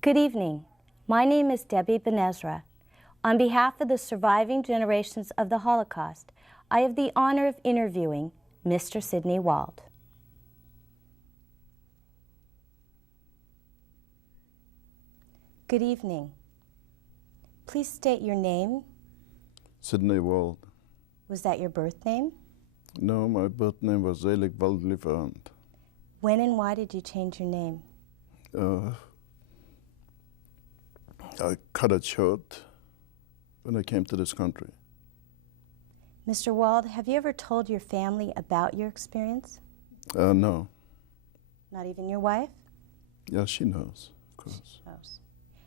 Good evening. My name is Debbie Benezra. On behalf of the surviving generations of the Holocaust, I have the honor of interviewing Mr. Sidney Wald. Good evening. Please state your name. Sidney Wald. Was that your birth name? No, my birth name was Wald. When and why did you change your name? I cut it short when I came to this country. Mr. Wald, have you ever told your family about your experience? No. Not even your wife? Yeah, she knows, of course. She knows.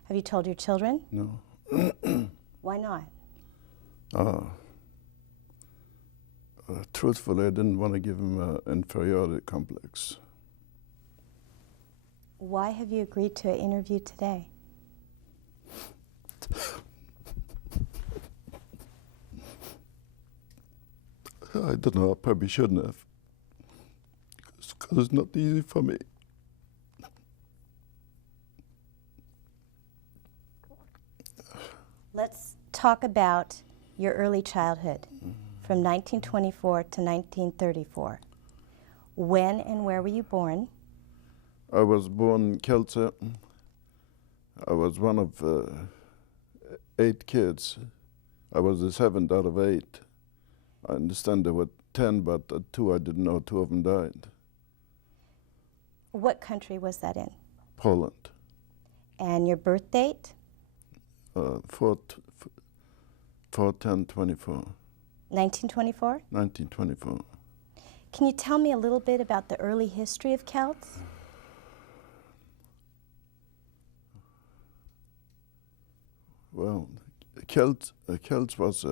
Have you told your children? No. Why not? Truthfully, I didn't want to give him an inferiority complex. Why have you agreed to an interview today? I don't know, I probably shouldn't have. Because it's not easy for me. Let's talk about your early childhood from 1924 to 1934. When and where were you born? I was born in Kielce. I was one of 8 kids. I was the 7th out of 8. I understand there were 10, but 2 I didn't know, 2 of them died. What country was that in? Poland. And your birth date? 4/10/24. 1924? 1924. Can you tell me a little bit about the early history of Celts? Well, Celts was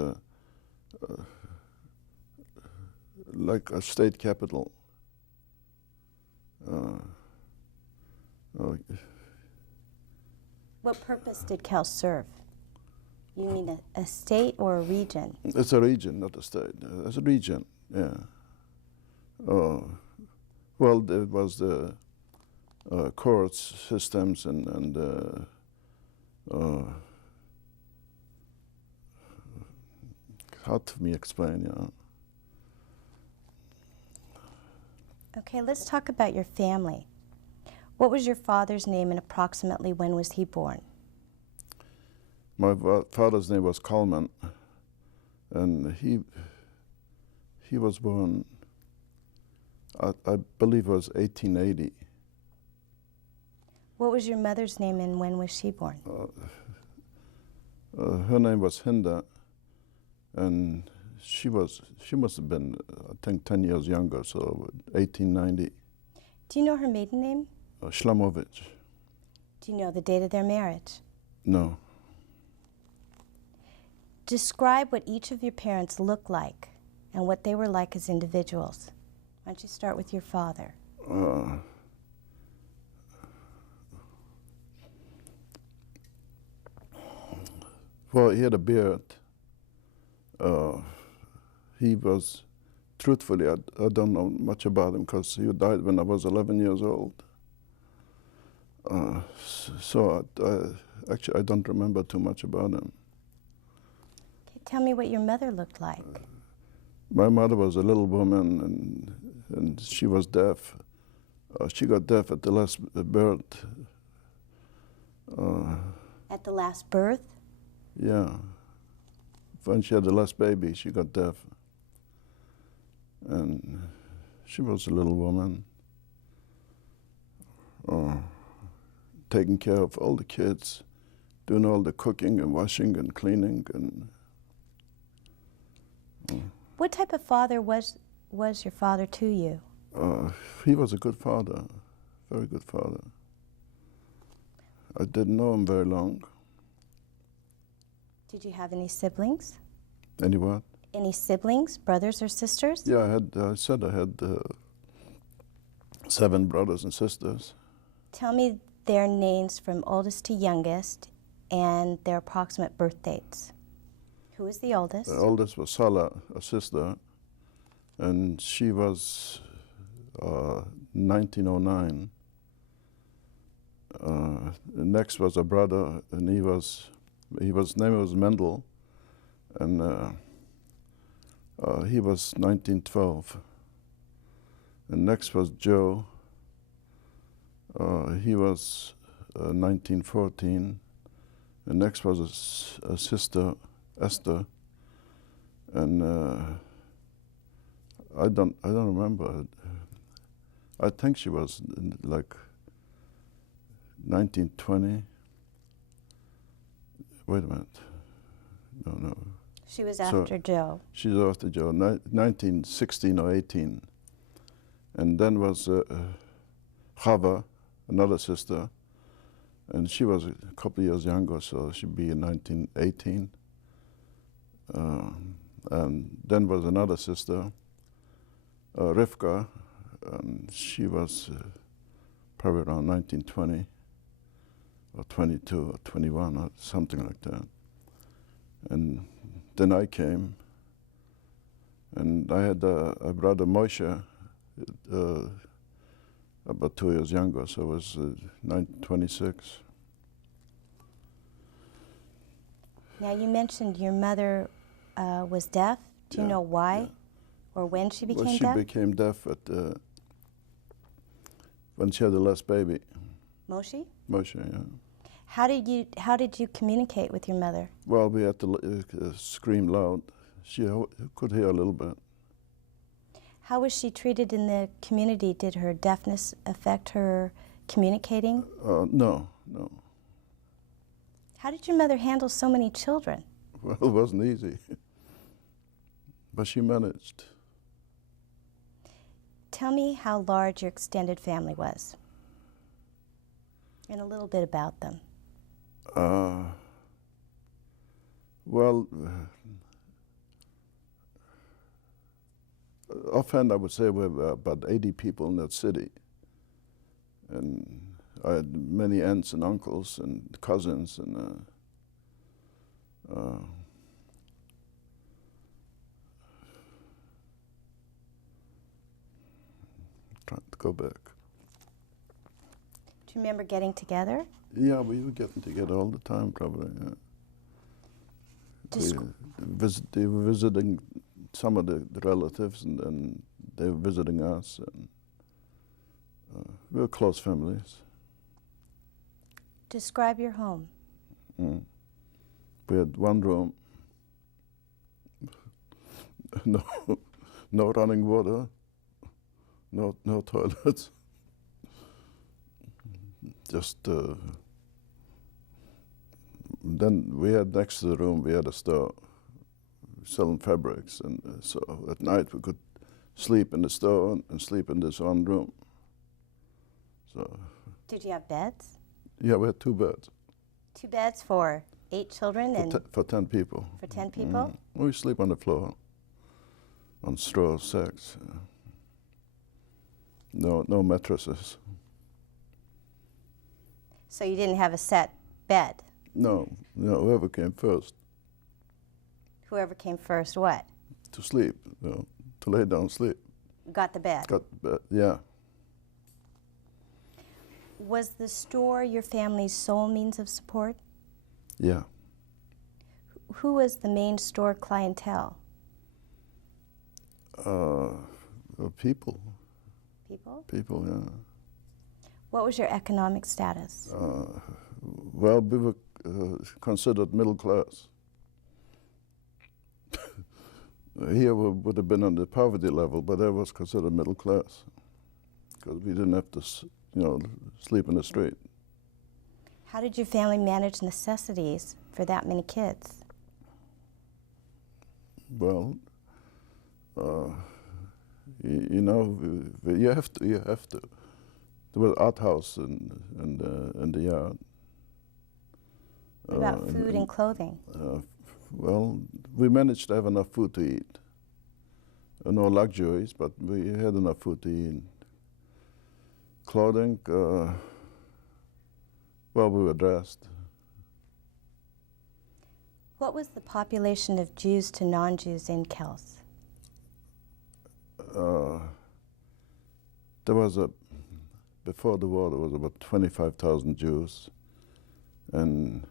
like a state capital. What purpose did Celts serve? You mean a state or a region? It's a region, not a state. It's a region, yeah. Well, there was the courts systems and hard for me to explain, yeah. Okay, let's talk about your family. What was your father's name and approximately when was he born? My father's name was Coleman, and he was born, I believe it was 1880. What was your mother's name and when was she born? Her name was Hinda, and she must have been, I think, 10 years younger, so 1890. Do you know her maiden name? Schlamovich. Do you know the date of their marriage? No. Describe what each of your parents looked like and what they were like as individuals. Why don't you start with your father? Well, he had a beard. He was, truthfully, I don't know much about him because he died when I was 11 years old. Actually, I don't remember too much about him. Okay, tell me what your mother looked like. My mother was a little woman, and she was deaf. She got deaf at the last birth. At the last birth? Yeah. When she had the last baby, she got deaf. And she was a little woman, taking care of all the kids, doing all the cooking and washing and cleaning. What type of father was your father to you? He was a good father, very good father. I didn't know him very long. Did you have any siblings? Any what? Any siblings, brothers or sisters? Yeah, I said I had 7 brothers and sisters. Tell me their names from oldest to youngest and their approximate birth dates. Who is the oldest? The oldest was Sala, a sister, and she was 1909. Next was a brother, and his name was Mendel, and he was 1912. And next was Joe. He was 1914. And next was a sister, Esther, and I don't remember. I think she was like 1920. Wait a minute. No. She was after Joe. She's after Joe, 1916 or 18. And then was Chava, another sister, and she was a couple of years younger, so she'd be in 1918. And then was another sister, Rivka, and she was probably around 1920 or 22 or 21 or something like that. And then I came, and I had a brother, Moshe, about 2 years younger, so I was 26. Now, you mentioned your mother was deaf. Do you know why or when she became deaf? Well, she became deaf when she had the last baby. Moshe? Moshe, yeah. How did you communicate with your mother? Well, we had to scream loud. She could hear a little bit. How was she treated in the community? Did her deafness affect her communicating? No. How did your mother handle so many children? Well, it wasn't easy, but she managed. Tell me how large your extended family was, and a little bit about them. Well, offhand I would say we were about 80 people in that city. And I had many aunts and uncles and cousins, and trying to go back. Do you remember getting together? Yeah, we were getting together all the time, probably. Yeah. They were visiting some of the relatives, and then they were visiting us, and we were close families. Describe your home. We had one room, no running water, no toilets. Just then we had next to the room we had a store selling fabrics, and so at night we could sleep in the store and sleep in this one room. So. Did you have beds? Yeah, we had 2 beds. 2 beds for 8 children for 10 people. For 10 people? We sleep on the floor, on straw sacks. No mattresses. So you didn't have a set bed? No, whoever came first. Whoever came first, what? To sleep, to lay down and sleep. Got the bed? Got the bed, yeah. Was the store your family's sole means of support? Yeah. Who was the main store clientele? People. People? People, yeah. What was your economic status? Well, we were considered middle class. Here we would have been on the poverty level, but that was considered middle class because we didn't have to, sleep in the street. How did your family manage necessities for that many kids? Well, you have to. There was an outhouse in the yard. What about food and clothing? Well, we managed to have enough food to eat. No luxuries, but we had enough food to eat. Clothing, well, we were dressed. What was the population of Jews to non-Jews in Kels? There was a before the war, there was about 25,000 Jews, and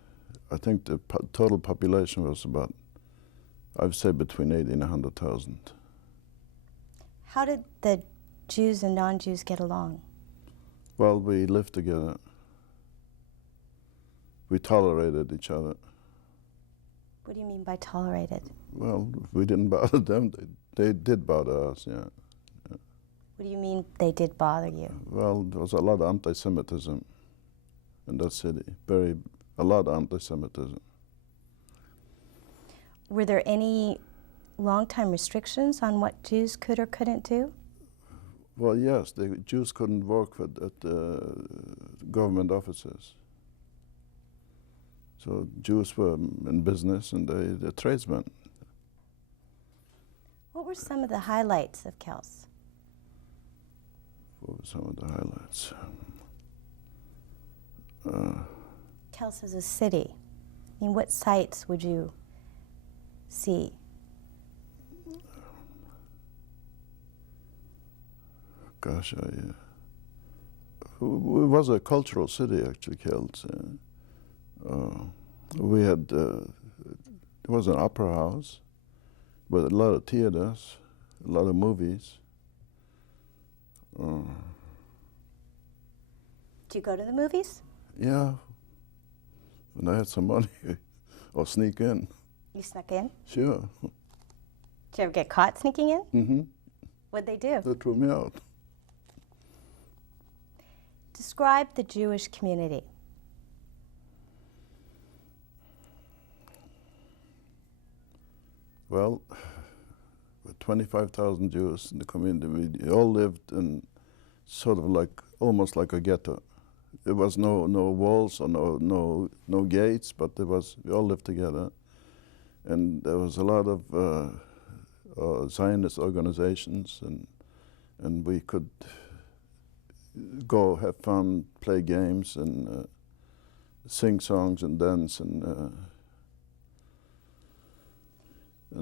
I think the total population was about, I would say, between 80 and 100,000. How did the Jews and non-Jews get along? Well, we lived together. We tolerated each other. What do you mean by tolerated? Well, we didn't bother them. They did bother us, yeah. What do you mean they did bother you? Well, there was a lot of anti-Semitism in that city. A lot of anti-Semitism. Were there any long-time restrictions on what Jews could or couldn't do? Well, yes, the Jews couldn't work at government offices. So Jews were in business and they're tradesmen. What were some of the highlights of Kels? What were some of the highlights? Kels is a city. I mean, what sights would you see? Gosh, it was a cultural city, actually, Kels. We had, there was an opera house with a lot of theaters, a lot of movies. Do you go to the movies? Yeah, when I had some money, or sneak in. You snuck in? Sure. Did you ever get caught sneaking in? Mm-hmm. What'd they do? They threw me out. Describe the Jewish community. Well, with 25,000 Jews in the community, we all lived in sort of like, almost like a ghetto. There was no walls or no gates, but we all lived together. And there was a lot of Zionist organizations, and we could go have fun, play games, and sing songs and dance and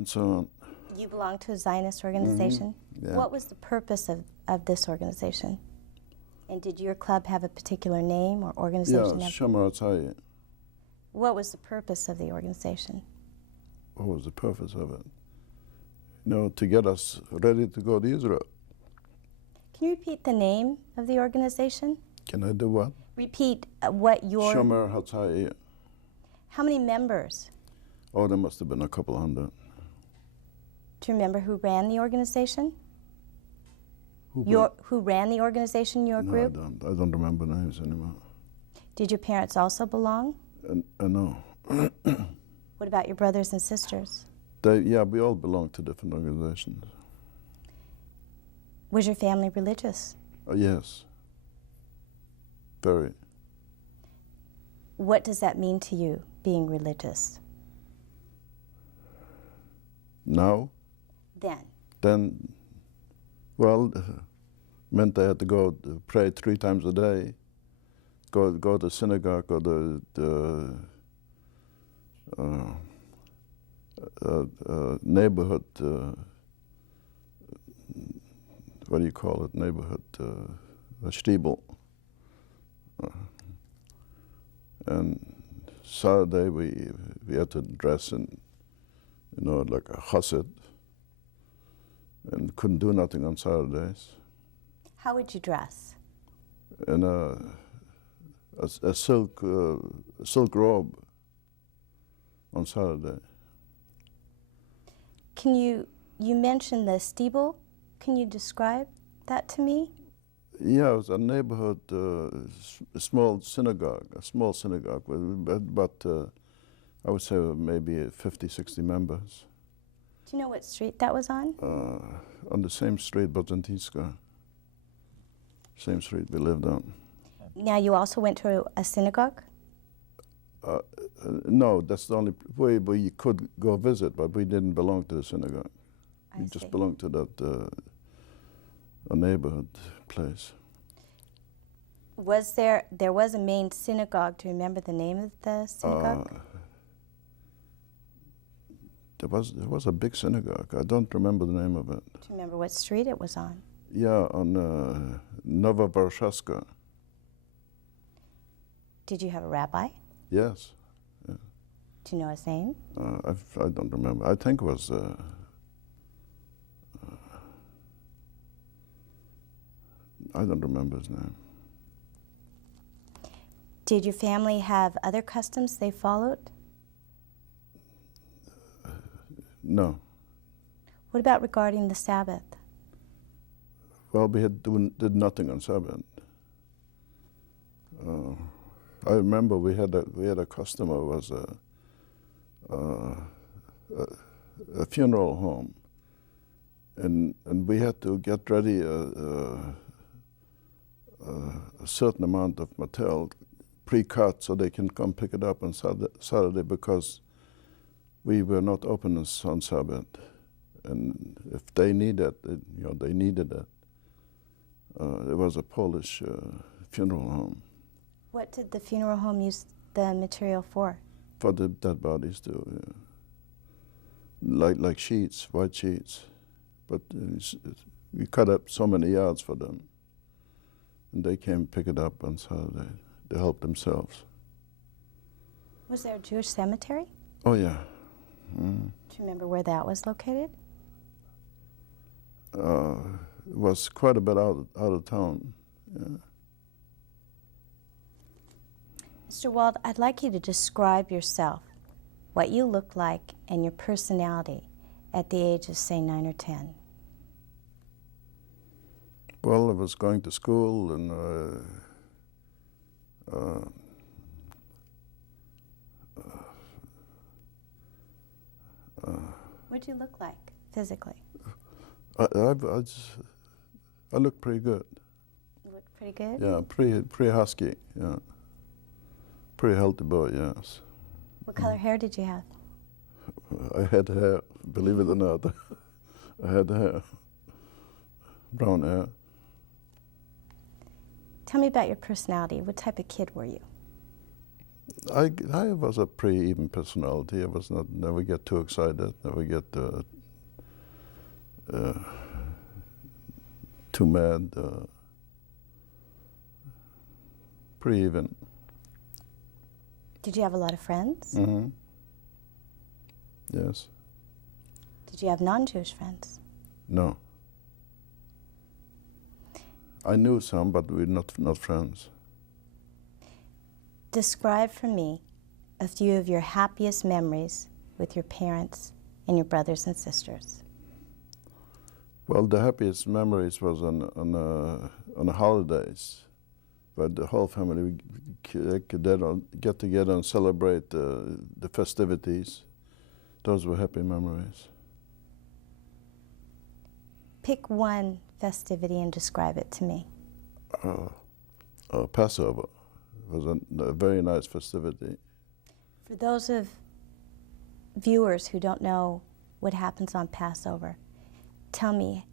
so on. You belong to a Zionist organization? Mm-hmm. Yeah. What was the purpose of this organization? And did your club have a particular name or organization? Yeah, Shomer Hatzai. What was the purpose of the organization? What was the purpose of it? You know, to get us ready to go to Israel. Can you repeat the name of the organization? Can I do what? Repeat what your... Shomer Hatzai. How many members? Oh, there must have been a couple hundred. Do you remember who ran the organization? Who ran the organization, your group? No, I don't remember names anymore. Did your parents also belong? No. What about your brothers and sisters? Yeah, we all belong to different organizations. Was your family religious? Yes. Very. What does that mean to you, being religious? Now? Then, well, meant I had to go to pray 3 times a day, go to synagogue, go to the neighborhood, what do you call it, neighborhood, a stiebel. And Saturday we had to dress in, you know, like a chassid, and couldn't do nothing on Saturdays. How would you dress? In a silk robe on Saturday. Can you mentioned the stiebel. Can you describe that to me? Yeah, it was a neighborhood, a small synagogue, but I would say maybe 50, 60 members. Do you know what street that was on? On the same street, Bojantinska. Same street we lived on. Now, you also went to a synagogue? No, that's the only way we could go visit, but we didn't belong to the synagogue. We just belonged to that a neighborhood place. There was a main synagogue. Do you remember the name of the synagogue? There was a big synagogue. I don't remember the name of it. Do you remember what street it was on? Yeah, on Nova Warszawska. Did you have a rabbi? Yes. Do you know his name? I don't remember. I think it was... I don't remember his name. Did your family have other customs they followed? No. What about regarding the Sabbath? Well, we did nothing on Sabbath. I remember we had a customer who was a funeral home, and we had to get ready a certain amount of material pre-cut so they can come pick it up on Saturday because we were not open on Sabbath, and if they needed it, they needed it. It was a Polish funeral home. What did the funeral home use the material for? For the dead bodies too, yeah. Like sheets, white sheets, but we cut up so many yards for them, and they came pick it up on Saturday. They helped themselves. Was there a Jewish cemetery? Oh yeah. Mm. Do you remember where that was located? It was quite a bit out of town. Yeah. Mr. Wald, I'd like you to describe yourself, what you look like, and your personality at the age of, say, 9 or 10. Well, I was going to school, and What'd you look like physically? I look pretty good. You look pretty good? Yeah, pretty husky. Yeah, pretty healthy boy. Yes. What color hair did you have? I had hair. Believe it or not, I had hair. Brown hair. Tell me about your personality. What type of kid were you? I was a pretty even personality. I was never get too excited, never get too mad. Pretty even. Did you have a lot of friends? Mm-hmm. Yes. Did you have non-Jewish friends? No. I knew some, but we're not friends. Describe for me a few of your happiest memories with your parents and your brothers and sisters. Well, the happiest memories was on the holidays, where the whole family could get together and celebrate the festivities. Those were happy memories. Pick one festivity and describe it to me. Passover was a very nice festivity. For those of viewers who don't know what happens on Passover, tell me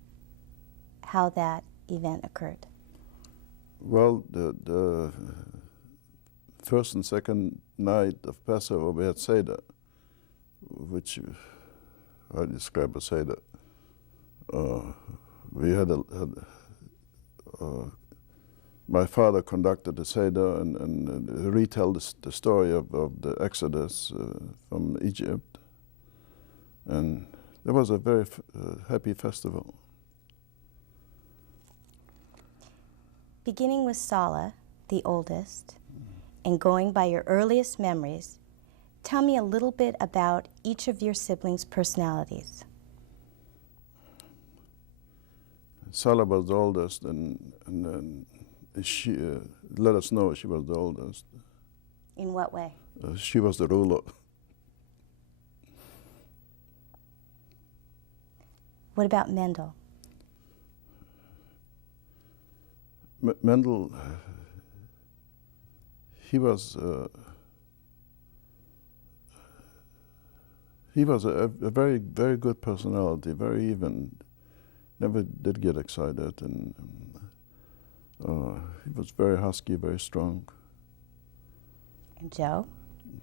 how that event occurred. Well, the first and second night of Passover we had Seder, which I describe as Seder. We had my father conducted the Seder and retell the story of the Exodus from Egypt. And it was a very happy festival. Beginning with Sala, the oldest, and going by your earliest memories, tell me a little bit about each of your siblings' personalities. Sala was the oldest, and she let us know she was the oldest. In what way? She was the ruler. What about Mendel? Mendel, he was a very, very good personality, very even. Never did get excited, and he was very husky, very strong. And Joe?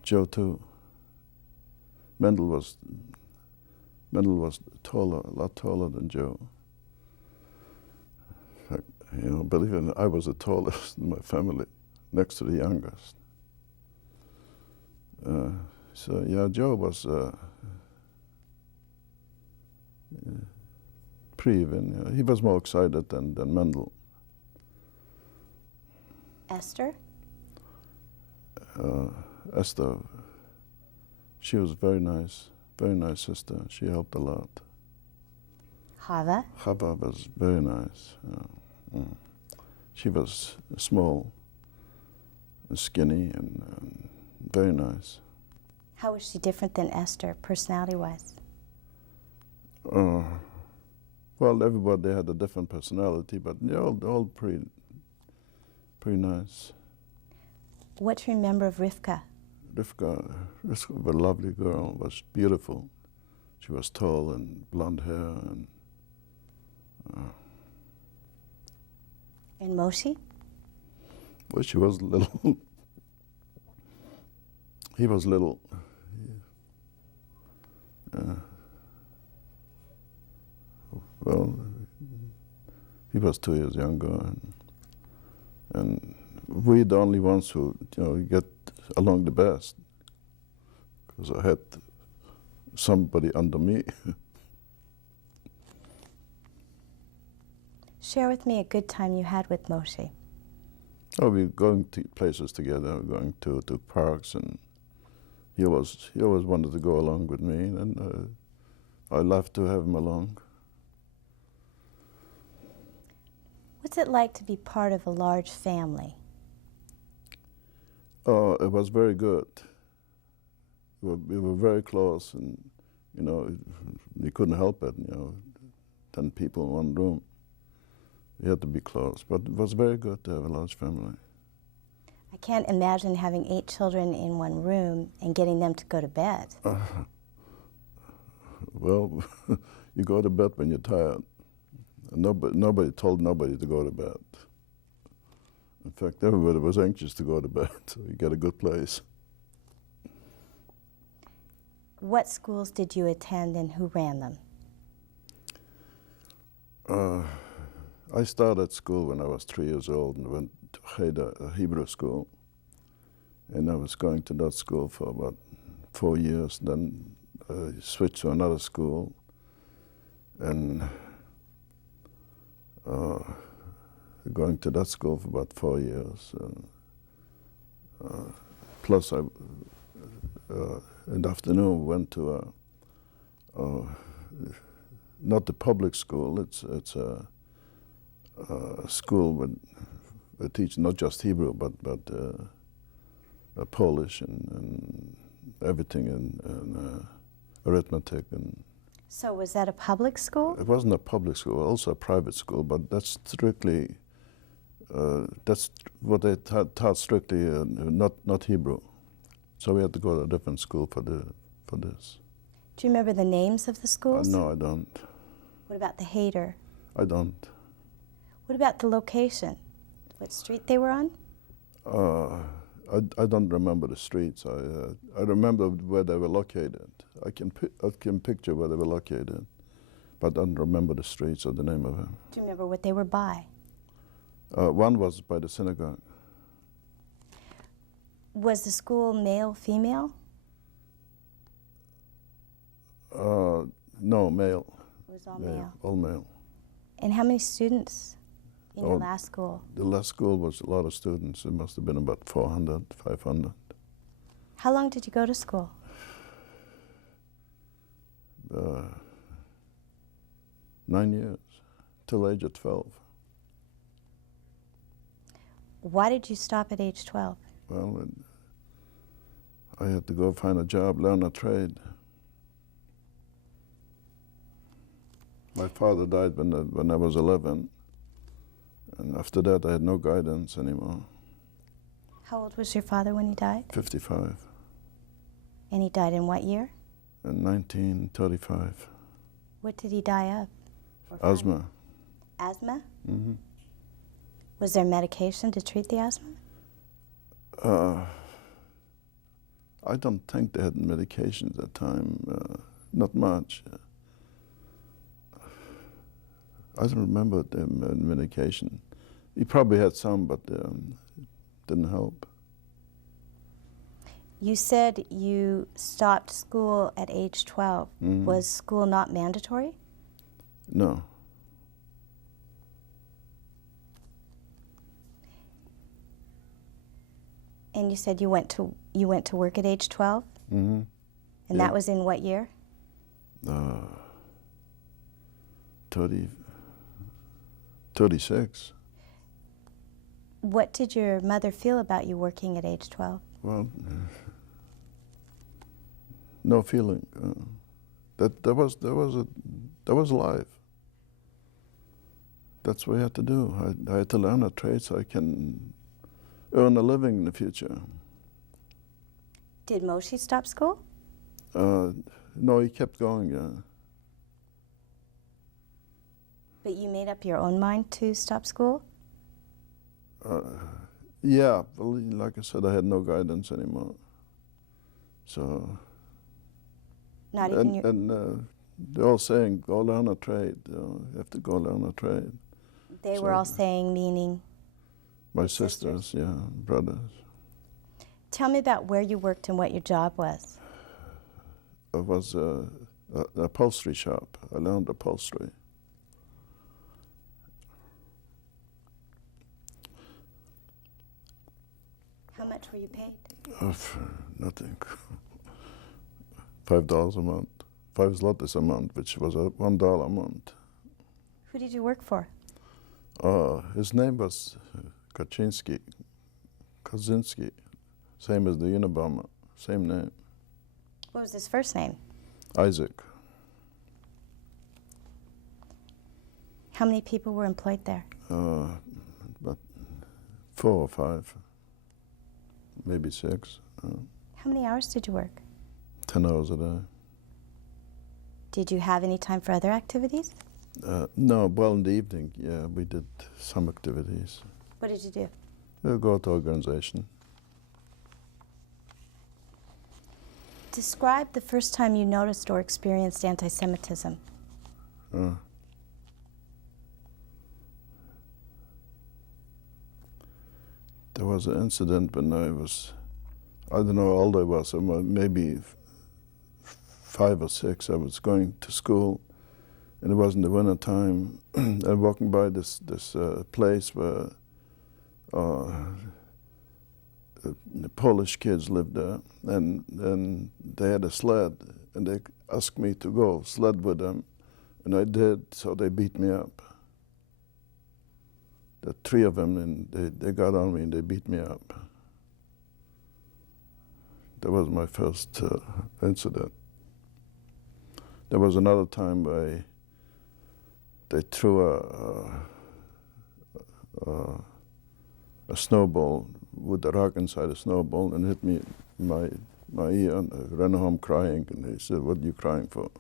Joe too. Mendel was taller, a lot taller than Joe. Believe it or not, I was the tallest in my family, next to the youngest. So yeah, Joe was pretty even. He was more excited than Mendel. Esther? Esther, she was very nice sister. She helped a lot. Chava? Chava was very nice. She was small, and skinny, and very nice. How was she different than Esther, personality-wise? Well, everybody had a different personality, but they're all pretty nice. What do you remember of Rivka? Rivka was a lovely girl, was beautiful. She was tall and blonde hair. And Moshe? Well, she was little. He was little. Well, he was 2 years younger, and we're the only ones who, get along the best, because I had somebody under me. Share with me a good time you had with Moshe. Oh, we were going to places together, going to parks, and he always wanted to go along with me, and I loved to have him along. What's it like to be part of a large family? It was very good. We were very close, and you couldn't help it. 10 people in one room. We had to be close, but it was very good to have a large family. I can't imagine having 8 children in one room and getting them to go to bed. Well, you go to bed when you're tired. And nobody told nobody to go to bed. In fact, everybody was anxious to go to bed, so you get a good place. What schools did you attend and who ran them? I started school when I was 3 years old and went to Ghetto, a Hebrew school. And I was going to that school for about 4 years. Then I switched to another school. And going to that school for about 4 years. Plus, I in the afternoon went to not the public school. It's a school where they teach not just Hebrew but Polish and everything and arithmetic and. So was that a public school? It wasn't a public school, also a private school, but that's strictly, that's what they taught strictly, not Hebrew. So we had to go to a different school for this. Do you remember the names of the schools? No, I don't. What about the Hader? I don't. What about the location? What street they were on? I don't remember the streets. I remember where they were located. I can picture where they were located, but I don't remember the streets or the name of them. Do you remember what they were by? One was by the synagogue. Was the school male, female? No, male. It was all male. All male. And how many students in your last school? The last school was a lot of students. It must have been about 400, 500. How long did you go to school? 9 years, till age of 12. Why did you stop at age 12? Well, I had to go find a job, learn a trade. My father died when I was 11, and after that I had no guidance anymore. How old was your father when he died? 55. And he died in what year? In 1935. What did he die of? Asthma. Asthma? Mm-hmm. Was there medication to treat the asthma? I don't think they had medication at that time. Not much. I don't remember the medication. He probably had some, but it didn't help. You said you stopped school at age 12. Mhm. Was school not mandatory? No. And you said you went to work at age 12? Mm-hmm. And Yeah. that was in what year? 36. What did your mother feel about you working at age 12? Well, no feeling. That was life. That's what I had to do. I had to learn a trade so I can earn a living in the future. Did Moshe stop school? No, he kept going. But you made up your own mind to stop school? Yeah, well, like I said, I had no guidance anymore. So. Not even your... And they're all saying, go learn a trade. You have to go learn a trade. They were all saying, meaning? My sisters, yeah, brothers. Tell me about where you worked and what your job was. It was an upholstery shop. I learned upholstery. How much were you paid? Nothing. $5 a month. 5 zlotys a month, which was $1 a month. Who did you work for? His name was Kaczynski, same as the Unabomber, same name. What was his first name? Isaac. How many people were employed there? About 4 or 5, maybe 6. How many hours did you work? 10 hours a day. Did you have any time for other activities? No, well, in the evening, yeah, we did some activities. What did you do? We'll go to organization. Describe the first time you noticed or experienced anti-Semitism. There was an incident when I don't know how old I was, maybe 5 or 6. I was going to school, and it was in the winter time. I'm walking by this place where the Polish kids lived there, and they had a sled, and they asked me to go sled with them, and I did, so they beat me up. The 3 of them, and they got on me and they beat me up. That was my first incident. There was another time they threw a snowball with a rock inside a snowball and hit me in my ear, and I ran home crying, and they said, "What are you crying for?"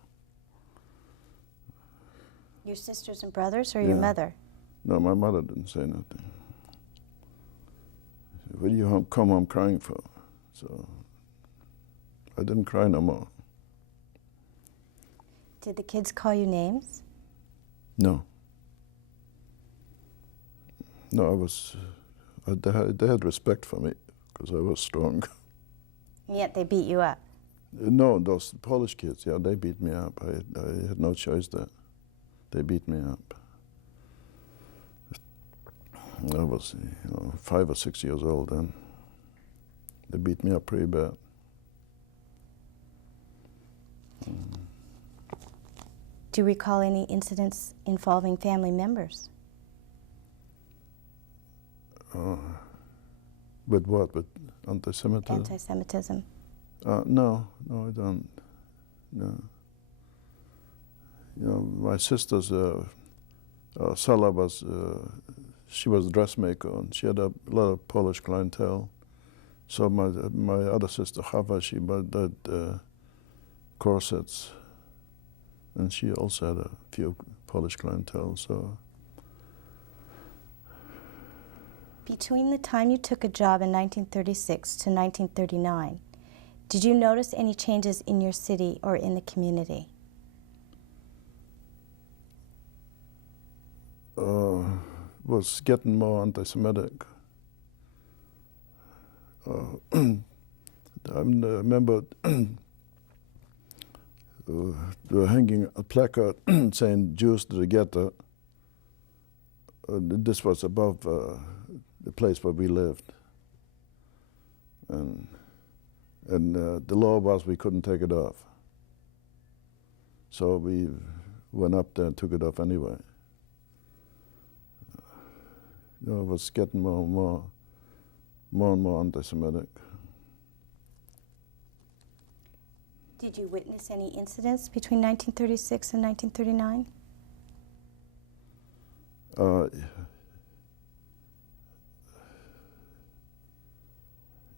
Your sisters and brothers or your mother? No, my mother didn't say nothing. She said, "What do you come home crying for?" So I didn't cry no more. Did the kids call you names? No. No, they had respect for me because I was strong. And yet they beat you up? No, those Polish kids, yeah, they beat me up. I had no choice there. They beat me up. I was 5 or 6 years old then. They beat me up pretty bad. Do you recall any incidents involving family members? With what? With anti-Semitism? Anti-Semitism. No, I don't. No. My sister's Sala was, she was a dressmaker, and she had a lot of Polish clientele. So my other sister, Chava, she did corsets, and she also had a few Polish clientele, so. Between the time you took a job in 1936 to 1939, did you notice any changes in your city or in the community? Was getting more anti-Semitic. I remember they were hanging a placard saying Jews to the ghetto. This was above the place where we lived. And the law was we couldn't take it off. So we went up there and took it off anyway. It was getting more and more anti-Semitic. Did you witness any incidents between 1936 and 1939?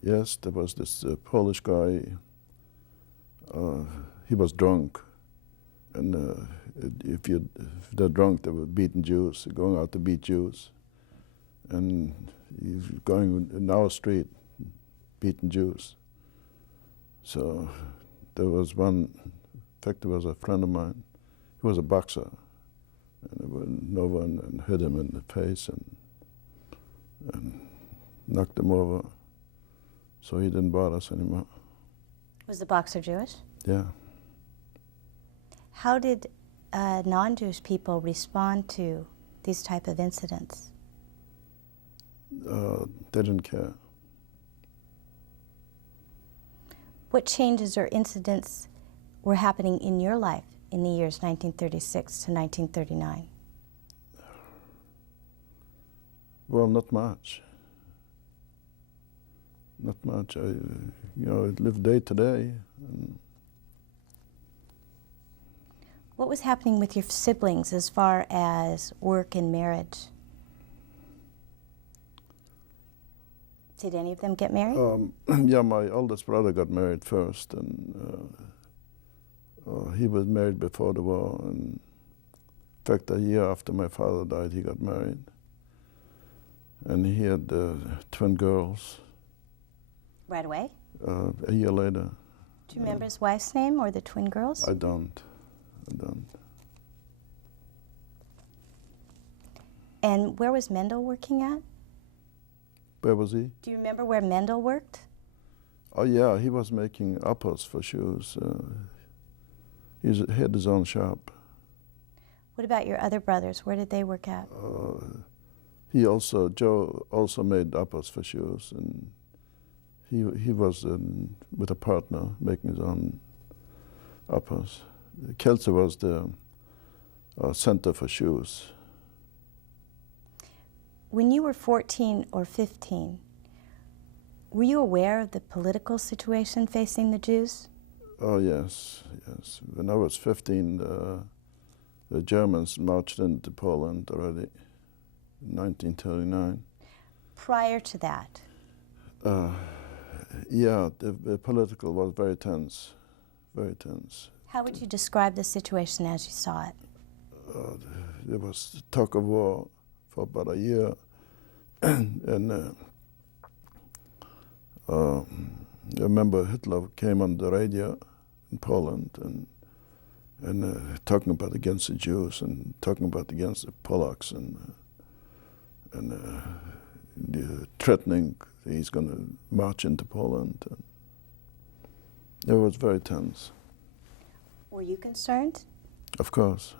Yes, there was this Polish guy. He was drunk, and if they're drunk, they were beating Jews, going out to beat Jews, and he's going in our street, beating Jews. So there was one. In fact, there was a friend of mine. He was a boxer, and I went over and hit him in the face and knocked him over. So he didn't bother us anymore. Was the boxer Jewish? Yeah. How did non-Jewish people respond to these type of incidents? They didn't care. What changes or incidents were happening in your life in the years 1936 to 1939? Well, not much. Not much. I lived day to day. What was happening with your siblings as far as work and marriage? Did any of them get married? Yeah, my oldest brother got married first, and he was married before the war. And in fact, a year after my father died, he got married. And he had twin girls. Right away? A year later. Do you remember his wife's name or the twin girls? I don't. And where was Mendel working at? Where was he? Do you remember where Mendel worked? Oh yeah, he was making uppers for shoes. He had his own shop. What about your other brothers? Where did they work at? Joe also made uppers for shoes, and he was with a partner making his own uppers. Kelce was the center for shoes. When you were 14 or 15, were you aware of the political situation facing the Jews? Oh yes. When I was 15, the Germans marched into Poland already in 1939. Prior to that? Yeah, the political was very tense, very tense. How would you describe the situation as you saw it? There was talk of war for about a year, and I remember Hitler came on the radio in Poland and talking about against the Jews and talking about against the Polacks and threatening he's going to march into Poland. And it was very tense. Were you concerned? Of course.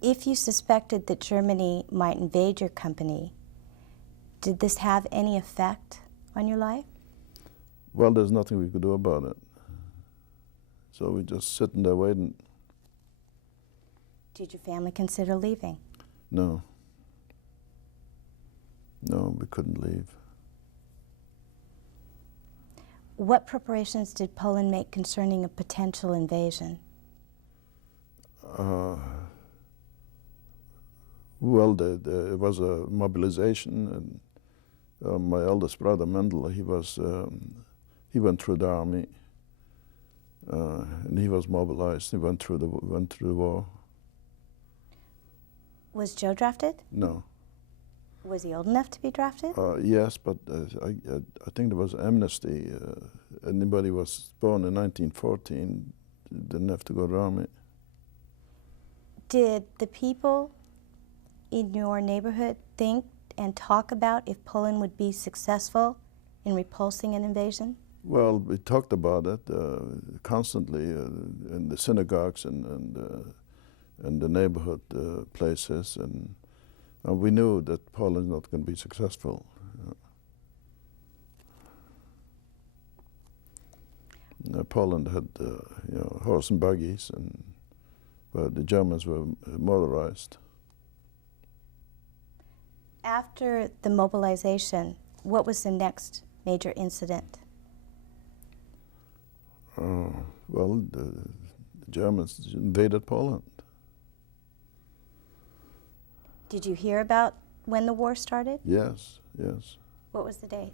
If you suspected that Germany might invade your company, did this have any effect on your life? Well, there's nothing we could do about it. So we just sitting there waiting. Did your family consider leaving? No. No, we couldn't leave. What preparations did Poland make concerning a potential invasion? Well, there was a mobilization, and my eldest brother Mendel, he went through the army, and he was mobilized. He went through the war. Was Joe drafted? No. Was he old enough to be drafted? Yes, but I think there was amnesty. Anybody was born in 1914 didn't have to go to the army. Did the people in your neighborhood think and talk about if Poland would be successful in repulsing an invasion? Well, we talked about it constantly in the synagogues and the neighborhood places, and we knew that Poland is not going to be successful. Poland had horse and buggies, but the Germans were motorized. After the mobilization, what was the next major incident? Well, the Germans invaded Poland. Did you hear about when the war started? Yes, yes. What was the date?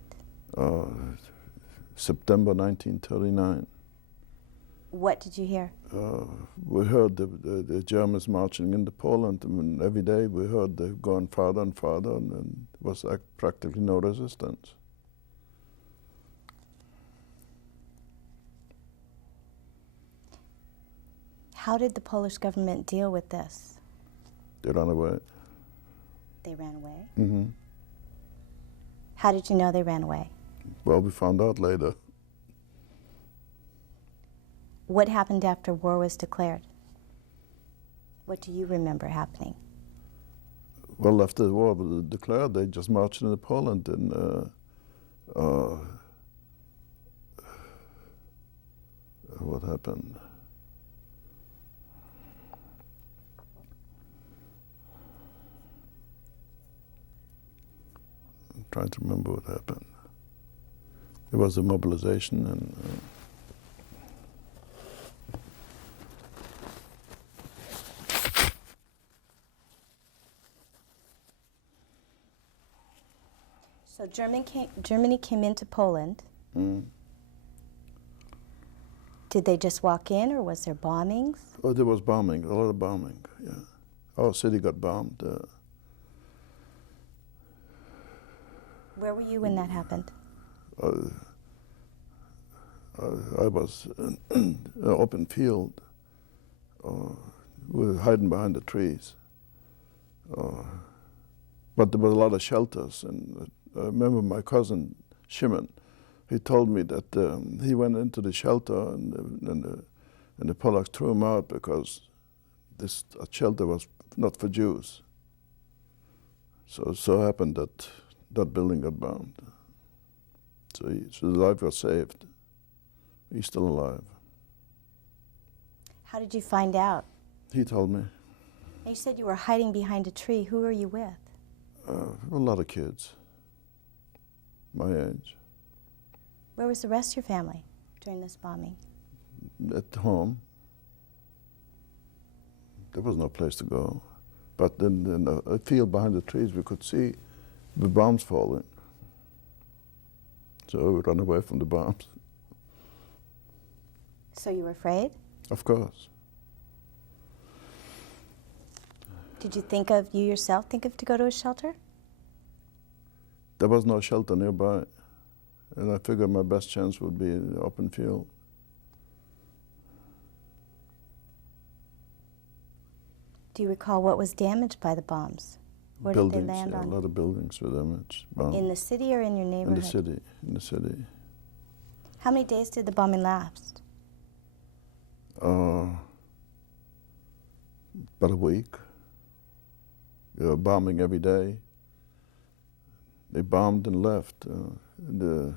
September 1939. What did you hear? We heard the Germans marching into Poland, and every day we heard them going farther and farther, and there was practically no resistance. How did the Polish government deal with this? They ran away. They ran away? Mm-hmm. How did you know they ran away? Well, we found out later. What happened after war was declared? What do you remember happening? Well, after the war was declared, they just marched into Poland, and what happened? I'm trying to remember what happened. There was a mobilization, and So Germany came into Poland. Did they just walk in, or was there bombings? Oh, there was bombing, a lot of bombing, yeah. Our city got bombed. Where were you when that happened? I was in an open field. We were hiding behind the trees. But there was a lot of shelters, and I remember my cousin Shimon. He told me that he went into the shelter, and the Polacks threw him out because this shelter was not for Jews. So happened that that building got bombed. So his life was saved. He's still alive. How did you find out? He told me. You said you were hiding behind a tree. Who were you with? A lot of kids, my age. Where was the rest of your family during this bombing? At home. There was no place to go. But in a field behind the trees, we could see the bombs falling. So we ran away from the bombs. So you were afraid? Of course. Did you yourself think of to go to a shelter? There was no shelter nearby, and I figured my best chance would be in the open field. Do you recall what was damaged by the bombs? Where Buildings, did they land on? a lot of buildings were damaged. Bombed. In the city or in your neighborhood? In the city. How many days did the bombing last? About a week. They were bombing every day. They bombed and left. The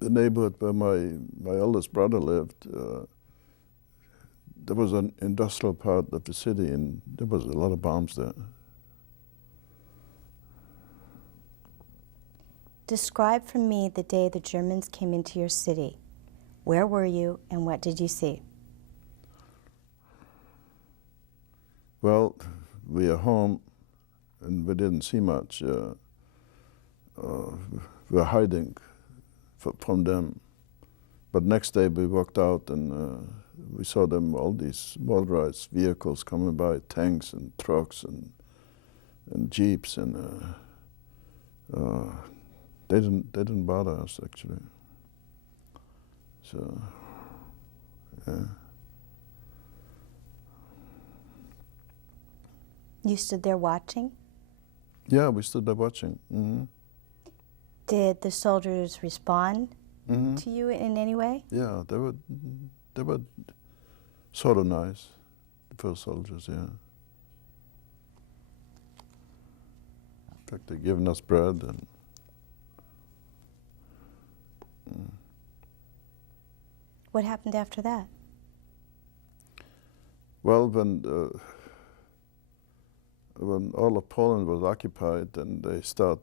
neighborhood where my eldest brother lived, there was an industrial part of the city, and there was a lot of bombs there. Describe for me the day the Germans came into your city. Where were you, and what did you see? Well, we were home, and we didn't see much. We were hiding from them. But next day we walked out, and we saw them, all these motorized vehicles coming by, tanks and trucks and jeeps, and they didn't bother us, actually. So, yeah. You stood there watching? Yeah, we stood there watching. Mm-hmm. Did the soldiers respond Mm-hmm. to you in any way? Yeah, they were sort of nice, the first soldiers, yeah. In fact, they're giving us bread and What happened after that? well, when all of Poland was occupied, then they start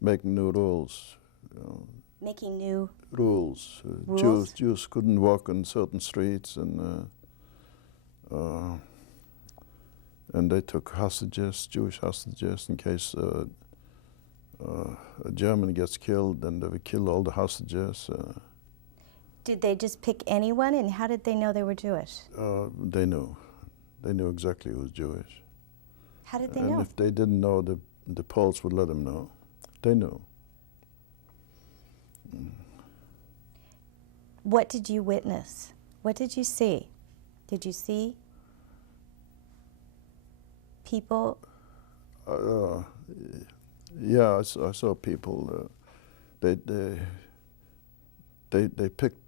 making new rules. You know, Making new rules. rules? Jews couldn't walk on certain streets, and they took hostages, Jewish hostages, in case a German gets killed, then they would kill all the hostages. Did they just pick anyone, and how did they know they were Jewish? They knew. They knew exactly who was Jewish. How did they And know? if they didn't know, the Poles would let them know. They knew. What did you witness? What did you see? Did you see people? Yeah, I saw people. They picked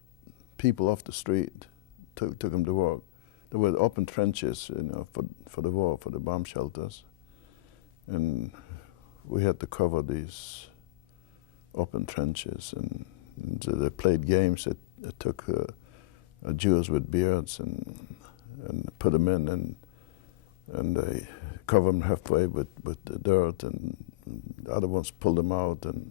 people off the street, took them to work. There were open trenches, you know, for the war, for the bomb shelters, and we had to cover these open trenches. And so they played games. They took Jews with beards and put them in, and they covered them halfway with the dirt, and the other ones pulled them out. And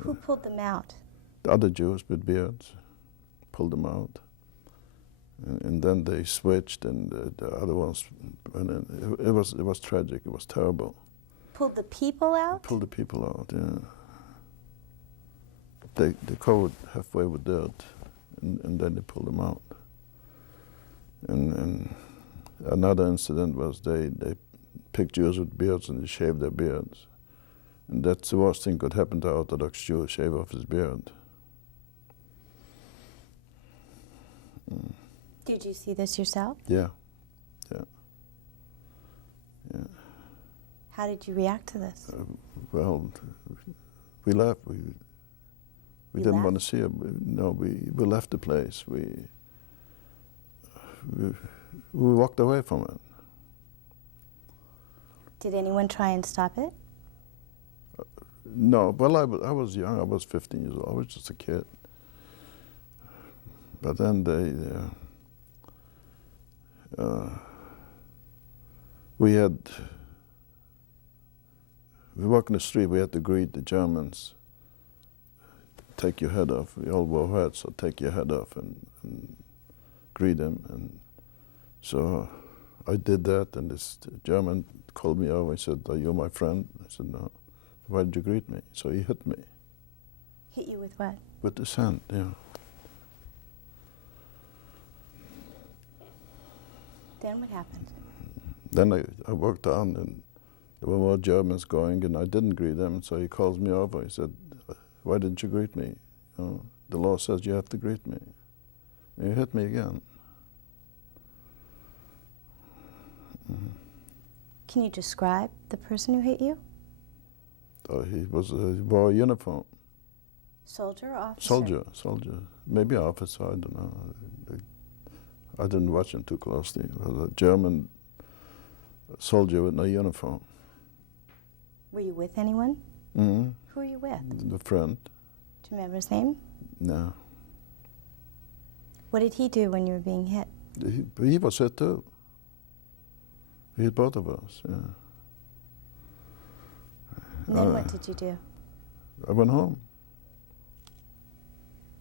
Who pulled them out? the other Jews with beards pulled them out. And then they switched, and the other ones went in. It was tragic. It was terrible. Pulled the people out? Pulled the people out. Yeah. They covered halfway with dirt, and then they pulled them out. And another incident was they picked Jews with beards and they shaved their beards. And that's the worst thing could happen to an Orthodox Jew, shave off his beard. Did you see this yourself? Yeah. How did you react to this? Well, we left. We You didn't left? want to see it. We left the place. We walked away from it. Did anyone try and stop it? No, well, I was young. I was 15 years old. I was just a kid. But then we walked in the street. We had to greet the Germans. Take your head off. We all wore hats, so take your head off and greet them. And so I did that, and this German called me over and said, "Are you my friend?" I said, "No." "Why did you greet me?" So he hit me. Hit you with what? With his hand, yeah. Then what happened? Then I walked on, and there were more Germans going, and I didn't greet them. So he calls me over. He said, "Why didn't you greet me? You know, the law says you have to greet me." And he hit me again. Mm-hmm. Can you describe the person who hit you? He wore a uniform. Soldier or officer? Soldier. Maybe officer, I don't know. I didn't watch him too closely. It was a German soldier with no uniform. Were you with anyone? Mm-hmm. Who were you with? The friend. Do you remember his name? No. What did he do when you were being hit? He was hit too. He hit both of us, yeah. And then what did you do? I went home.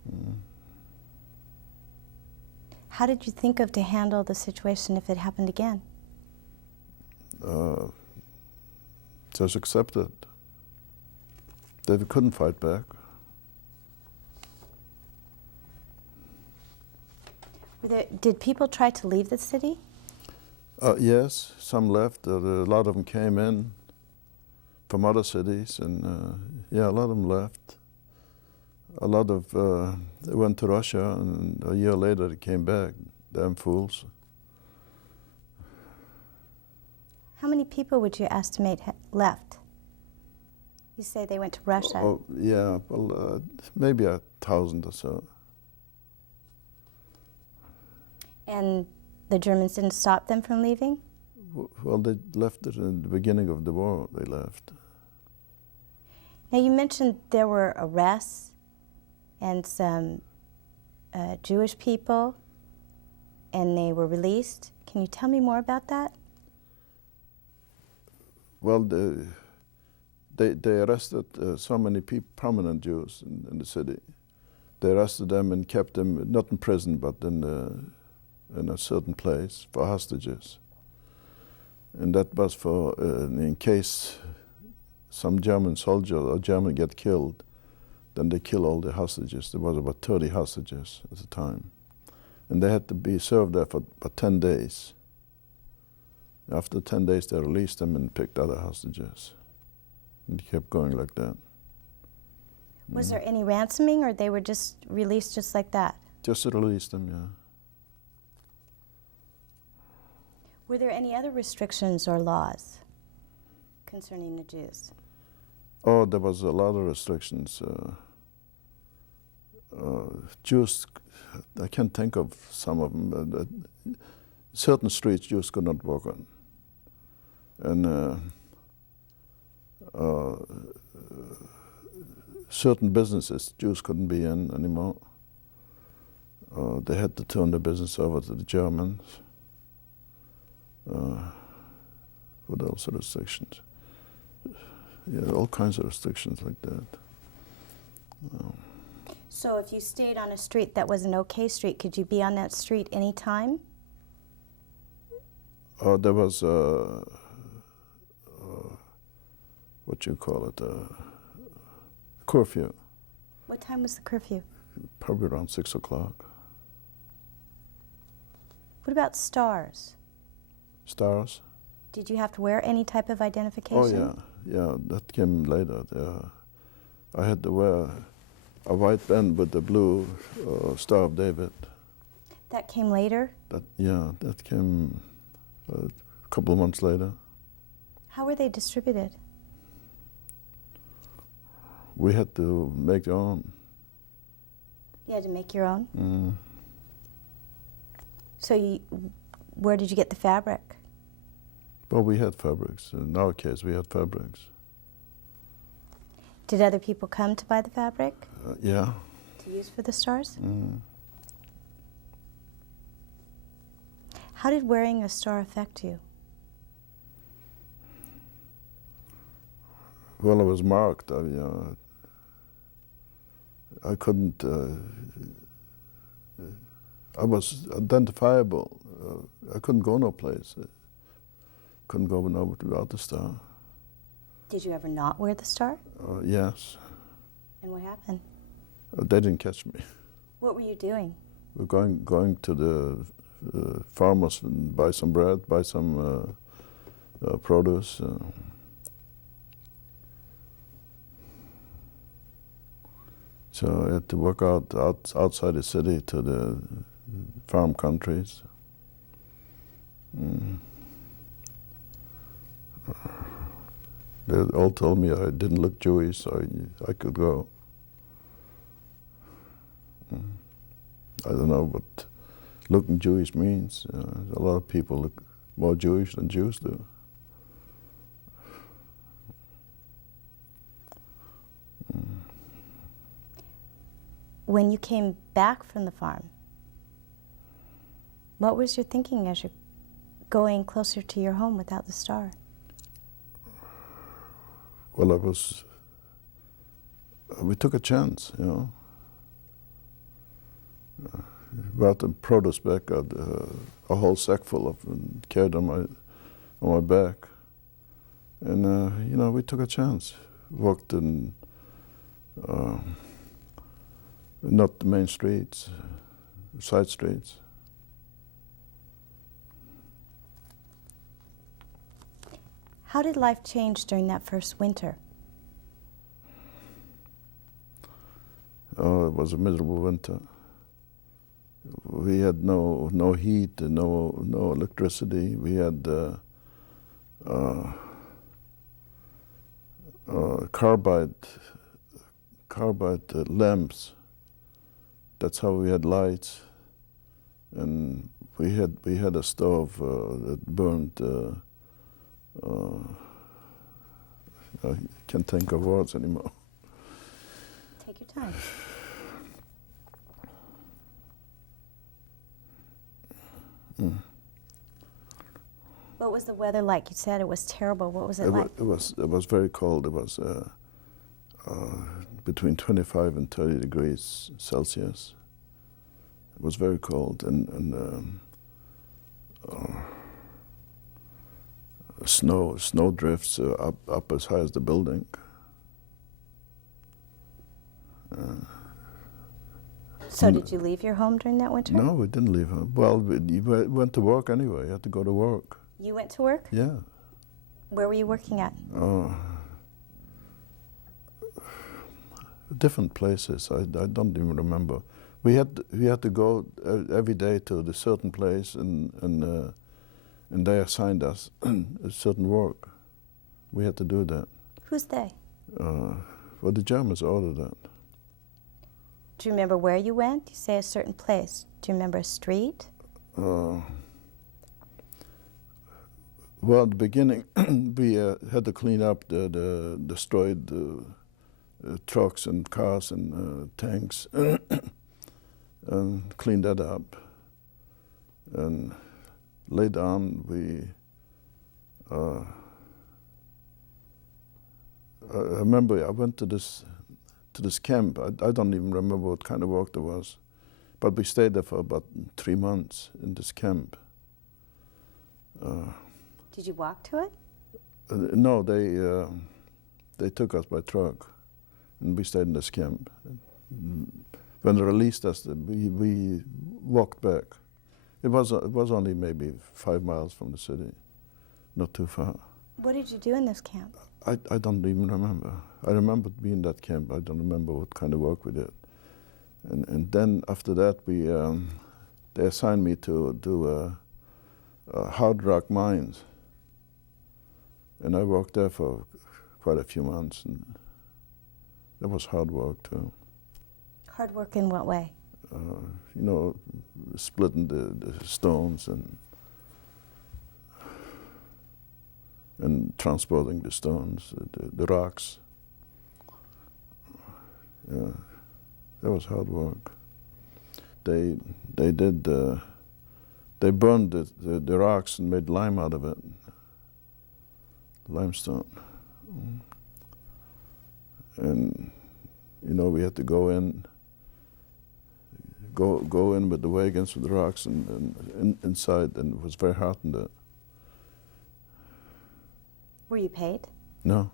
Mm. How did you think of to handle the situation if it happened again? Just accept it. They couldn't fight back. Did people try to leave the city? Yes, some left. A lot of them came in from other cities, and a lot of them left. A lot of they went to Russia, and a year later they came back. Damn fools. How many people would you estimate left? You say they went to Russia. Oh, yeah, well, maybe 1,000 or so. And the Germans didn't stop them from leaving? Well, they left it in the beginning of the war, they left. Now you mentioned there were arrests and some Jewish people, and they were released. Can you tell me more about that? Well, they arrested so many prominent Jews in the city. They arrested them and kept them, not in prison, but in a certain place for hostages. And that was for, in case some German soldier or German get killed, then they kill all the hostages. There was about 30 hostages at the time. And they had to be served there for about 10 days. After 10 days, they released them and picked other hostages. And it kept going like that. Was there any ransoming, or they were just released just like that? Just to release them, yeah. Were there any other restrictions or laws concerning the Jews? Oh, there was a lot of restrictions. Jews, I can't think of some of them. Certain streets Jews could not walk on. And certain businesses Jews couldn't be in anymore. They had to turn the business over to the Germans. What else are restrictions? Yeah, all kinds of restrictions like that. So if you stayed on a street that was an okay street, could you be on that street any time? There was what you call it, curfew. What time was the curfew? Probably around 6 o'clock. What about stars? Stars? Did you have to wear any type of identification? Oh yeah, that came later. I had to wear a white band with the blue Star of David. That came later? That came a couple of months later. How were they distributed? We had to make our own. You had to make your own? Mm. So where did you get the fabric? Well, we had fabrics. In our case, we had fabrics. Did other people come to buy the fabric? Yeah. To use for the stars? Mm. How did wearing a star affect you? Well, I was marked. I couldn't. I was identifiable. I couldn't go no place. Couldn't go nowhere without the star. Did you ever not wear the star? Yes. And what happened? They didn't catch me. What were you doing? We're going to the farmers and buy some bread, buy some produce. So I had to work outside the city to the farm countries. Mm. They all told me I didn't look Jewish, so I could go. I don't know what looking Jewish means. A lot of people look more Jewish than Jews do. When you came back from the farm, what was your thinking as you're going closer to your home without the star? Well, we took a chance, you know. Brought the produce back, a whole sack full of, and carried on my back. And, you know, we took a chance. Walked in, not the main streets, side streets. How did life change during that first winter? Oh, it was a miserable winter. We had no heat and no electricity. We had carbide lamps. That's how we had lights, and we had a stove that burned. I can't think of words anymore. Take your time. What was the weather like? You said it was terrible. What was it like? It was very cold. It was between 25 and 30 degrees Celsius. It was very cold, and snow drifts up as high as the building. So did you leave your home during that winter? No, we didn't leave home. Well, we went to work anyway. You had to go to work. You went to work? Yeah. Where were you working at? Different places. I don't even remember. We had to go every day to the certain place, and they assigned us a certain work. We had to do that. Who's they? Well, the Germans ordered that. Do you remember where you went? You say a certain place. Do you remember a street? Well, at the beginning, we had to clean up the destroyed trucks and cars and tanks, and clean that up. And later on, I remember I went to this camp. I don't even remember what kind of work there was, but we stayed there for about 3 months in this camp. Did you walk to it? No, they took us by truck, and we stayed in this camp. When they released us, we walked back. It was only maybe 5 miles from the city, not too far. What did you do in this camp? I don't even remember. I remember being in that camp. I don't remember what kind of work we did. And then after that, they assigned me to do hard rock mines. And I worked there for quite a few months, and it was hard work too. Hard work in what way? Splitting the stones and transporting the stones, the rocks. Yeah, that was hard work. They burned the rocks and made lime out of it, limestone. And we had to go in with the wagons with the rocks and inside, and it was very hot in there. Were you paid? No,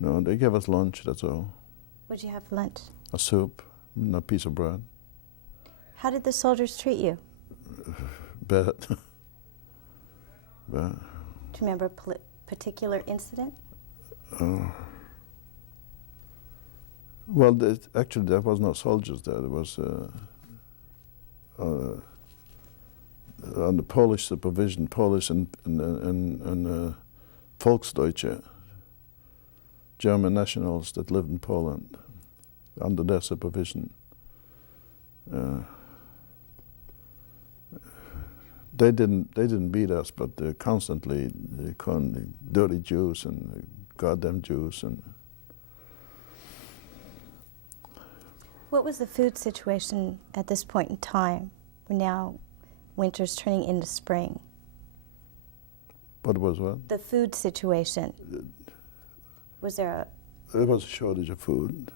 they gave us lunch, that's all. What'd you have for lunch? A soup and a piece of bread. How did the soldiers treat you? Bad. Bad. Do you remember a particular incident? Well, actually, there was no soldiers there. There was under Polish supervision, Polish and Volksdeutsche, German nationals that lived in Poland, under their supervision. They didn't beat us, but they constantly called the dirty Jews and goddamn Jews. And what was the food situation at this point in time? We're now winter's turning into spring. What was what? The food situation. Was there There was a shortage of food.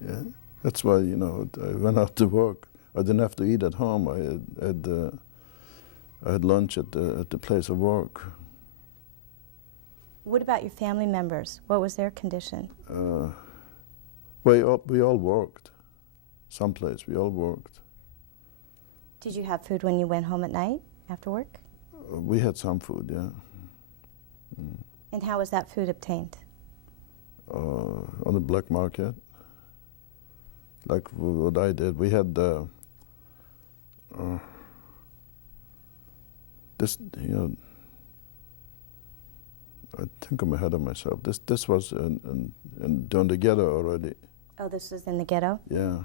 Yeah, that's why I went out to work. I didn't have to eat at home. I had lunch at the place of work. What about your family members? What was their condition? We all worked. Someplace we all worked. Did you have food when you went home at night after work? We had some food, yeah. And how was that food obtained? On the black market, like what I did. We had this, I think I'm ahead of myself. This was during the ghetto already. Oh, this was in the ghetto? Yeah.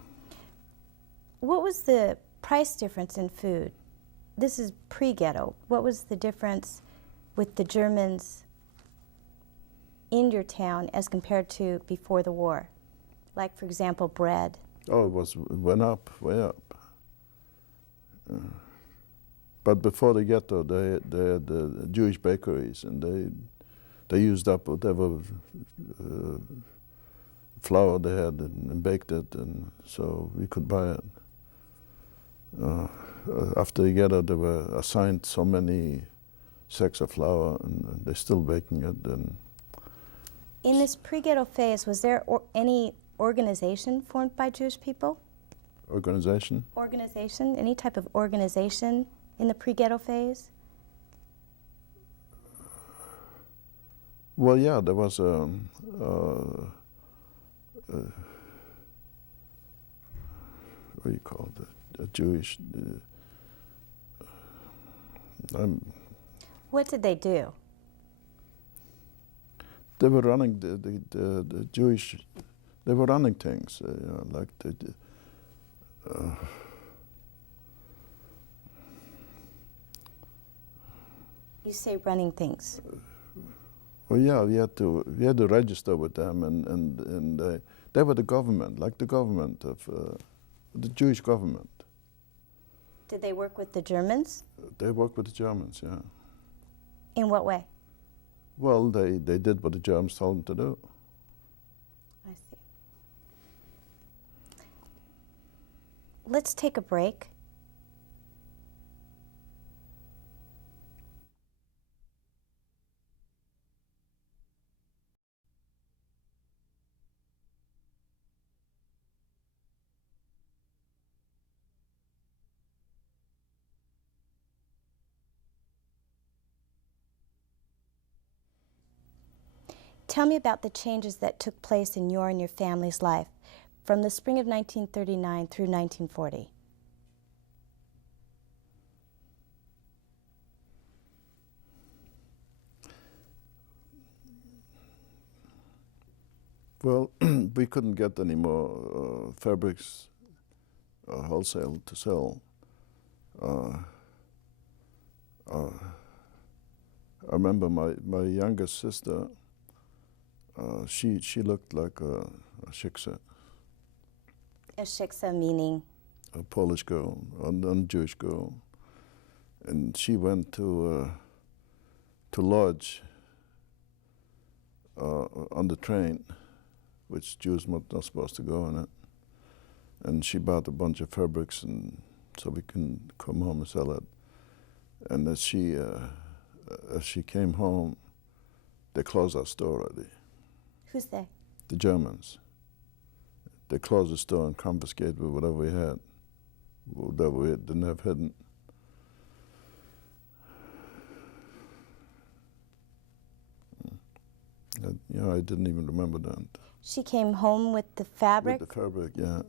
What was the price difference in food? This is pre-ghetto. What was the difference with the Germans in your town as compared to before the war? Like, for example, bread. Oh, it went up, way up. But before the ghetto, they had the Jewish bakeries, and they used up whatever flour they had and baked it, and so we could buy it. After the ghetto, they were assigned so many sacks of flour, and they're still baking it. And in this pre-ghetto phase, was there any organization formed by Jewish people? Organization? Organization? Any type of organization in the pre-ghetto phase? Well, yeah, there was what do you call it? A Jewish. What did they do? They were running the Jewish. They were running things, like You say running things. Well, yeah, we had to register with them, and they were the government, like the government of the Jewish government. Did they work with the Germans? They worked with the Germans, yeah. In what way? Well, they did what the Germans told them to do. I see. Let's take a break. Tell me about the changes that took place in your and your family's life from the spring of 1939 through 1940. Well, we couldn't get any more fabrics wholesale to sell. I remember my youngest sister. She looked like a shiksa. A shiksa meaning? A Polish girl, a Jewish girl, and she went to lodge on the train, which Jews were not supposed to go on it. And she bought a bunch of fabrics, and so we can come home and sell it. And as she came home, they closed our store already. Who's they? The Germans. They closed the store and confiscated whatever we had, whatever we didn't have hidden. I didn't even remember that. She came home with the fabric? With the fabric, yeah.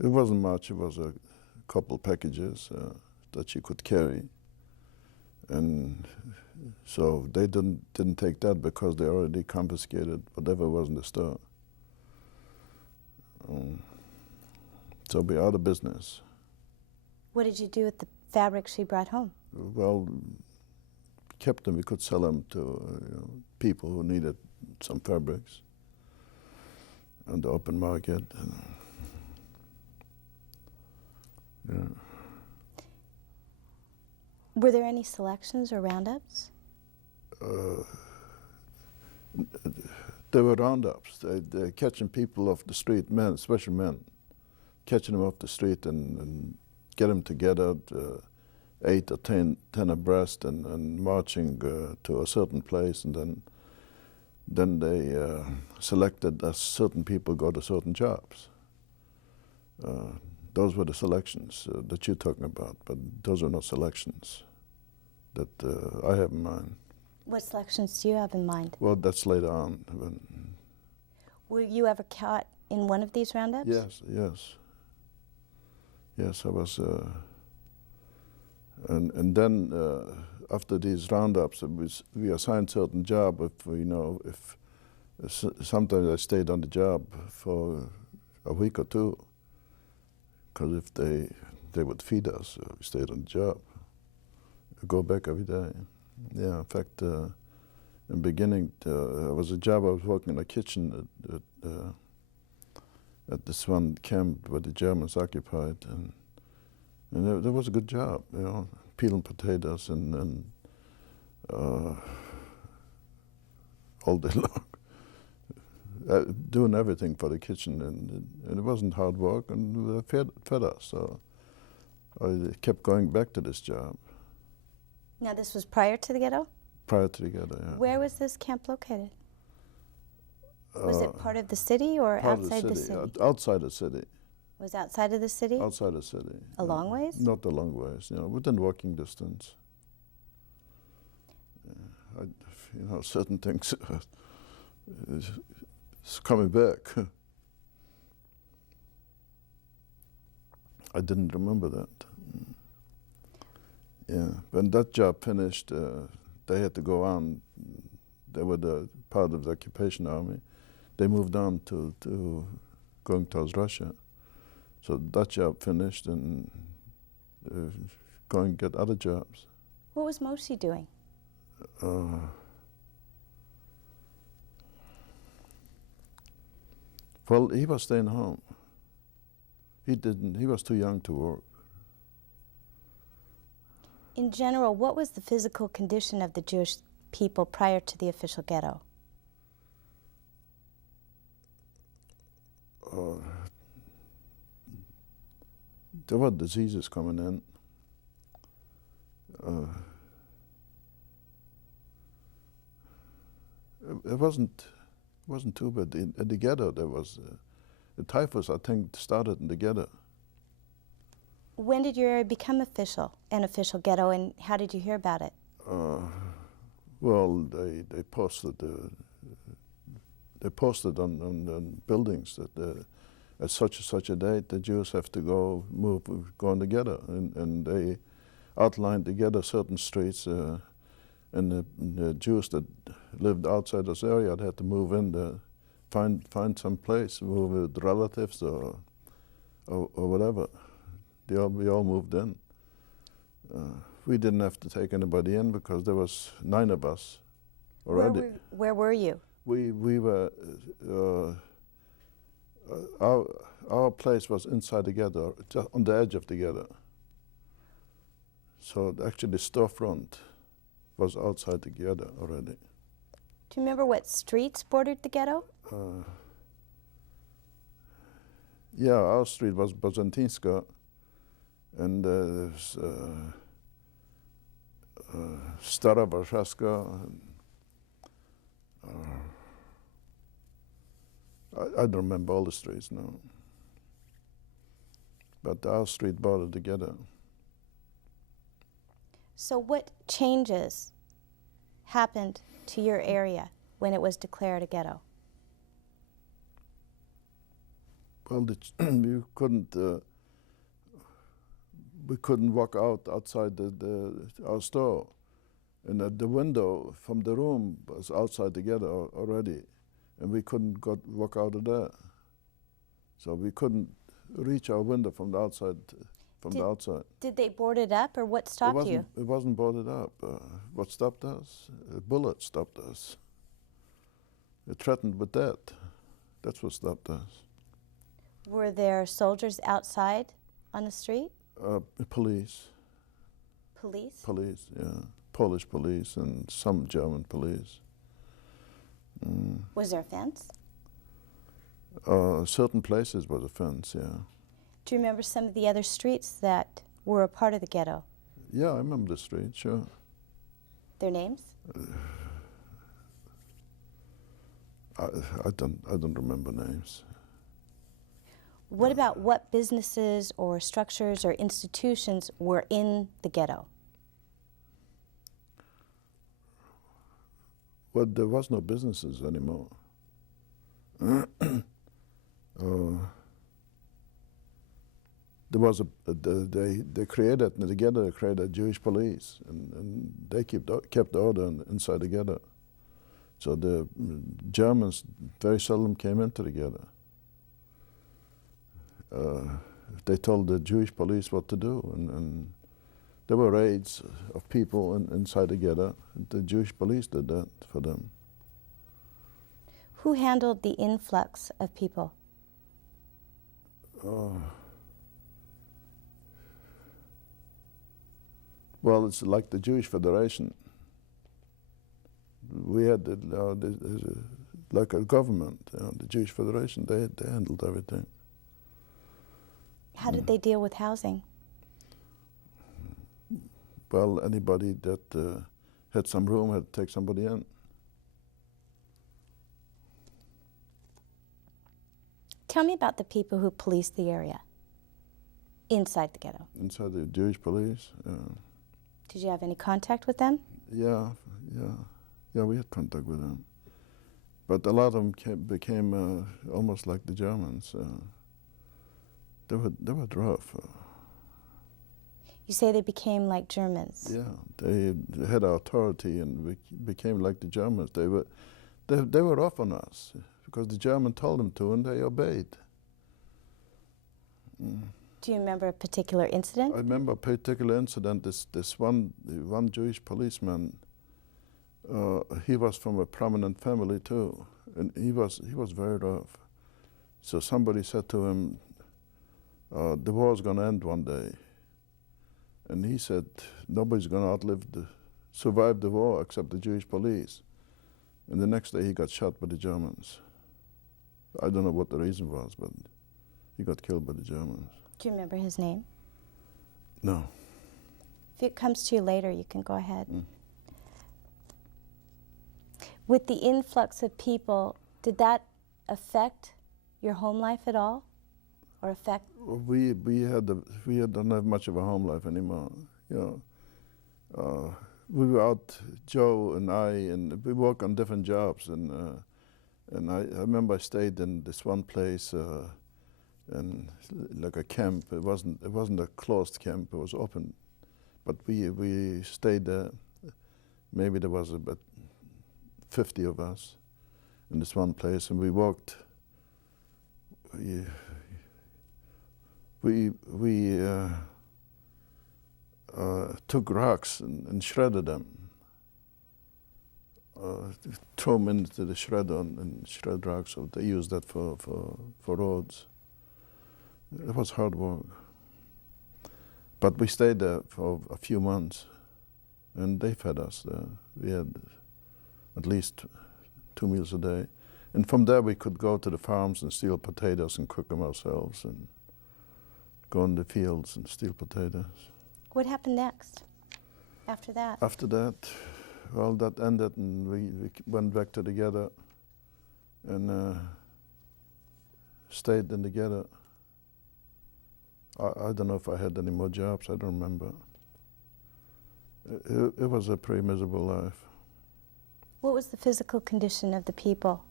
It wasn't much. It was a couple packages that she could carry. And so they didn't take that because they already confiscated whatever was in the store. So we're out of business. What did you do with the fabric she brought home? Well, kept them. We could sell them to people who needed some fabrics on the open market. Yeah. Were there any selections or roundups? There were roundups. They're catching people off the street, men, especially men, catching them off the street and get them together, 8 or 10 abreast, and marching to a certain place, and then they selected that certain people go to certain jobs. Those were the selections that you're talking about, but those are not selections that I have in mind. What selections do you have in mind? Well, that's later on. Were you ever caught in one of these roundups? Yes. Yes, I was. And then after these roundups, we assigned certain job. Sometimes I stayed on the job for a week or two, because if they would feed us, we stayed on the job. We go back every day. Yeah, in fact, in the beginning, it was a job. I was working in a kitchen at this one camp where the Germans occupied, and that was a good job, peeling potatoes and all day long, doing everything for the kitchen, and it wasn't hard work, and it fed us, so I kept going back to this job. Now this was prior to the ghetto? Prior to the ghetto, yeah. Where was this camp located? Was it part of the city or outside the city? Outside the city. Was outside of the city? Outside the city. A long ways? Not a long ways, within walking distance. Certain things it's coming back. I didn't remember that. Yeah, when that job finished, they had to go on. They were the part of the occupation army. They moved on to going towards Russia. So that job finished, and go and get other jobs. What was Moshe doing? Well, he was staying home. He was too young to work. In general, what was the physical condition of the Jewish people prior to the official ghetto? There were diseases coming in. It wasn't too bad. In the ghetto, there was the typhus. I think started in the ghetto. When did your area become an official ghetto, and how did you hear about it? Well, they posted on buildings that at such a date the Jews have to go in the ghetto, and they outlined the ghetto certain streets, and the Jews that lived outside this area had to move in there, find some place, move with relatives or whatever. We all moved in. We didn't have to take anybody in because there was 9 of us already. Where were you? We were, our place was inside the ghetto, just on the edge of the ghetto. So actually the storefront was outside the ghetto already. Do you remember what streets bordered the ghetto? Yeah, our street was Byzantinska, and Stara Warszawa. I don't remember all the streets now. But our street bordered the ghetto. So what changes happened to your area when it was declared a ghetto? Well, we couldn't walk outside our store, and the window from the room was outside the ghetto already, and we couldn't walk out of there. So we couldn't reach our window from the outside. Did they board it up, or what stopped you? It wasn't boarded up. What stopped us? A bullet stopped us. It threatened with death. That's what stopped us. Were there soldiers outside on the street? Police. Police? Police, yeah. Polish police and some German police. Was there a fence? Certain places was a fence, yeah. Do you remember some of the other streets that were a part of the ghetto? Yeah, I remember the street, sure. Their names? I don't remember names. What about what businesses or structures or institutions were in the ghetto? Well, there was no businesses anymore. there was they created in the ghetto. They created a Jewish police, and they kept order inside the ghetto. So the Germans very seldom came into the ghetto. They told the Jewish police what to do, and there were raids of people inside the ghetto. The Jewish police did that for them. Who handled the influx of people? Well, it's like the Jewish Federation. We had like a government, the Jewish Federation. They handled everything. How did they deal with housing? Well, anybody that had some room had to take somebody in. Tell me about the people who policed the area inside the ghetto. Inside the Jewish police. Did you have any contact with them? Yeah, we had contact with them. But a lot of them became almost like the Germans. They were rough. You say they became like Germans. Yeah, they had authority and became like the Germans. They were rough on us because the German told them to, and they obeyed. Do you remember a particular incident? I remember a particular incident. This one Jewish policeman. He was from a prominent family too, and he was very rough. So somebody said to him, "The war's going to end one day," and he said, "Nobody's going to survive the war except the Jewish police." And the next day he got shot by the Germans. I don't know what the reason was, but he got killed by the Germans. Do you remember his name? No. If it comes to you later, you can go ahead. With the influx of people, did that affect your home life at all, or affect? We don't have much of a home life anymore. You know, we were out, Joe and I, and we work on different jobs. And I remember I stayed in this one place, in like a camp. It wasn't a closed camp. It was open, but we stayed there. Maybe there was about 50 of us in this one place, and we walked. We took rocks and shredded them. Throw them into the shredder and shred rocks. So they used that for roads. It was hard work. But we stayed there for a few months, and they fed us there. We had at least 2 meals a day. And from there we could go to the farms and steal potatoes and cook them ourselves, and go in the fields and steal potatoes. What happened next, after that? After that, well, that ended, and we went back to the ghetto and stayed in the ghetto. I don't know if I had any more jobs, I don't remember. It was a pretty miserable life. What was the physical condition of the people?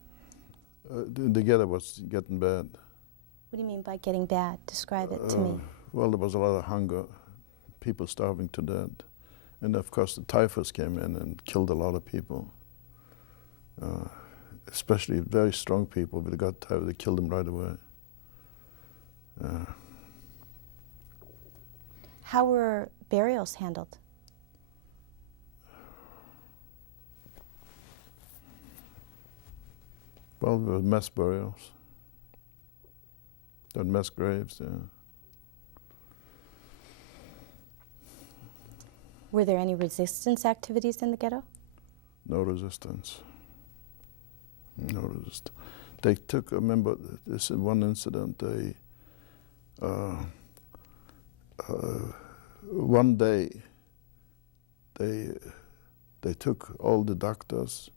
The ghetto was getting bad. What do you mean by getting bad? Describe it to me. Well, there was a lot of hunger, people starving to death. And of course the typhus came in and killed a lot of people. Especially very strong people, but they killed them right away. How were burials handled? Well, there were mass burials. There were mass graves, yeah. Were there any resistance activities in the ghetto? No resistance. No resistance. They took, I remember this one incident, one day they took all the doctors,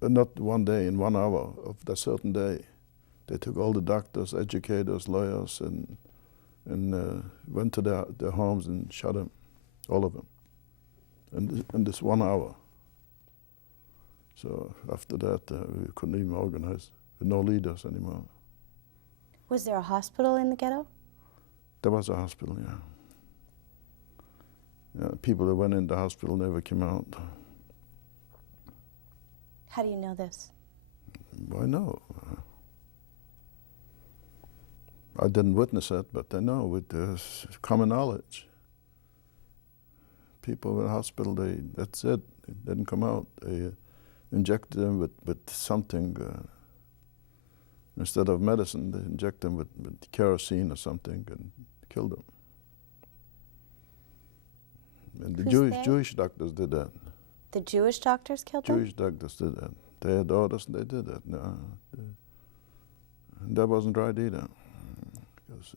not one day, in 1 hour of the certain day, they took all the doctors, educators, lawyers, and went to their homes and shot them, all of them, in this 1 hour. So after that, we couldn't even organize, with no leaders anymore. Was there a hospital in the ghetto? There was a hospital, yeah. Yeah, people that went in the hospital never came out. How do you know this? I know. I didn't witness it, but I know with common knowledge. People in the hospital, that's it. They didn't come out. They injected them with something. Instead of medicine, they inject them with kerosene or something and kill them. And the Jewish doctors did that. The Jewish doctors killed them? Jewish doctors did that. They had orders and they did that. No, and that wasn't right either. Because,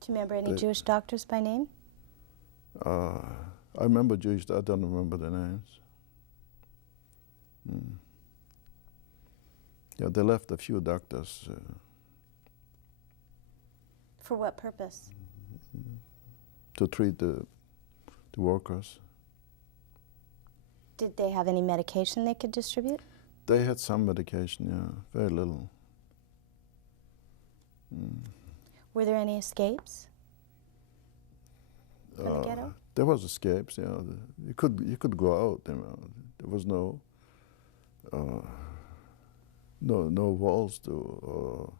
do you remember any Jewish doctors by name? I remember Jewish, I don't remember their names. Yeah, they left a few doctors. For what purpose? To treat the workers. Did they have any medication they could distribute? They had some medication, yeah, very little. Were there any escapes from the ghetto? There was escapes, yeah. You could go out, you know. There was no walls to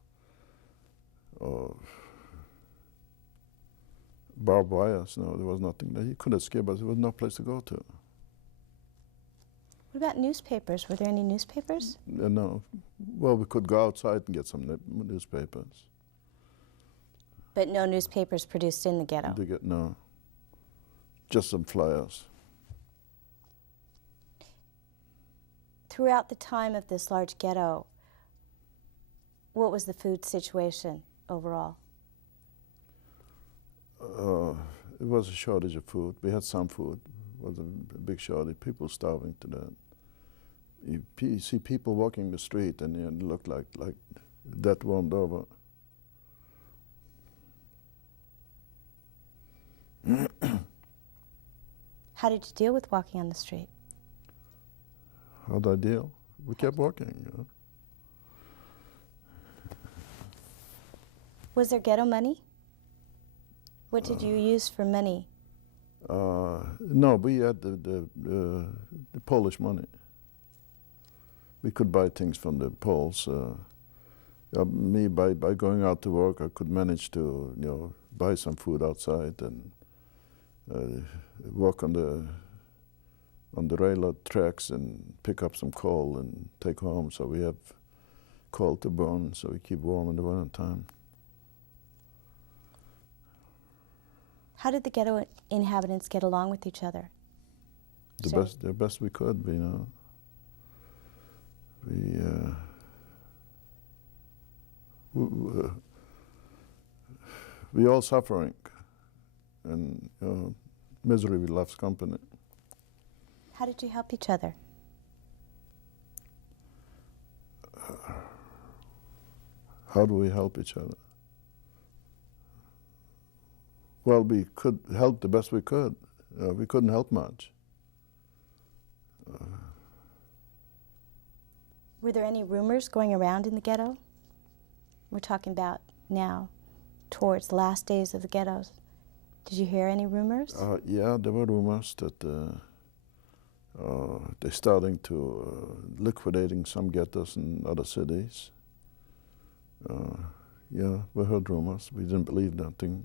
barbed wires. No, there was nothing there. You could escape, but there was no place to go to. What about newspapers? Were there any newspapers? No. Well, we could go outside and get some newspapers. But no newspapers produced in the ghetto? No. Just some flyers. Throughout the time of this large ghetto, what was the food situation overall? It was a shortage of food. We had some food. It was a big shortage. People starving to death. You see people walking the street and it looked like that warmed over. How did you deal with walking on the street? How did I deal? We kept walking. You know. Was there ghetto money? What did you use for money? No, we had the Polish money. We could buy things from the Poles. Me, by going out to work, I could manage to, buy some food outside and walk on the railroad tracks and pick up some coal and take home. So we have coal to burn, so we keep warm in the winter time. How did the ghetto inhabitants get along with each other? The best we could, we all suffering, and misery loves company. How did you help each other? How do we help each other? Well, we could help the best we could. We couldn't help much. Were there any rumors going around in the ghetto? We're talking about now, towards the last days of the ghettos. Did you hear any rumors? Yeah, there were rumors that they're starting to liquidating some ghettos in other cities. Yeah, we heard rumors. We didn't believe nothing.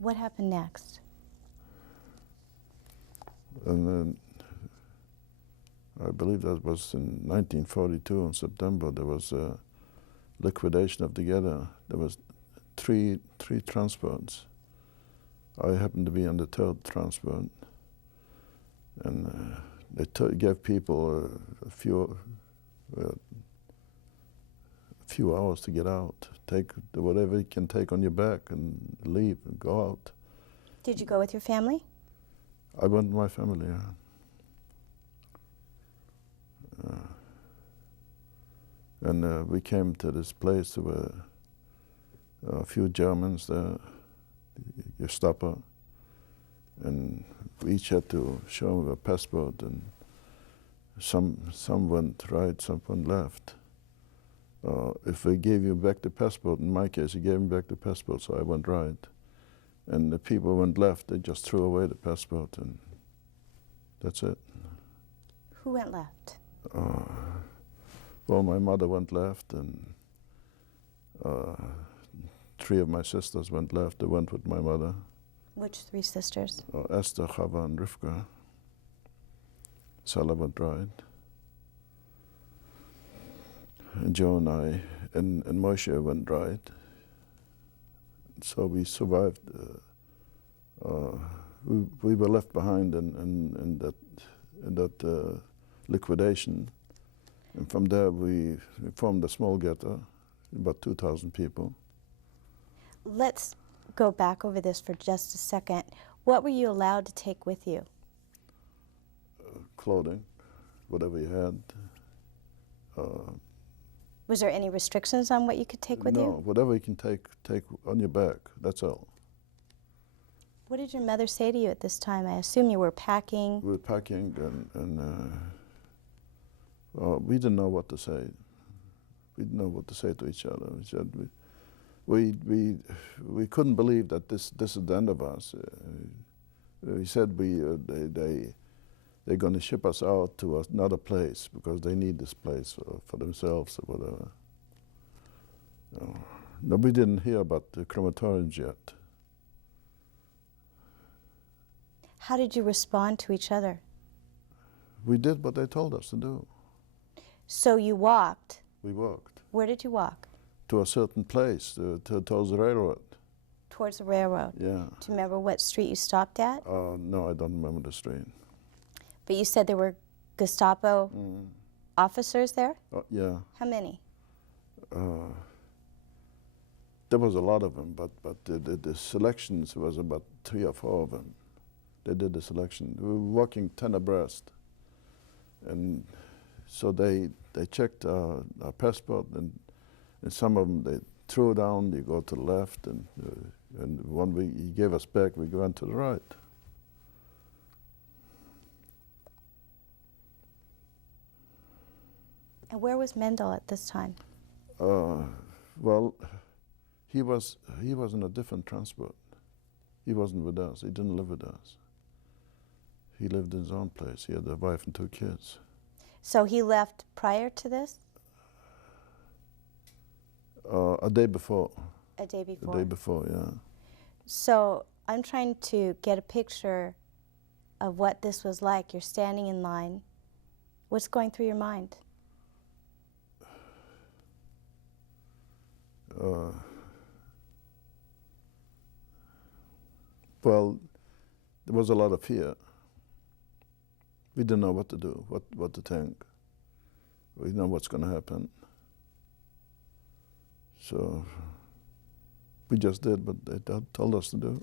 What happened next? And then I believe that was in 1942 in September. There was a liquidation of the ghetto. There was three transports. I happened to be on the third transport, and they gave people a few hours to get out. Take whatever you can take on your back and leave and go out. Did you go with your family? I went with my family, yeah. And we came to this place. There were a few Germans there, and we each had to show them a passport, and Some went right, some went left. If they gave you back the passport, in my case, he gave me back the passport, so I went right. And the people went left, they just threw away the passport, and that's it. Who went left? Well, my mother went left, and 3 of my sisters went left. They went with my mother. Which 3 sisters? Esther, Chava, and Rivka. Sala went right. And Joe and I and Moshe went right. So we survived. We were left behind in that liquidation. And from there we formed a small ghetto, about 2,000 people. Let's go back over this for just a second. What were you allowed to take with you? Clothing, whatever you had. Was there any restrictions on what you could take with you? No, whatever you can take on your back, that's all. What did your mother say to you at this time? I assume you were packing. We were packing, and we didn't know what to say. We didn't know what to say to each other. We said we couldn't believe that this is the end of us. We said they're going to ship us out to another place because they need this place for themselves or whatever. No, we didn't hear about the crematoriums yet. How did you respond to each other? We did what they told us to do. So you walked? We walked. Where did you walk? To a certain place, towards the railroad. Towards the railroad? Yeah. Do you remember what street you stopped at? No, I don't remember the street. But you said there were Gestapo officers there? Yeah. How many? There was a lot of them, but the selections was about 3 or 4 of them. They did the selection. We were walking 10 abreast. And so they checked our passport, and some of them they threw down, you go to the left, and one he gave us back, we went to the right. And where was Mendel at this time? Well, he was in a different transport. He wasn't with us. He didn't live with us. He lived in his own place. He had a wife and 2 kids. So he left prior to this? A day before. A day before? A day before, yeah. So I'm trying to get a picture of what this was like. You're standing in line. What's going through your mind? Well, there was a lot of fear. We didn't know what to do, what to think. We didn't know what's going to happen. So we just did what they told us to do.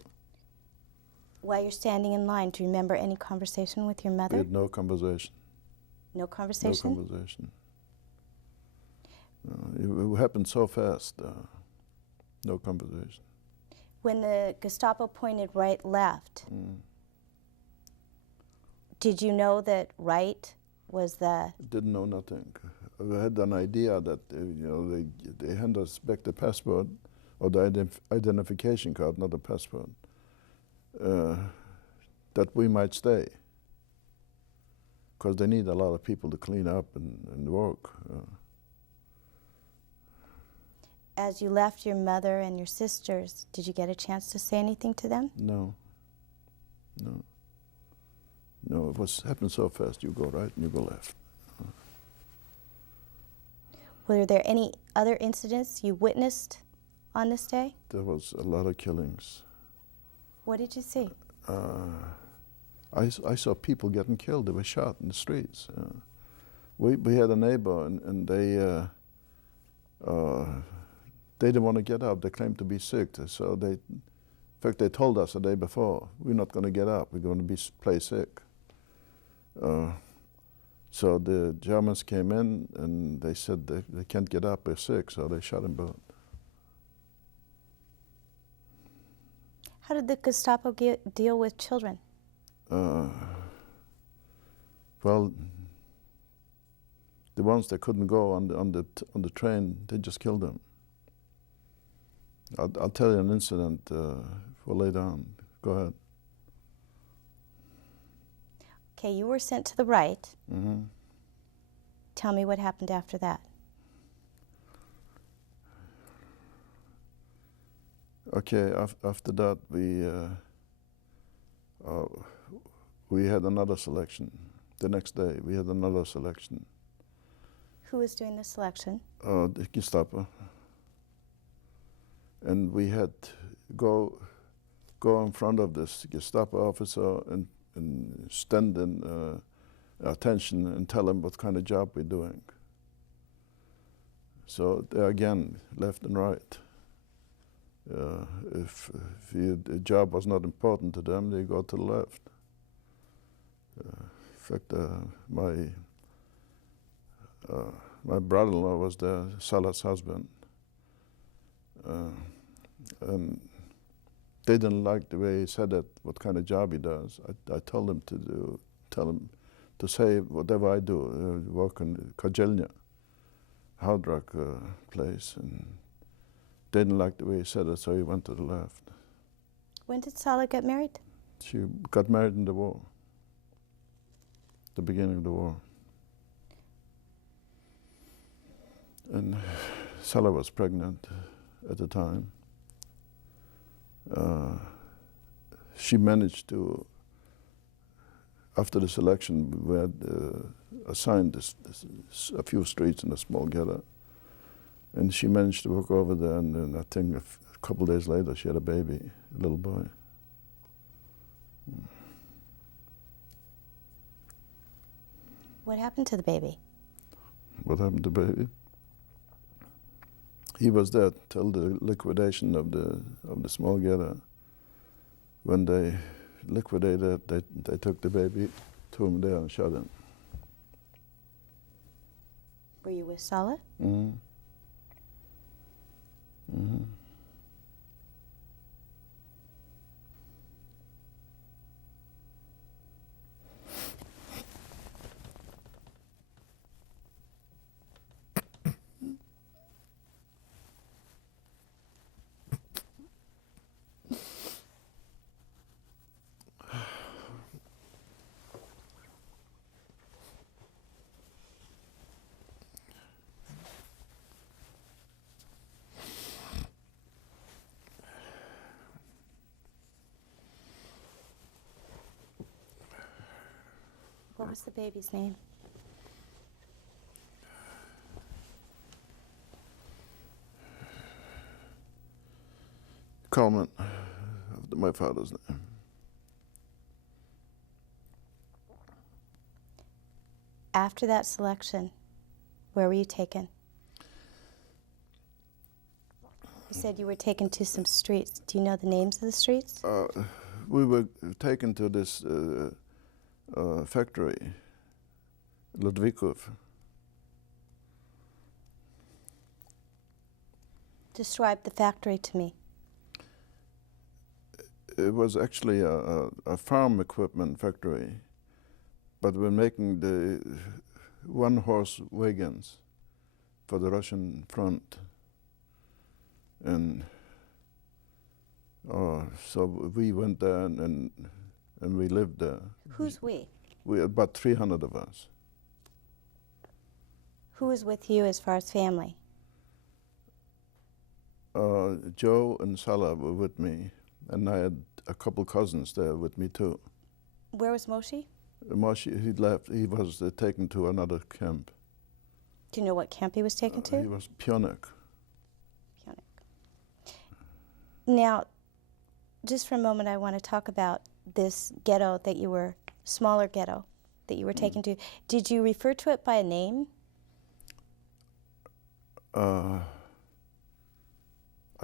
While you're standing in line, do you remember any conversation with your mother? We had no conversation. No conversation? No conversation. It happened so fast. No conversation. When the Gestapo pointed right, left, did you know that right was the... Didn't know nothing. We had an idea that they hand us back the passport or the identification card, not the passport, that we might stay, because they need a lot of people to clean up and work. As you left your mother and your sisters, did you get a chance to say anything to them? No. No. No, it happened so fast. You go right and you go left. Were there any other incidents you witnessed on this day? There was a lot of killings. What did you see? I saw people getting killed. They were shot in the streets. We had a neighbor, and they didn't want to get up. They claimed to be sick. So in fact, they told us the day before, we're not going to get up. We're going to play sick. So the Germans came in, and they said they can't get up, they're sick, so they shot them both. How did the Gestapo deal with children? Well, The ones that couldn't go on the train, they just killed them. I'll tell you an incident for later on. Go ahead. Okay, you were sent to the right. Mm-hmm. Tell me what happened after that. Okay, after that we had another selection. The next day we had another selection. Who was doing the selection? The Gestapo. And we had go in front of this Gestapo officer and stand in attention and tell him what kind of job we're doing. So there again, left and right. If the job was not important to them, they go to the left. In fact, my brother-in-law was the Salah's husband. And they didn't like the way he said it, what kind of job he does. I told him to say whatever I do, work in Kajelnya, hard rock place, and they didn't like the way he said it, so he went to the left. When did Salah get married? She got married in the war, the beginning of the war. And Salah was pregnant at the time. She managed to, after the selection, we had assigned a few streets in a small ghetto, and she managed to work over there, and then I think a couple of days later she had a baby, a little boy. What happened to the baby? What happened to the baby? He was there till the liquidation of the small ghetto. When they liquidated, they took the baby, threw him there and shot him. Were you with Salah? Mm-hmm. Mm-hmm. What was the baby's name? Coleman, my father's name. After that selection, where were you taken? You said you were taken to some streets. Do you know the names of the streets? We were taken to this factory, Ludwikow. Describe the factory to me. It was actually a farm equipment factory, but we're making the one-horse wagons for the Russian front. And so we went there and we lived there. Who's we? We about 300 of us. Who was with you as far as family? Joe and Salah were with me, and I had a couple cousins there with me too. Where was Moshe? Moshe, he left. He was taken to another camp. Do you know what camp he was taken to? He was Pionek. Now, just for a moment, I want to talk about this ghetto that you were, smaller ghetto that you were taken to. Did you refer to it by a name? I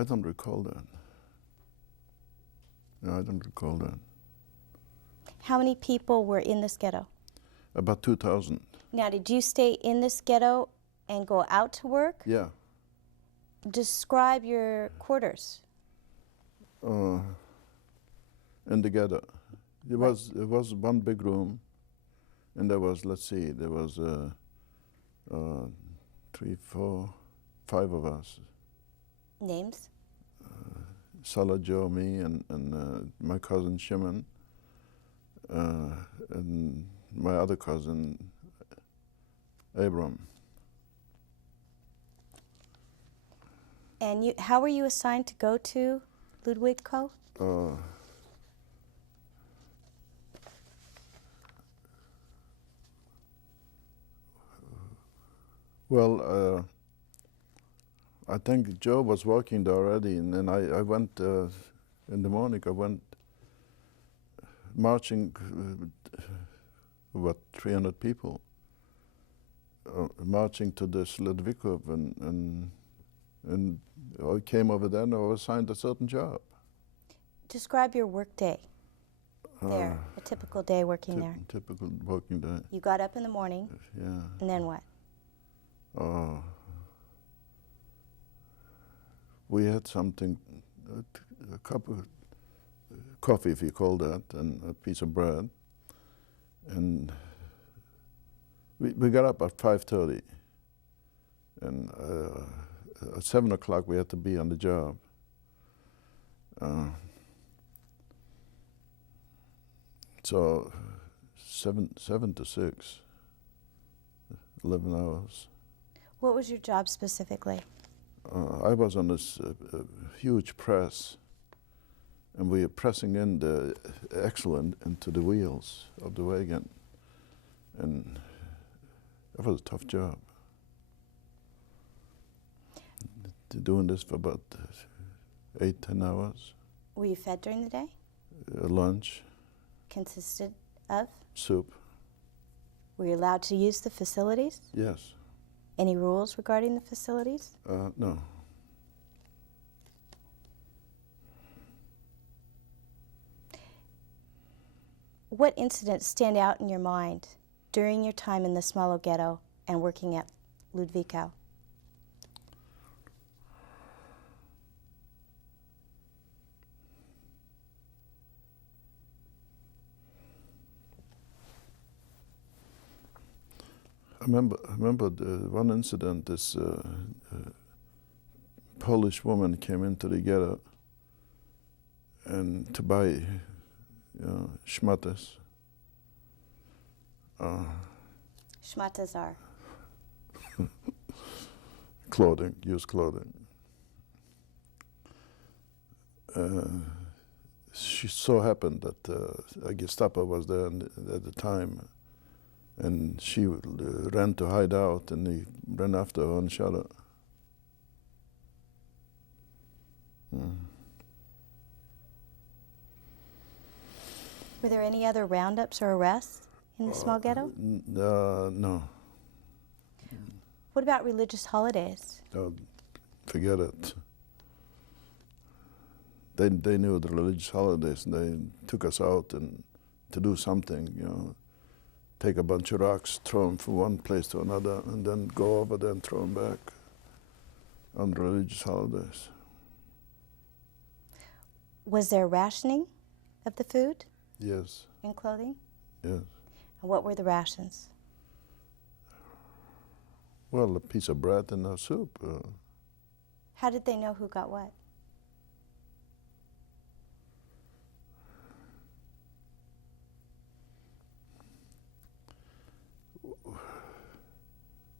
don't recall that. No, I don't recall that. How many people were in this ghetto? About 2,000. Now, did you stay in this ghetto and go out to work? Yeah. Describe your quarters. In the ghetto. It was one big room, and there was, let's see, there was 3, 4, 5 of us. Names? Salah, Joe, me, and my cousin Shimon, and my other cousin Abram. And how were you assigned to go to Ludwikow? Well, I think Joe was working there already, and then I went in the morning. I went marching, about 300 people, marching to this Ludwikow, and I came over there and I was assigned a certain job. Describe your work day there, a typical day working there. Typical working day. You got up in the morning, Yeah. and then what? We had something, a cup of coffee, if you call that, and a piece of bread. And we got up at 5:30. And at 7 o'clock we had to be on the job. So 7 to 6, 11 hours. What was your job specifically? I was on this huge press, and we were pressing in the axle into the wheels of the wagon, and it was a tough job. Doing this for about 8, 10 hours. Were you fed during the day? Lunch. Consisted of? Soup. Were you allowed to use the facilities? Yes. Any rules regarding the facilities? No. What incidents stand out in your mind during your time in the Small Ghetto and working at Ludwikow? I remember one incident. This Polish woman came into the ghetto and to buy, schmattes. Schmattes are? Clothing, used clothing. She so happened that a Gestapo was there at the time, and she ran to hide out, and he ran after her and shot her. Were there any other roundups or arrests in the Small Ghetto? No. What about religious holidays? Forget it. They knew the religious holidays, and they took us out and to do something, take a bunch of rocks, throw them from one place to another, and then go over there and throw them back on religious holidays. Was there rationing of the food? Yes. And clothing? Yes. And what were the rations? Well, a piece of bread and a soup. How did they know who got what?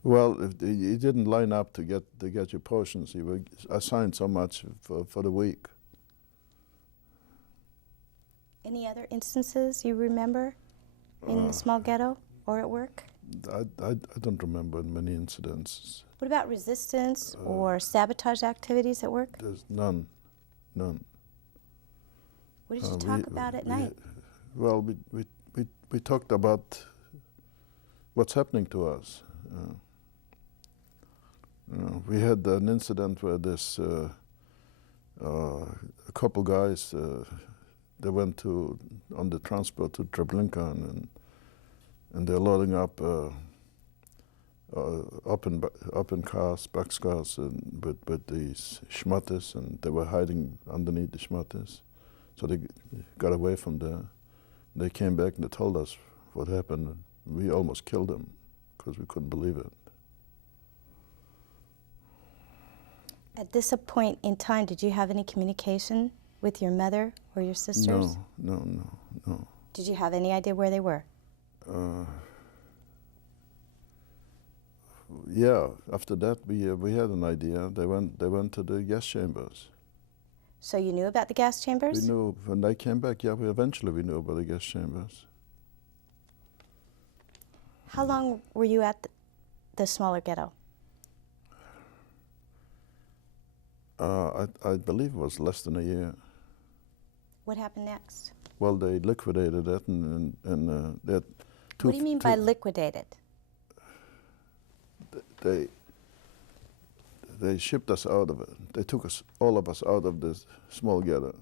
Well, if you didn't line up to get your portions, you were assigned so much for the week. Any other instances you remember in the Small Ghetto or at work? I don't remember many incidents. What about resistance or sabotage activities at work? There's none. What did you talk about at night? Well, we talked about what's happening to us. We had an incident where this a couple guys they went on the transport to Treblinka, and they're loading up up in cars, boxcars, with these schmattes, and they were hiding underneath the schmattes. So they got away from there. They came back and they told us what happened. We almost killed them because we couldn't believe it. At this point in time, did you have any communication with your mother or your sisters? No. Did you have any idea where they were? Yeah, after that we had an idea. They went to the gas chambers. So you knew about the gas chambers? We knew when they came back. Yeah, eventually we knew about the gas chambers. How long were you at the smaller ghetto? I believe it was less than a year. What happened next? Well, they liquidated it, and they had two. What do you mean by liquidated? They shipped us out of it. They took all of us out of this small ghetto,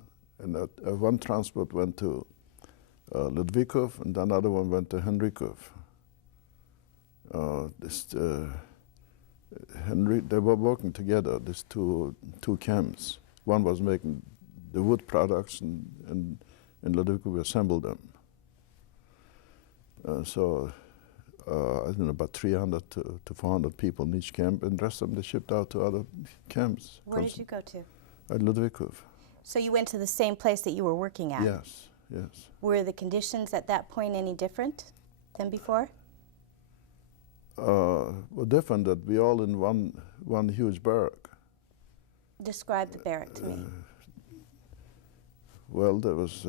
and one transport went to Ludwikow, and another one went to Henrikow. They were working together. These two camps. One was making the wood products, and in Ludwikow we assembled them. I don't know, about 300 to 400 people in each camp, and the rest of them they shipped out to other camps. Where did you go to? At Ludwikow. So you went to the same place that you were working at? Yes. Were the conditions at that point any different than before? Well, different, that we all in one huge barrack. Describe the barrack to me. Well, there was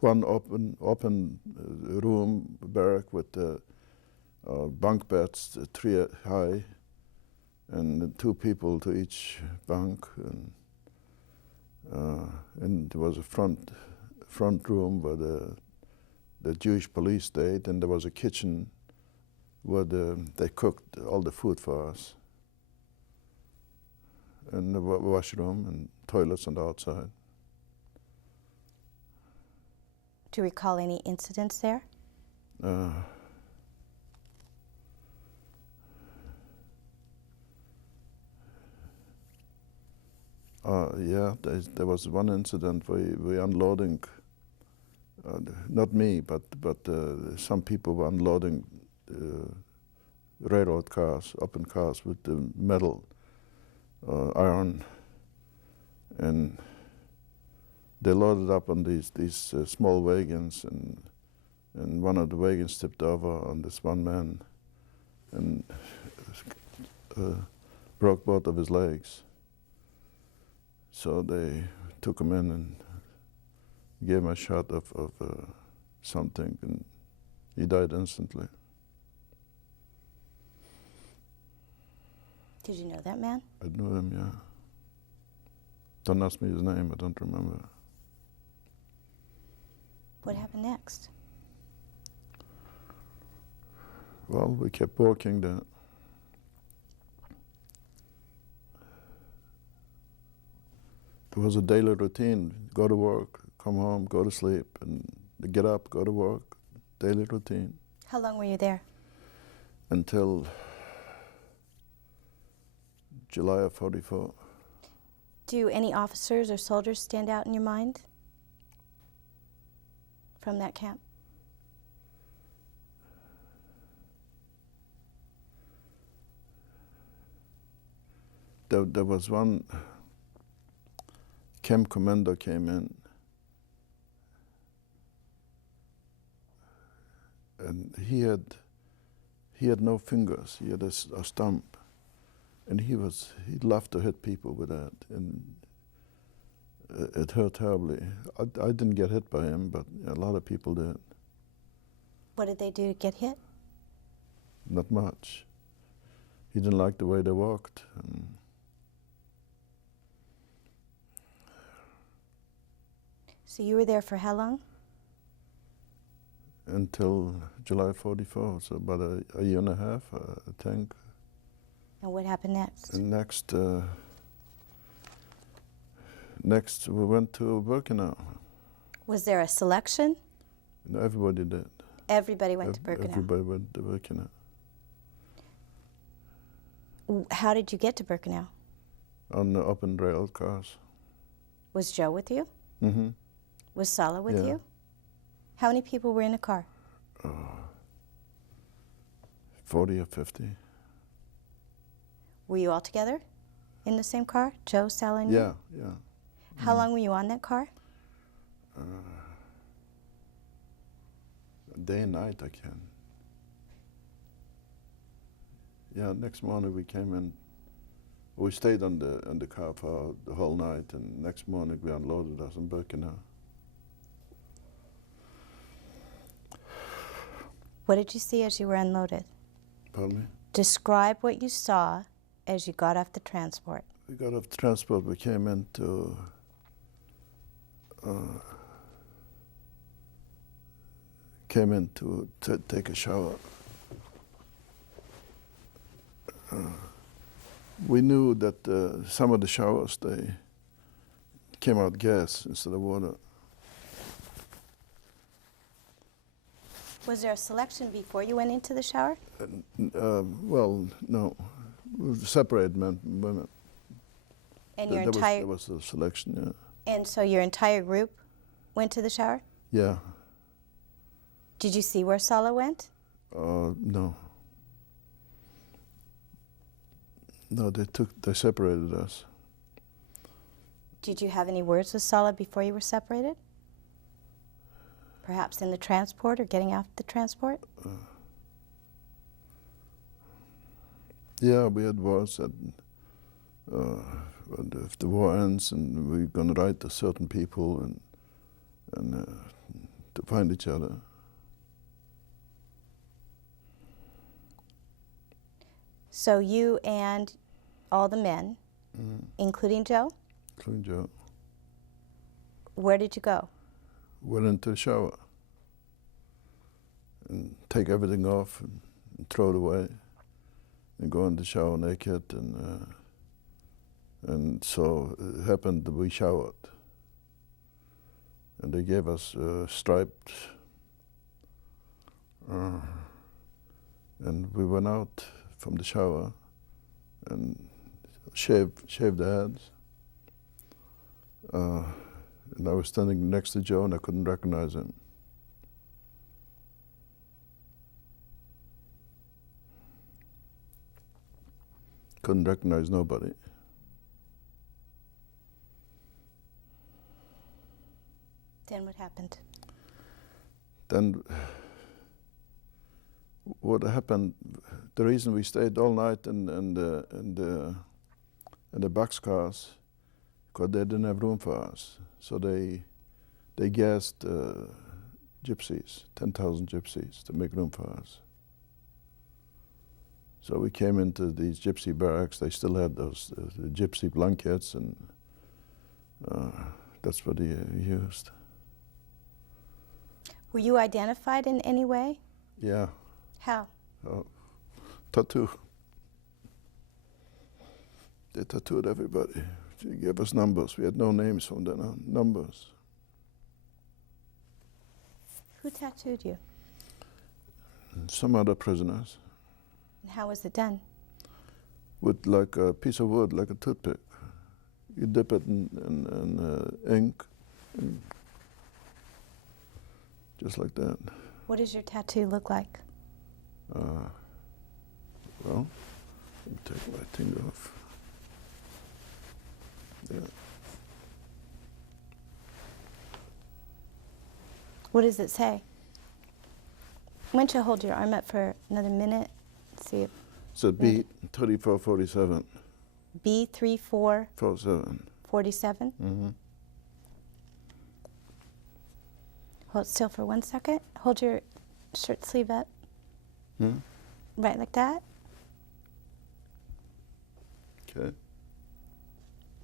one open room barrack with bunk beds 3 high, and 2 people to each bunk, and there was a front room where the Jewish police stayed, and there was a kitchen where they cooked all the food for us, and the washroom and toilets on the outside. Do you recall any incidents there? Yeah, there was one incident where we unloading, not me, but some people were unloading railroad cars, open cars with the metal, iron, and they loaded up on these small wagons, and one of the wagons tipped over on this one man, and broke both of his legs. So they took him in and gave him a shot of something, and he died instantly. Did you know that man? I knew him, yeah. Don't ask me his name, I don't remember. What happened next? Well, we kept working there. There was a daily routine: go to work, come home, go to sleep, and get up, go to work. Daily routine. How long were you there? Until July of '44. Do any officers or soldiers stand out in your mind from that camp? There was one camp commander came in, and he had no fingers. He had a stump, and he loved to hit people with that, and it hurt terribly. I didn't get hit by him, but a lot of people did. What did they do to get hit? Not much. He didn't like the way they walked. So you were there for how long? Until July '44, so about a year and a half, I think. And what happened next? And next we went to Birkenau. Was there a selection? No, everybody did. Everybody went to Birkenau. Everybody went to Birkenau. How did you get to Birkenau? On the open rail cars. Was Joe with you? Mm-hmm. Was Sala with Yeah. you? How many people were in the car? 40 or 50. Were you all together in the same car? Joe, Sally, and you? Yeah, yeah. How long were you on that car? Day and night, I can. Yeah, next morning we came in. We stayed on the car for the whole night, and next morning we unloaded us in Birkenau. What did you see as you were unloaded? Pardon me? Describe what you saw as you got off the transport. We got off the transport, we came in to take a shower. We knew that some of the showers, they came out gas instead of water. Was there a selection before you went into the shower? Well, no. We were separated men and women. And There was a selection, yeah. And so your entire group went to the shower? Yeah. Did you see where Sala went? No. No, they separated us. Did you have any words with Sala before you were separated? Perhaps in the transport or getting off the transport? Yeah, we had wars that if the war ends and we're going to write to certain people and to find each other. So you and all the men, including Joe? Including Joe. Where did you go? Went into the shower and take everything off and throw it away and go in the shower naked and so it happened that we showered and they gave us striped and we went out from the shower and shaved the heads. And I was standing next to Joe and I couldn't recognize him. Couldn't recognize nobody. Then what happened? Then what happened, the reason we stayed all night in the boxcars, because they didn't have room for us. So they gassed gypsies, 10,000 gypsies, to make room for us. So we came into these gypsy barracks. They still had those the gypsy blankets, and that's what they used. Were you identified in any way? Yeah. How? Tattoo. They tattooed everybody. They gave us numbers. We had no names from then on. Numbers. Who tattooed you? Some other prisoners. And how was it done? With like a piece of wood, like a toothpick. You dip it in ink, and just like that. What does your tattoo look like? Well, let me take my thing off. Yeah. What does it say? Why don't you hold your arm up for another minute? See if So B3447. B3447. 47. Mm-hmm. Hold still for 1 second. Hold your shirt sleeve up. Hmm? Right like that. Okay.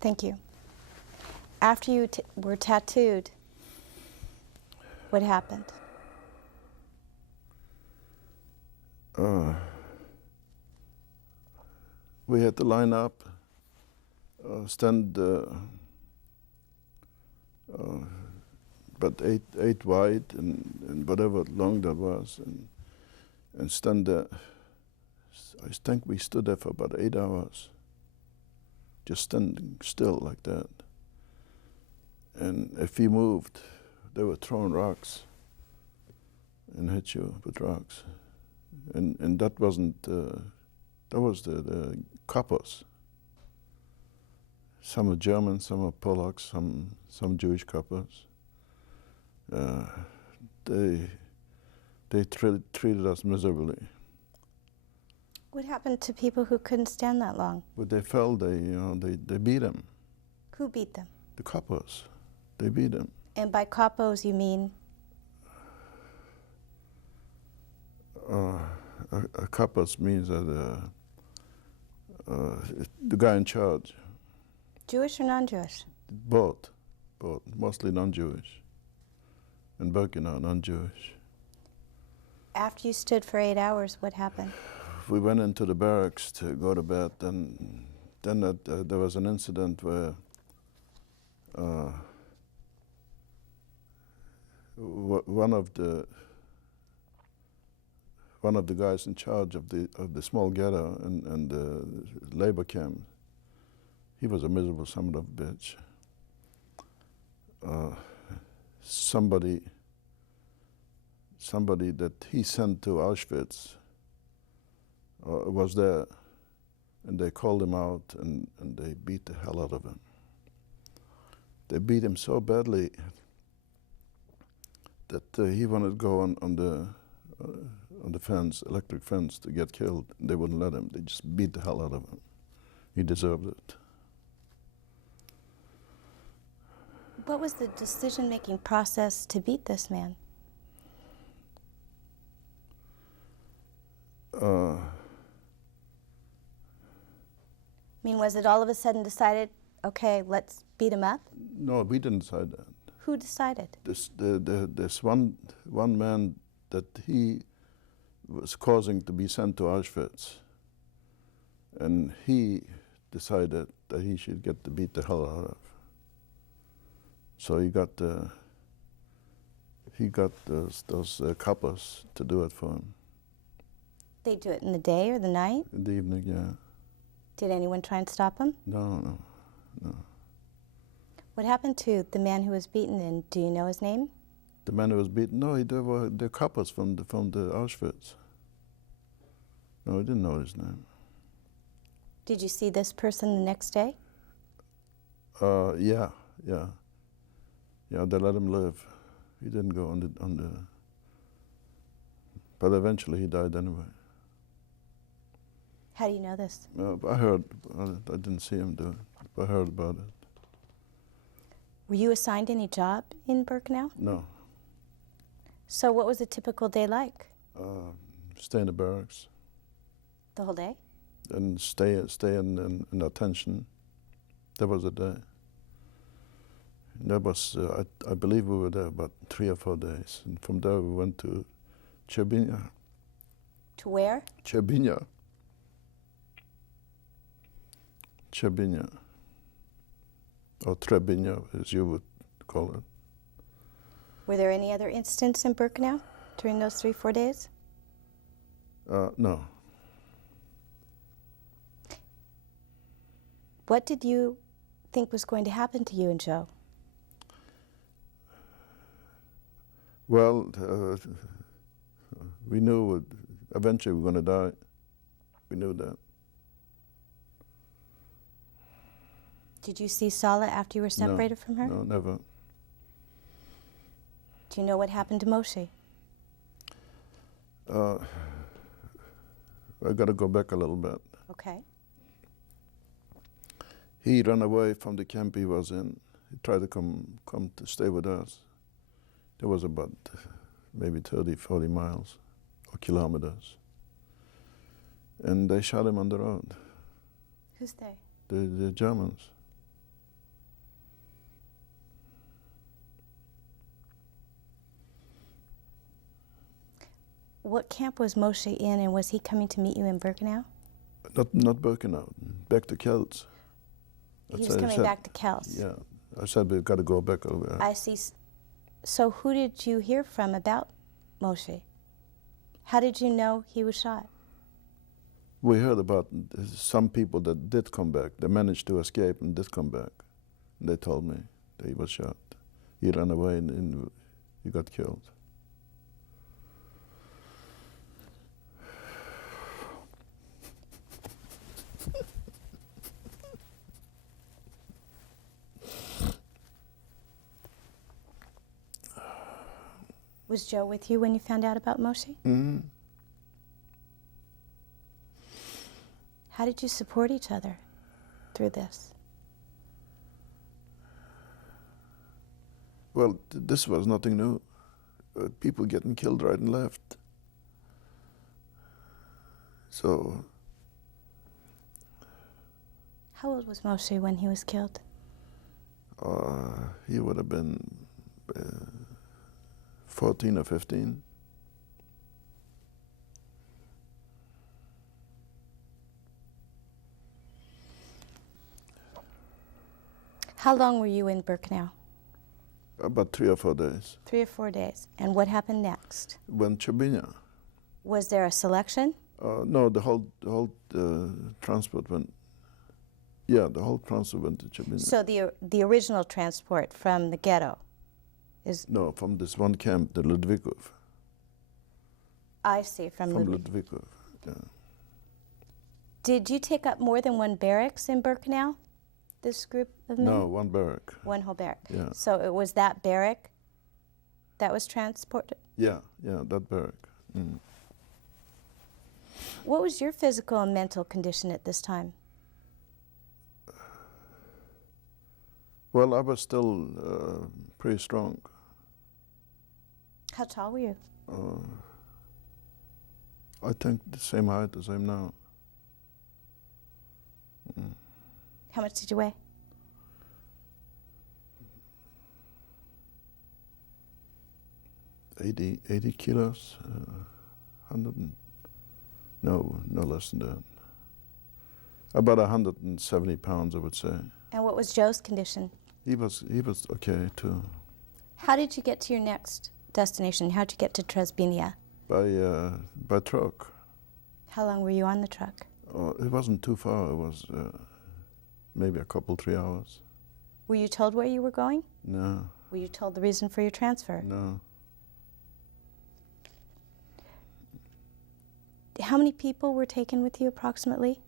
Thank you. After you were tattooed, what happened? We had to line up, stand about eight wide and whatever long that was, and stand there. I think we stood there for about 8 hours, just standing still like that. And if you moved, they were throwing rocks and hit you with rocks. And that wasn't That was the couples. Some are German, some are Polacks, some Jewish couples. They treated us miserably. What happened to people who couldn't stand that long? But they fell. They beat them. Who beat them? The coppers. They beat them. And by coppos you mean? A coppers means that the guy in charge. Jewish or non-Jewish? Both, mostly non-Jewish. In Birkenau, non-Jewish. After you stood for 8 hours, what happened? We went into the barracks to go to bed, and then there was an incident where one of the guys in charge of the small ghetto and the labor camp, he was a miserable son of a bitch. Somebody that he sent to Auschwitz was there, and they called him out, and they beat the hell out of him. They beat him so badly that he wanted to go on the fence, electric fence, to get killed. They wouldn't let him. They just beat the hell out of him. He deserved it. What was the decision-making process to beat this man? I mean, was it all of a sudden decided, okay, let's beat him up? No, we didn't decide that. Who decided? This one man that he was causing to be sent to Auschwitz, and he decided that he should get to beat the hell out of. So he got those coppers to do it for him. They do it in the day or the night? In the evening, yeah. Did anyone try and stop him? No. What happened to the man who was beaten, and do you know his name? The man who was beaten? No, they were the coppers from the Auschwitz. No, I didn't know his name. Did you see this person the next day? Yeah, they let him live. He didn't go on the. But eventually he died anyway. How do you know this? I heard. I didn't see him do it, but I heard about it. Were you assigned any job in Birkenau? No. So what was a typical day like? Stay in the barracks. The whole day? And stay in attention. That was a day. That was, I believe we were there about 3 or 4 days. And from there we went to Treblinka. To where? Treblinka. Or Treblinka, as you would call it. Were there any other incidents in Birkenau during those 3-4 days? No. What did you think was going to happen to you and Joe? Well, we knew eventually we were going to die. We knew that. Did you see Sala after you were separated from her? No, never. Do you know what happened to Moshe? I got to go back a little bit. Okay. He ran away from the camp he was in. He tried to come to stay with us. It was about maybe 30, 40 miles or kilometers. And they shot him on the road. Who's they? The Germans. What camp was Moshe in, and was he coming to meet you in Birkenau? Not Birkenau, back to Kelts. He was coming back to Kelts. Yeah, I said we've got to go back over there. I see. So who did you hear from about Moshe? How did you know he was shot? We heard about some people that did come back. They managed to escape and did come back. And they told me that he was shot. He ran away and he got killed. Was Joe with you when you found out about Moshe? Mm-hmm. How did you support each other through this? Well, this was nothing new. People getting killed right and left. So. How old was Moshe when he was killed? He would have been 14 or 15. How long were you in Birkenau? About 3 or 4 days. 3 or 4 days. And what happened next? Went Chabinia. Was there a selection? No, the whole transport went. Yeah, the whole transport went to Chabinia. So the original transport from the ghetto is. No, from this one camp, the Ludwikow. I see, from Ludwikow. Yeah. Did you take up more than one barracks in Birkenau? This group of men? No, one barrack. One whole barrack. Yeah. So it was that barrack that was transported? Yeah, that barrack. Mm. What was your physical and mental condition at this time? Well, I was still pretty strong. How tall were you? I think the same height as I am now. Mm. How much did you weigh? 80 kilos, 100 no less than that. About 170 pounds, I would say. And what was Joe's condition? He was okay too. How did you get to your next destination? How'd you get to Trezbinia? By truck. How long were you on the truck? It wasn't too far. It was maybe a couple, 3 hours. Were you told where you were going? No. Were you told the reason for your transfer? No. How many people were taken with you approximately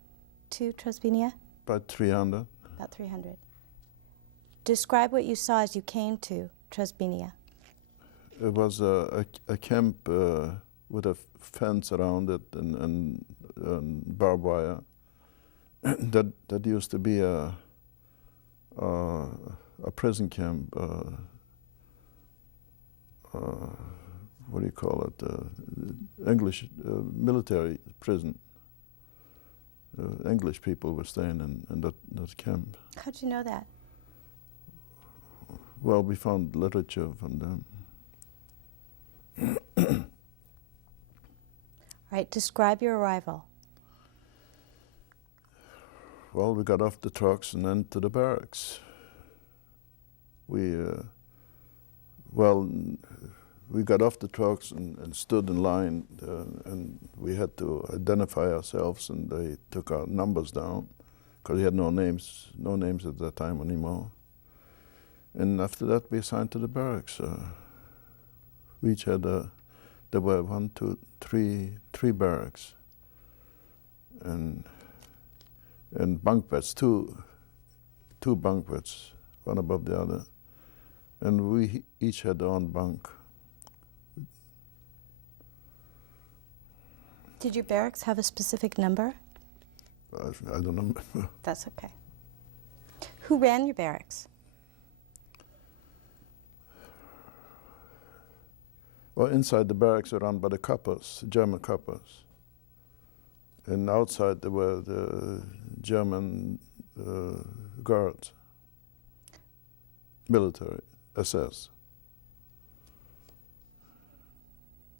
to Trezbinia? About 300. About 300. Describe what you saw as you came to Trezbinia. It was a camp with a fence around it and barbed wire. that used to be a prison camp. What do you call it? English military prison. English people were staying in that camp. How'd you know that? Well, we found literature from them. All right, describe your arrival. Well, we got off the trucks and then to the barracks. We got off the trucks and stood in line, and we had to identify ourselves, and they took our numbers down because we had no names at that time anymore. And after that, we assigned to the barracks. We each had there were 1, 2, 3 barracks, and bunk beds, two bunk beds, one above the other, and we each had our own bunk. Did your barracks have a specific number? I don't know. That's okay. Who ran your barracks? Well, inside the barracks were run by the coppers, German coppers. And outside there were the German guards, military, SS.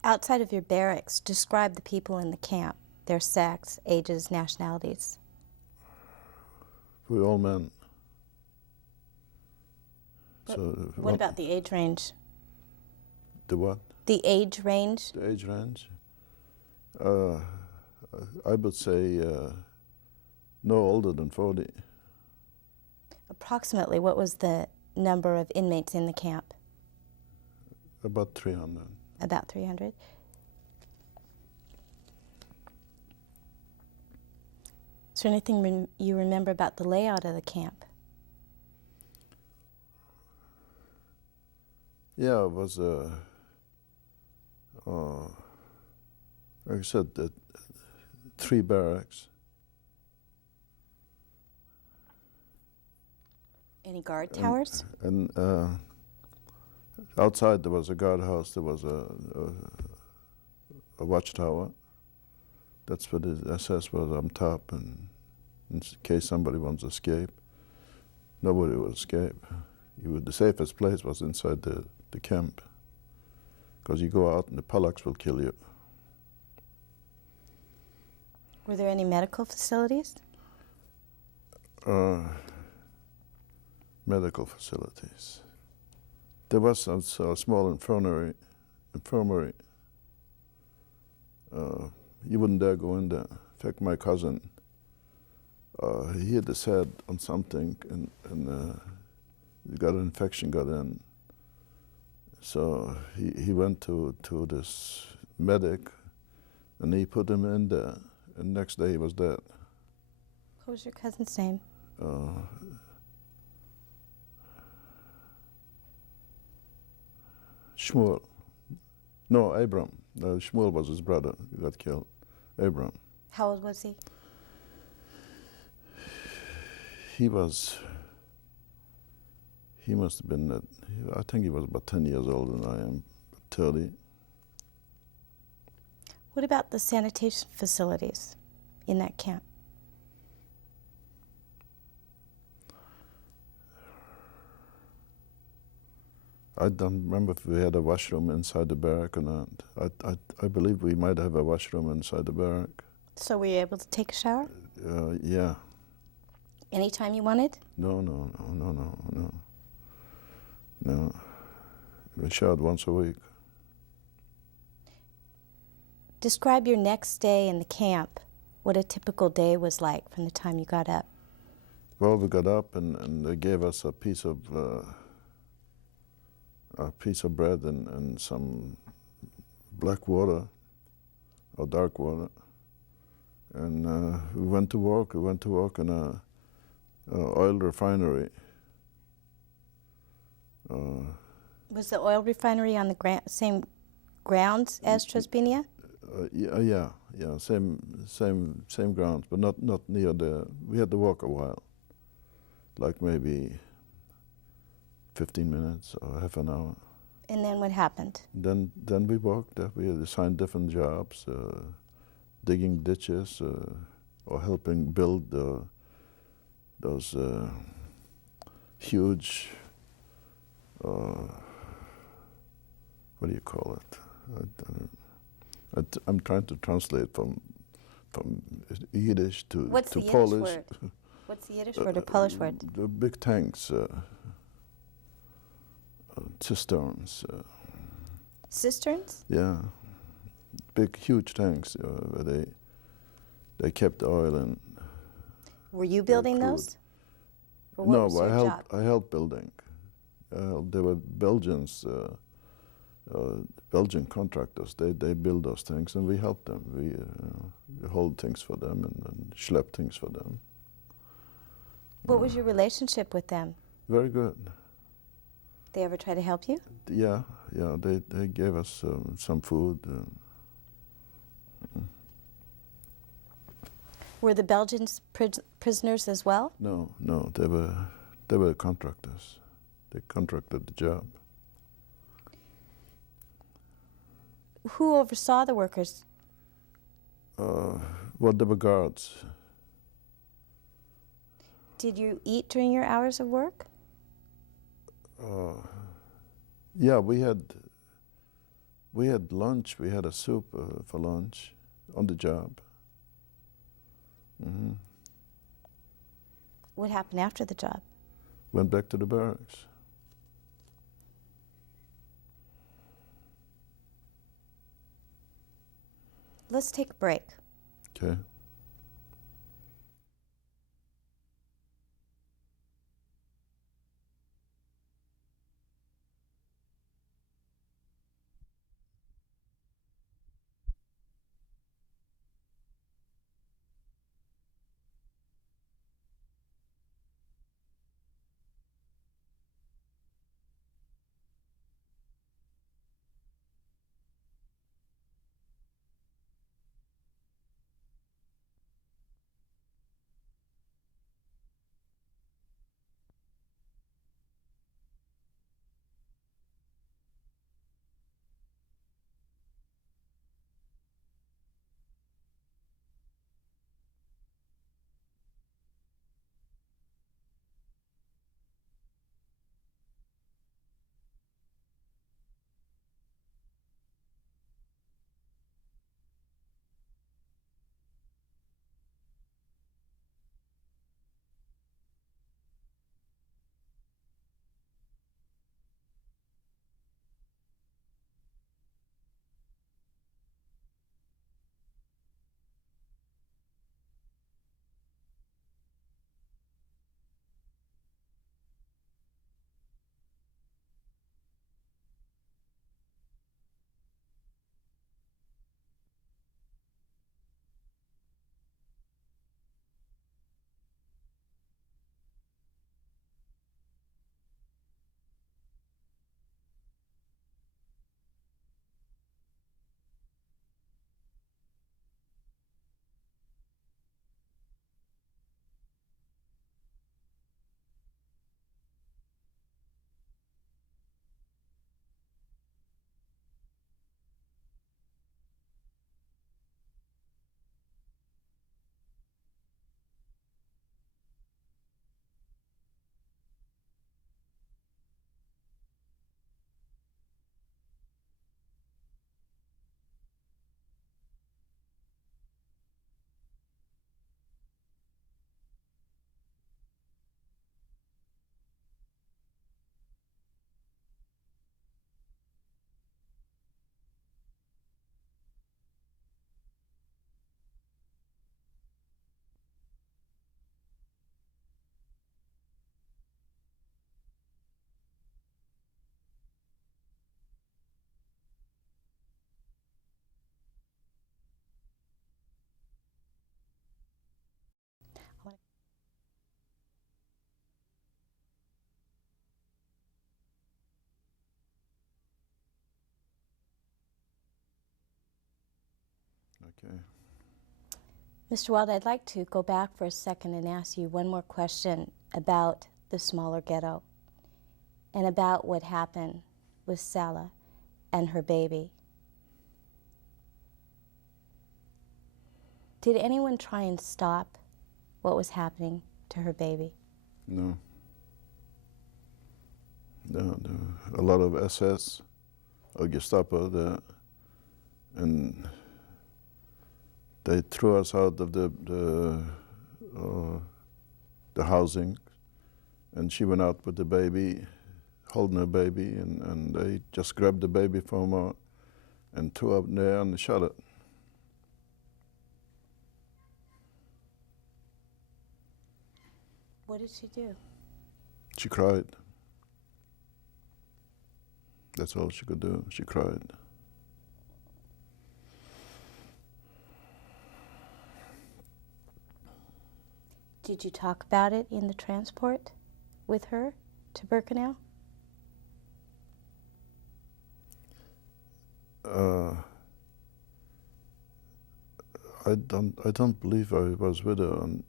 Outside of your barracks, describe the people in the camp, their sex, ages, nationalities. We were all men. What about the age range? The what? The age range? The age range? I would say no older than 40. Approximately, what was the number of inmates in the camp? About 300. About 300. Is there anything you remember about the layout of the camp? Yeah, it was like I said, 3 barracks. Any guard towers? And outside there was a guardhouse, there was a watchtower. That's where the SS was on top, and in case somebody wants to escape, nobody would escape. The safest place was inside the camp, because you go out and the Polacks will kill you. Were there any medical facilities? Medical facilities. There was a small infirmary. You wouldn't dare go in there. In fact, my cousin, he hit his head on something, and he got an infection, got in. So he went to this medic, and he put him in there, and next day he was dead. What was your cousin's name? Shmuel. No, Abram. Shmuel was his brother. He got killed. Abram. How old was he? He must have been, I think he was about 10 years older than I am, 30. What about the sanitation facilities in that camp? I don't remember if we had a washroom inside the barrack or not. I believe we might have a washroom inside the barrack. So were you able to take a shower? Yeah. Anytime you wanted? No. We showered once a week. Describe your next day in the camp, what a typical day was like from the time you got up. Well, we got up and they gave us a piece of bread and some black water or dark water, and we went to work. We went to work in a oil refinery. Was the oil refinery on the same grounds as Trosbinia? Yeah, same grounds, but not near the. We had to walk a while, like maybe 15 minutes or half an hour. And then what happened? Then we walked. We had assigned different jobs, digging ditches or helping build those huge. What do you call it? I'm trying to translate from Yiddish to What's the Polish. Yiddish word? What's the Yiddish word or Polish word? The big tanks, cisterns. Cisterns? Yeah, big, huge tanks where they kept oil in. Were you building those? Or what No, was your job? I helped building. There were Belgians, Belgian contractors. They build those things, and we helped them. We hold things for them and schlep things for them. What was your relationship with them? Very good. They ever try to help you? Yeah. They gave us some food. Were the Belgians prisoners as well? No. They were contractors. They contracted the job. Who oversaw the workers? Well, they were guards. Did you eat during your hours of work? Yeah, we had lunch. We had a soup for lunch on the job. Mm-hmm. What happened after the job? Went back to the barracks. Let's take a break. Okay. Okay. Mr. Wald, I'd like to go back for a second and ask you one more question about the smaller ghetto and about what happened with Sala and her baby. Did anyone try and stop what was happening to her baby? No. No, a lot of SS or Gestapo there, and they threw us out of the housing, and she went out with the baby, holding her baby, and they just grabbed the baby from her and threw up there and shot it. What did she do? She cried. That's all she could do. She cried. Did you talk about it in the transport with her to Birkenau? I don't believe I was with her, and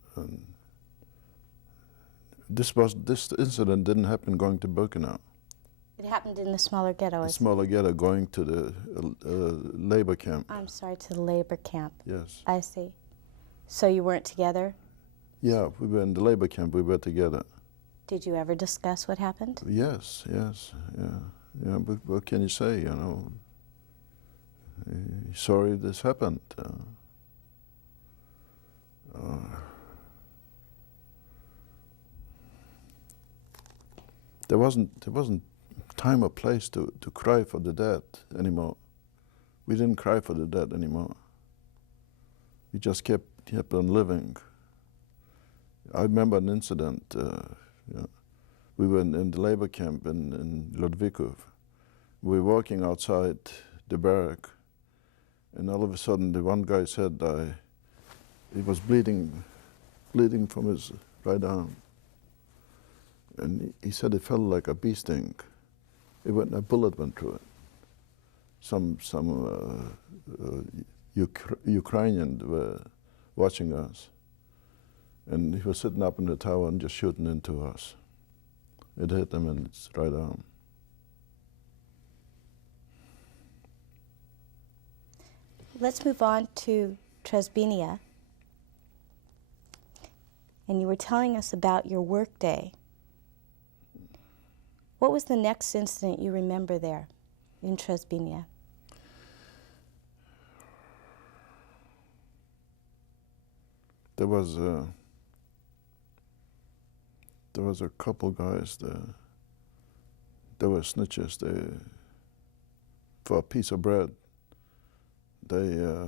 this incident didn't happen going to Birkenau. It happened in the smaller ghetto. The smaller ghetto, going to the labor camp. I'm sorry, to the labor camp. Yes. I see. So you weren't together? Yeah, we were in the labor camp. We were together. Did you ever discuss what happened? Yes, yeah. But what can you say? You know, sorry this happened. There wasn't time or place to cry for the dead anymore. We didn't cry for the dead anymore. We just kept on living. I remember an incident. We were in the labor camp in Ludwikow. We were walking outside the barrack, and all of a sudden the one guy said he was bleeding from his right arm. And he said it felt like a bee sting. A bullet went through it. Some Ukrainians were watching us, and he was sitting up in the tower and just shooting into us. It hit him in his right arm. Let's move on to Trebizond. And you were telling us about your work day. What was the next incident you remember there in Trebizond? There was a couple guys there. They were snitches. For a piece of bread, they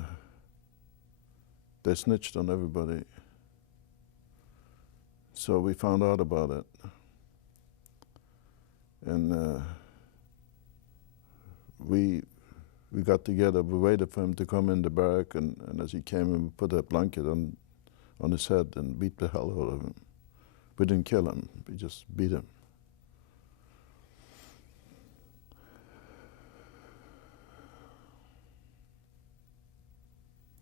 snitched on everybody. So we found out about it. And we got together. We waited for him to come in the barrack, and as he came in, we put a blanket on his head and beat the hell out of him. We didn't kill him, we just beat him.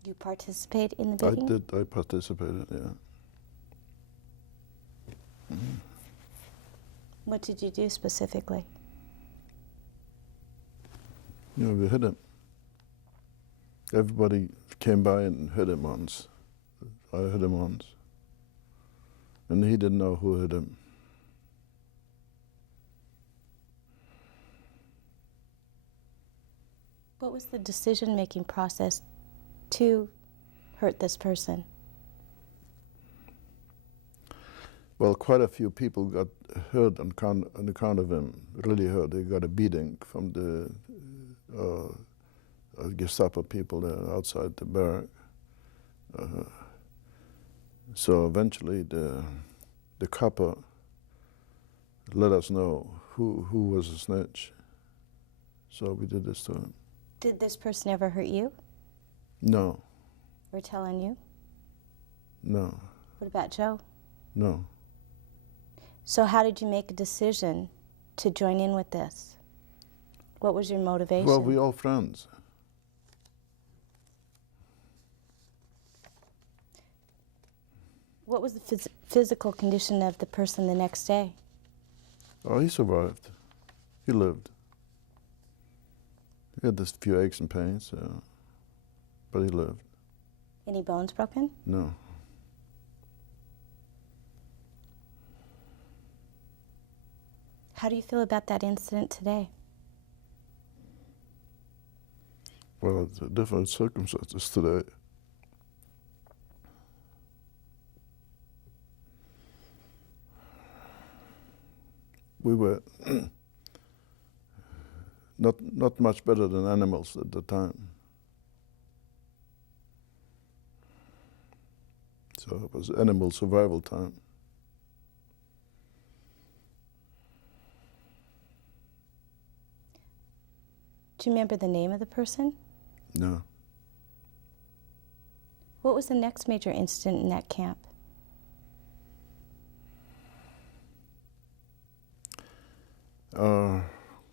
You participate in the beating? I participated, yeah. Mm-hmm. What did you do specifically? You know, we hit him. Everybody came by and hit him once. I hit him once. And he didn't know who hit him. What was the decision-making process to hurt this person? Well, quite a few people got hurt on account of him, really hurt. They got a beating from the Gestapo people there outside the barrack. So eventually the copper let us know who was a snitch. So we did this to him. Did this person ever hurt you? No. Or tell on you? No. What about Joe? No. So how did you make a decision to join in with this? What was your motivation? Well, we're all friends. What was the physical condition of the person the next day? Oh, he survived. He lived. He had just a few aches and pains, but he lived. Any bones broken? No. How do you feel about that incident today? Well, it's different circumstances today. We were not much better than animals at the time. So it was animal survival time. Do you remember the name of the person? No. What was the next major incident in that camp?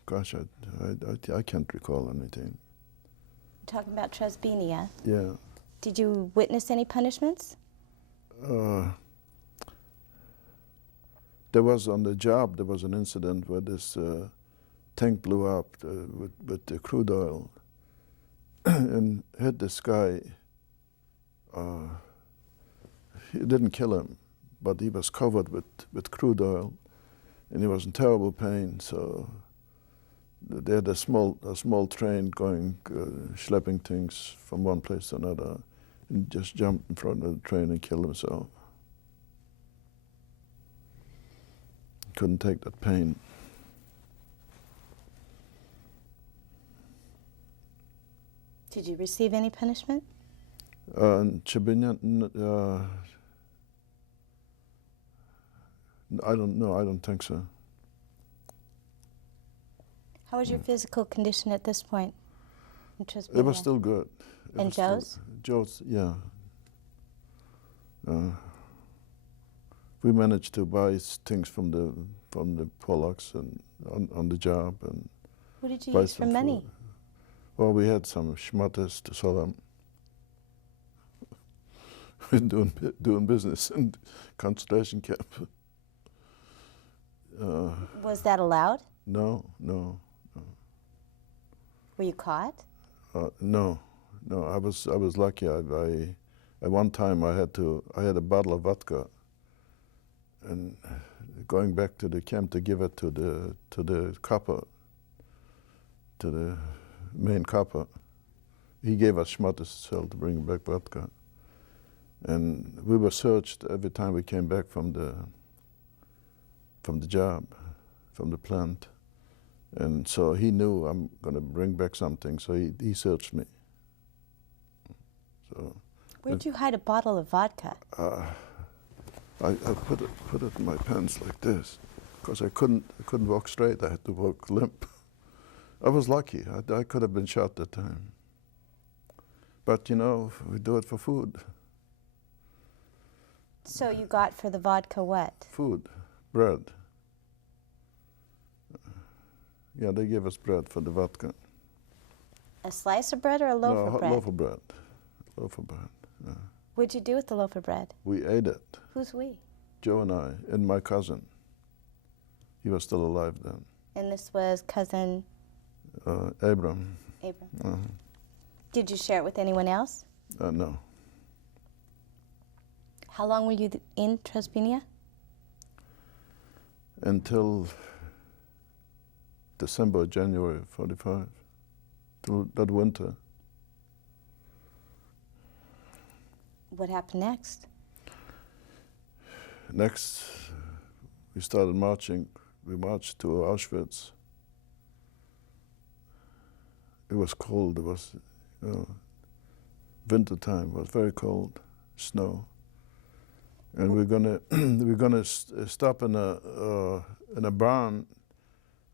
Gosh, I can't recall anything. You're talking about Trebiznia. Yeah. Did you witness any punishments? There was on the job, there was an incident where this tank blew up with the crude oil and hit this guy. It didn't kill him, but he was covered with crude oil, and he was in terrible pain. So they had a small train going, schlepping things from one place to another, and just jumped in front of the train and killed himself. Couldn't take that pain. Did you receive any punishment? In Trebiznia, I don't know. I don't think so. How was your physical condition at this point in Trebiznia? It was still good. And Joe's? Joe's, yeah. We managed to buy things from the Polacks and on the job, and What did you buy use for some money? food. Well, we had some schmatters to sell them. We're doing business in concentration camp. Was that allowed? No. Were you caught? No. I was lucky. At one time I had a bottle of vodka, and going back to the camp to give it to the copper, to the main copper. He gave us schmatters to sell to bring back vodka, and we were searched every time we came back from the job, from the plant. And so he knew I'm going to bring back something, so he searched me. So Where'd you hide a bottle of vodka? I put it in my pants like this, because I couldn't walk straight. I had to walk limp. I was lucky. I could have been shot that time. But we do it for food. So you got for the vodka what? Food, bread. Yeah, they gave us bread for the vodka. A slice of bread or a loaf of bread? Loaf of bread. Loaf of bread, yeah. What'd you do with the loaf of bread? We ate it. Who's we? Joe and I, and my cousin. He was still alive then. And this was cousin? Abram. Abram. Did you share it with anyone else? No. How long were you in Trebiznia? Until December, January 45, till that winter. What happened next? Next, we started marching. We marched to Auschwitz. It was cold. It was winter time. It was very cold, snow, and we're gonna stop in a barn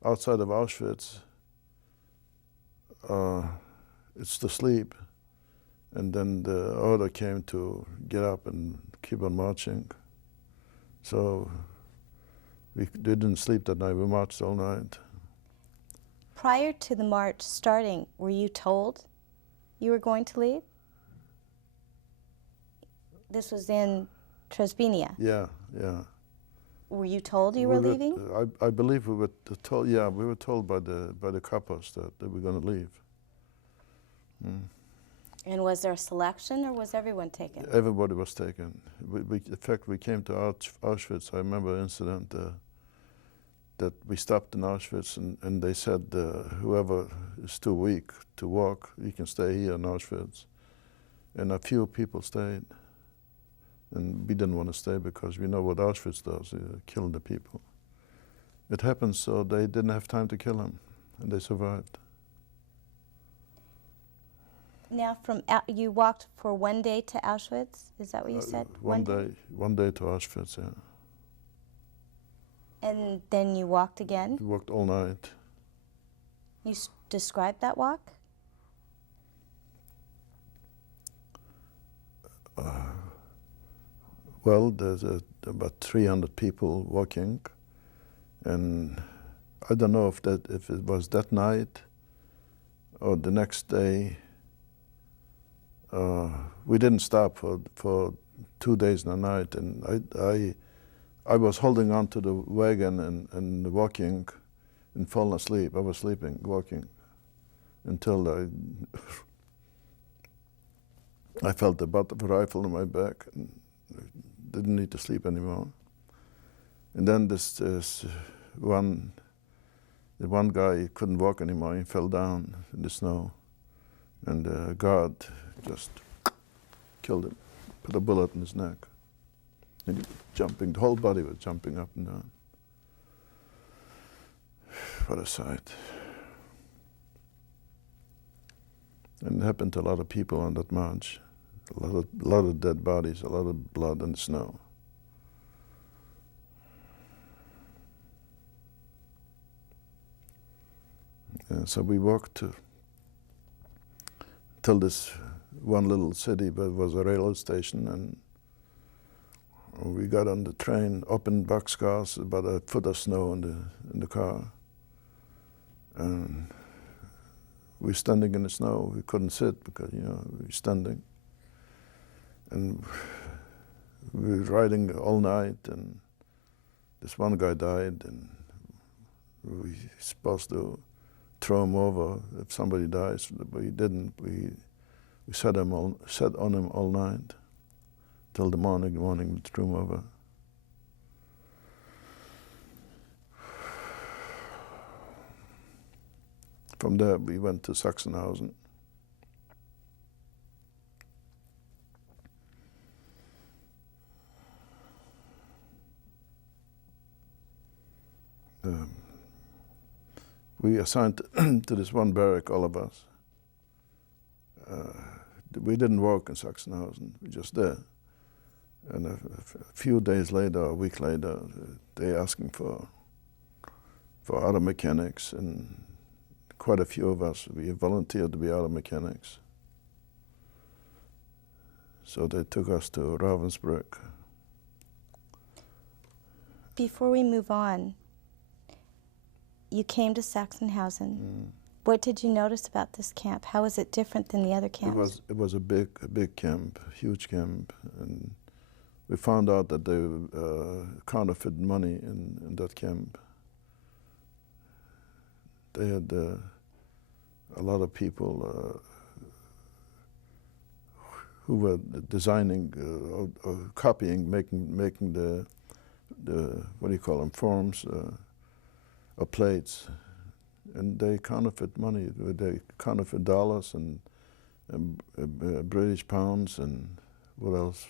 outside of Auschwitz. It's to sleep, and then the order came to get up and keep on marching. So we didn't sleep that night. We marched all night. Prior to the march starting, were you told you were going to leave? This was in Trezbenia. Yeah, yeah. Were you told you were leaving? I believe we were told. Yeah, we were told by the coppers that we were going to leave. Mm. And was there a selection, or was everyone taken? Everybody was taken. In fact, we came to Auschwitz. I remember an incident that we stopped in Auschwitz, and they said, whoever is too weak to walk, you can stay here in Auschwitz. And a few people stayed. And we didn't want to stay because we know what Auschwitz does, killing the people. It happened so they didn't have time to kill them, and they survived. Now, you walked for 1 day to Auschwitz? Is that what you said? One day to Auschwitz, yeah. And then you walked again? We walked all night. You described that walk? Well, there's about 300 people walking, and I don't know if it was that night or the next day. We didn't stop for 2 days and a night, and I was holding on to the wagon and walking and falling asleep. I was sleeping, walking, until I felt the butt of a rifle in my back and didn't need to sleep anymore. And then the one guy couldn't walk anymore. He fell down in the snow, and the guard just killed him, put a bullet in his neck. And he was jumping, the whole body was jumping up and down. What a sight. And it happened to a lot of people on that march. A lot of dead bodies, a lot of blood and snow. And so we walked till this one little city, but it was a railway station, and we got on the train, open boxcars, about a foot of snow in the car. And we were standing in the snow. We couldn't sit because, we were standing. And we were riding all night, and this one guy died, and we were supposed to throw him over if somebody dies, but we didn't. We sat on him all night till the morning we threw him over. From there we went to Sachsenhausen. We assigned to this one barrack, all of us. We didn't work in Sachsenhausen, we were just there. And a few days later, a week later, they asking for auto mechanics, and quite a few of us, we volunteered to be auto mechanics. So they took us to Ravensbrück. Before we move on, you came to Sachsenhausen. Mm. What did you notice about this camp? How was it different than the other camps? It was a big camp, huge camp, and we found out that they counterfeit money in that camp. They had a lot of people who were designing or copying, making the what do you call them, forms or plates. And they counterfeit money. They counterfeit dollars and British pounds and what else?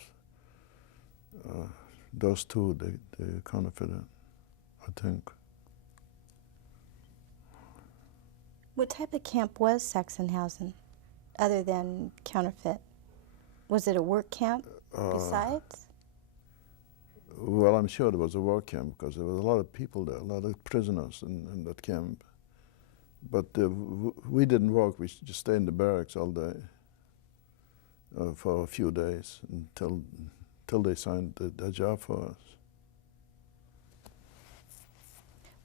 Those two, they counterfeited, I think. What type of camp was Sachsenhausen, other than counterfeit? Was it a work camp besides? Well, I'm sure there was a work camp because there was a lot of people there, a lot of prisoners in that camp. But we didn't work, we just stayed in the barracks all day for a few days until they signed the job for us.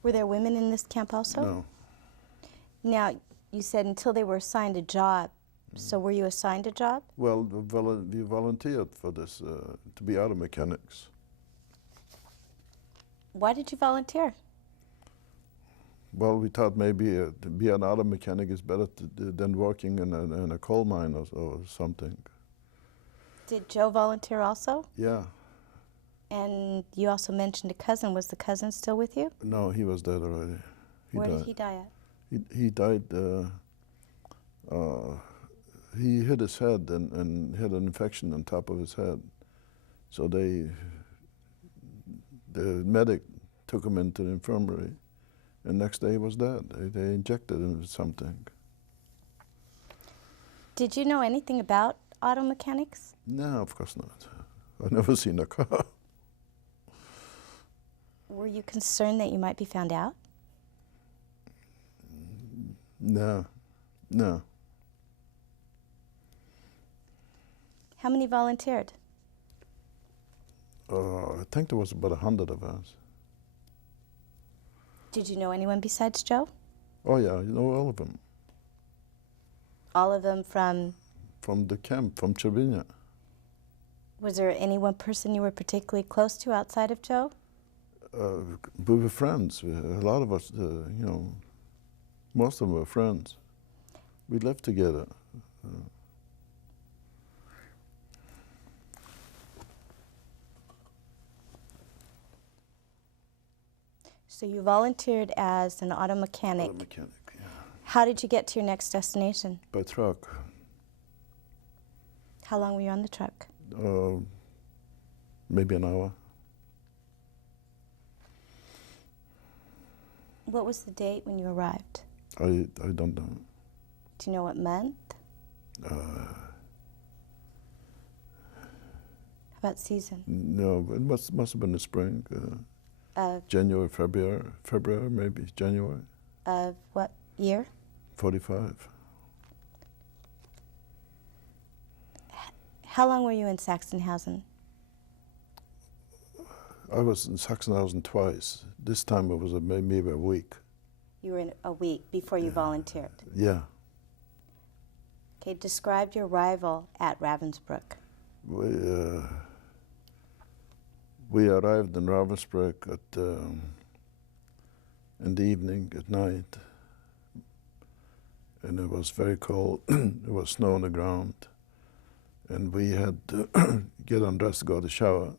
Were there women in this camp also? No. Now, you said until they were assigned a job. So were you assigned a job? Well, we volunteered for this, to be auto mechanics. Why did you volunteer? Well, we thought maybe to be an auto mechanic is better than working in a coal mine or something. Did Joe volunteer also? Yeah. And you also mentioned a cousin. Was the cousin still with you? No, he was dead already. Where did he die at? He died, he hit his head and had an infection on top of his head. So the medic took him into the infirmary, and next day he was dead. They injected him with something. Did you know anything about auto mechanics? No, of course not. I've never seen a car. Were you concerned that you might be found out? No, no. How many volunteered? I think there was about 100 of us. Did you know anyone besides Joe? Oh yeah, you know all of them. All of them from? From the camp, from Chervinia. Was there any one person you were particularly close to outside of Joe? We were friends. A lot of us, you know, most of them were friends. We lived together. So you volunteered as an auto mechanic. Auto mechanic, yeah. How did you get to your next destination? By truck. How long were you on the truck? Maybe an hour. What was the date when you arrived? I don't know. Do you know what month? How about season? No, it must have been the spring. January, February, maybe January. Of what year? 45. How long were you in Sachsenhausen? I was in Sachsenhausen twice. This time it was maybe a week. You were in a week before you volunteered. Yeah. Okay, describe your arrival at Ravensbrück. We arrived in Ravensbrück in the evening, at night, and it was very cold. There was snow on the ground, and we had to get undressed to go to the shower.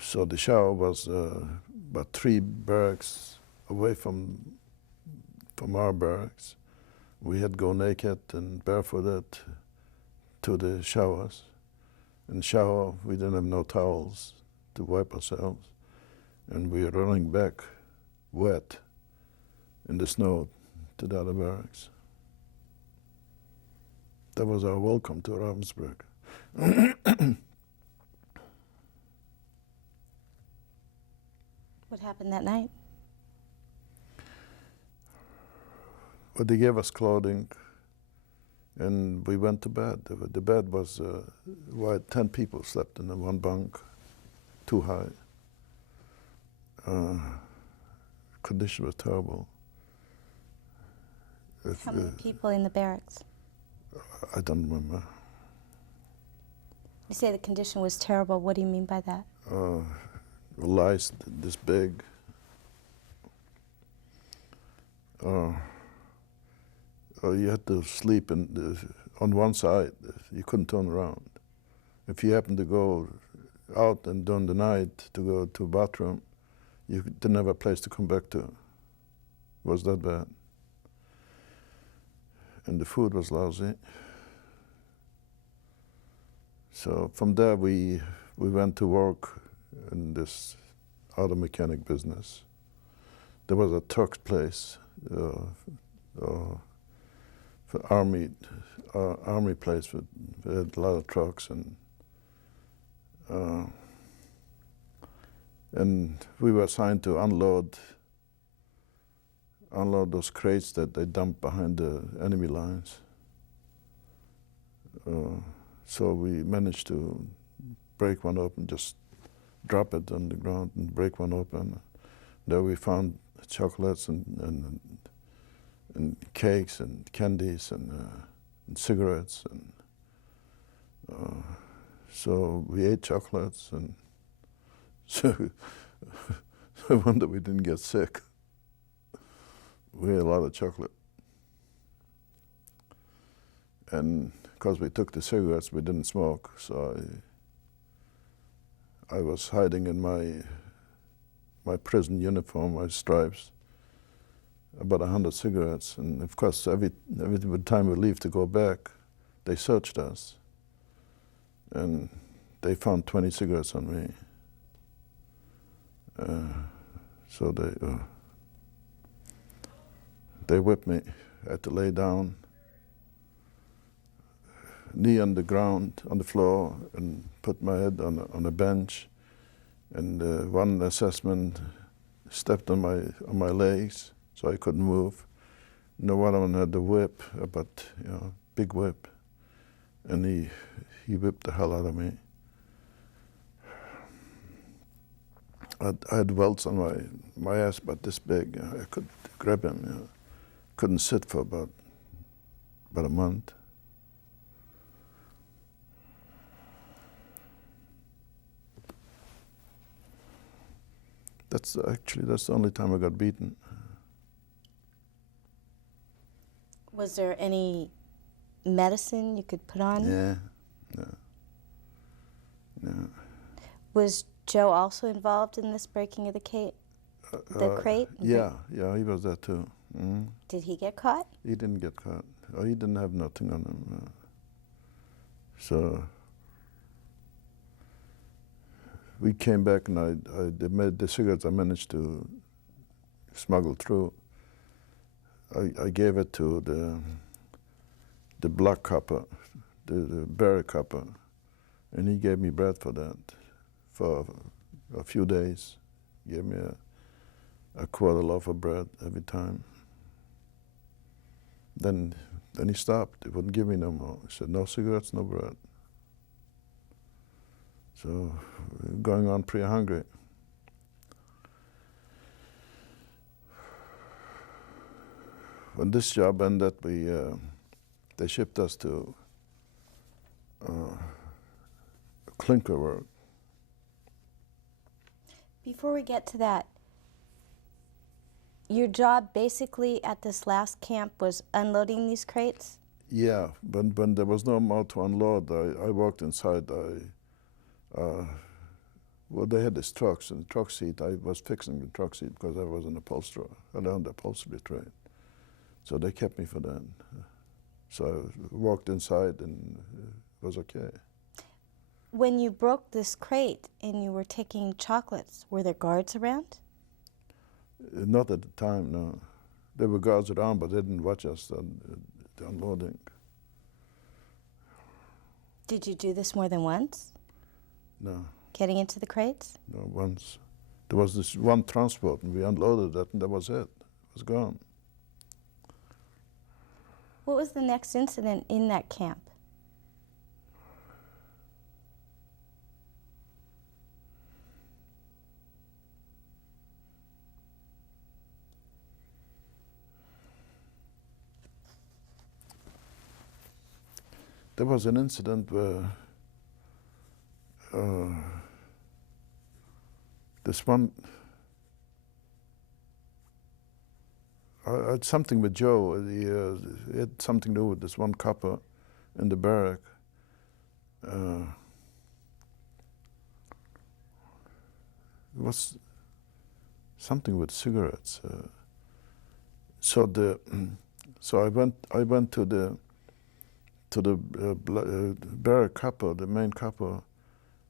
So the shower was about 3 barracks away from our barracks. We had to go naked and barefooted to the showers. In the shower, we didn't have no towels to wipe ourselves, and we were running back wet in the snow to the other barracks. That was our welcome to Ravensbrück. What happened that night? Well, they gave us clothing, and we went to bed. The bed was, 10 people slept in one bunk, too high. Condition was terrible. How many people in the barracks? I don't remember. You say the condition was terrible. What do you mean by that? Lice this big. You had to sleep on one side. You couldn't turn around. If you happened to go out and during the night to go to a bathroom, you didn't have a place to come back to. It was that bad. And the food was lousy. So from there we went to work in this auto mechanic business. There was a truck place for army place with a lot of trucks, and we were assigned to unload those crates that they dumped behind the enemy lines. So we managed to break one open, just drop it on the ground and break one open. There we found chocolates and cakes and candies and and cigarettes, and so we ate chocolates, and so I wonder we didn't get sick. We ate a lot of chocolate. And because we took the cigarettes, we didn't smoke, so I was hiding in my prison uniform, my stripes, about 100 cigarettes. And of course, every time we leave to go back, they searched us. And they found 20 cigarettes on me. So they whipped me. I had to lay down, knee on the ground, on the floor, and put my head on a bench. And one assessment stepped on my legs, so I couldn't move. The other one had the whip, but big whip, and he whipped the hell out of me. I had welts on my ass about this big. I could grab him. Couldn't sit for about a month. That's the only time I got beaten. Was there any medicine you could put on? Yeah. Was Joe also involved in this breaking of the crate? Yeah, he was there too. Mm. Did he get caught? He didn't get caught. He didn't have nothing on him. So we came back, and the cigarettes I managed to smuggle through, I gave it to the black copper, the barrack copper, and he gave me bread for that. For a few days, he gave me a quarter loaf of bread every time. Then he stopped. He wouldn't give me no more. He said, no cigarettes, no bread. So going on pretty hungry. When this job ended, they shipped us to clinker work. Before we get to that, your job basically at this last camp was unloading these crates? Yeah, when there was no more to unload, I walked inside. Well, they had these trucks, and the truck seat, I was fixing the truck seat because I was an upholsterer. I learned the upholstery trade. So they kept me for that. So I walked inside, and it was okay. When you broke this crate and you were taking chocolates, were there guards around? Not at the time, no. There were guards around, but they didn't watch us the unloading. Did you do this more than once? No. Getting into the crates? No, once. There was this one transport, and we unloaded that, and that was it. It was gone. What was the next incident in that camp? There was an incident where this one, I had something with Joe. He had something to do with this one copper in the barrack. It was something with cigarettes. So I went to the barrack copper, the main copper,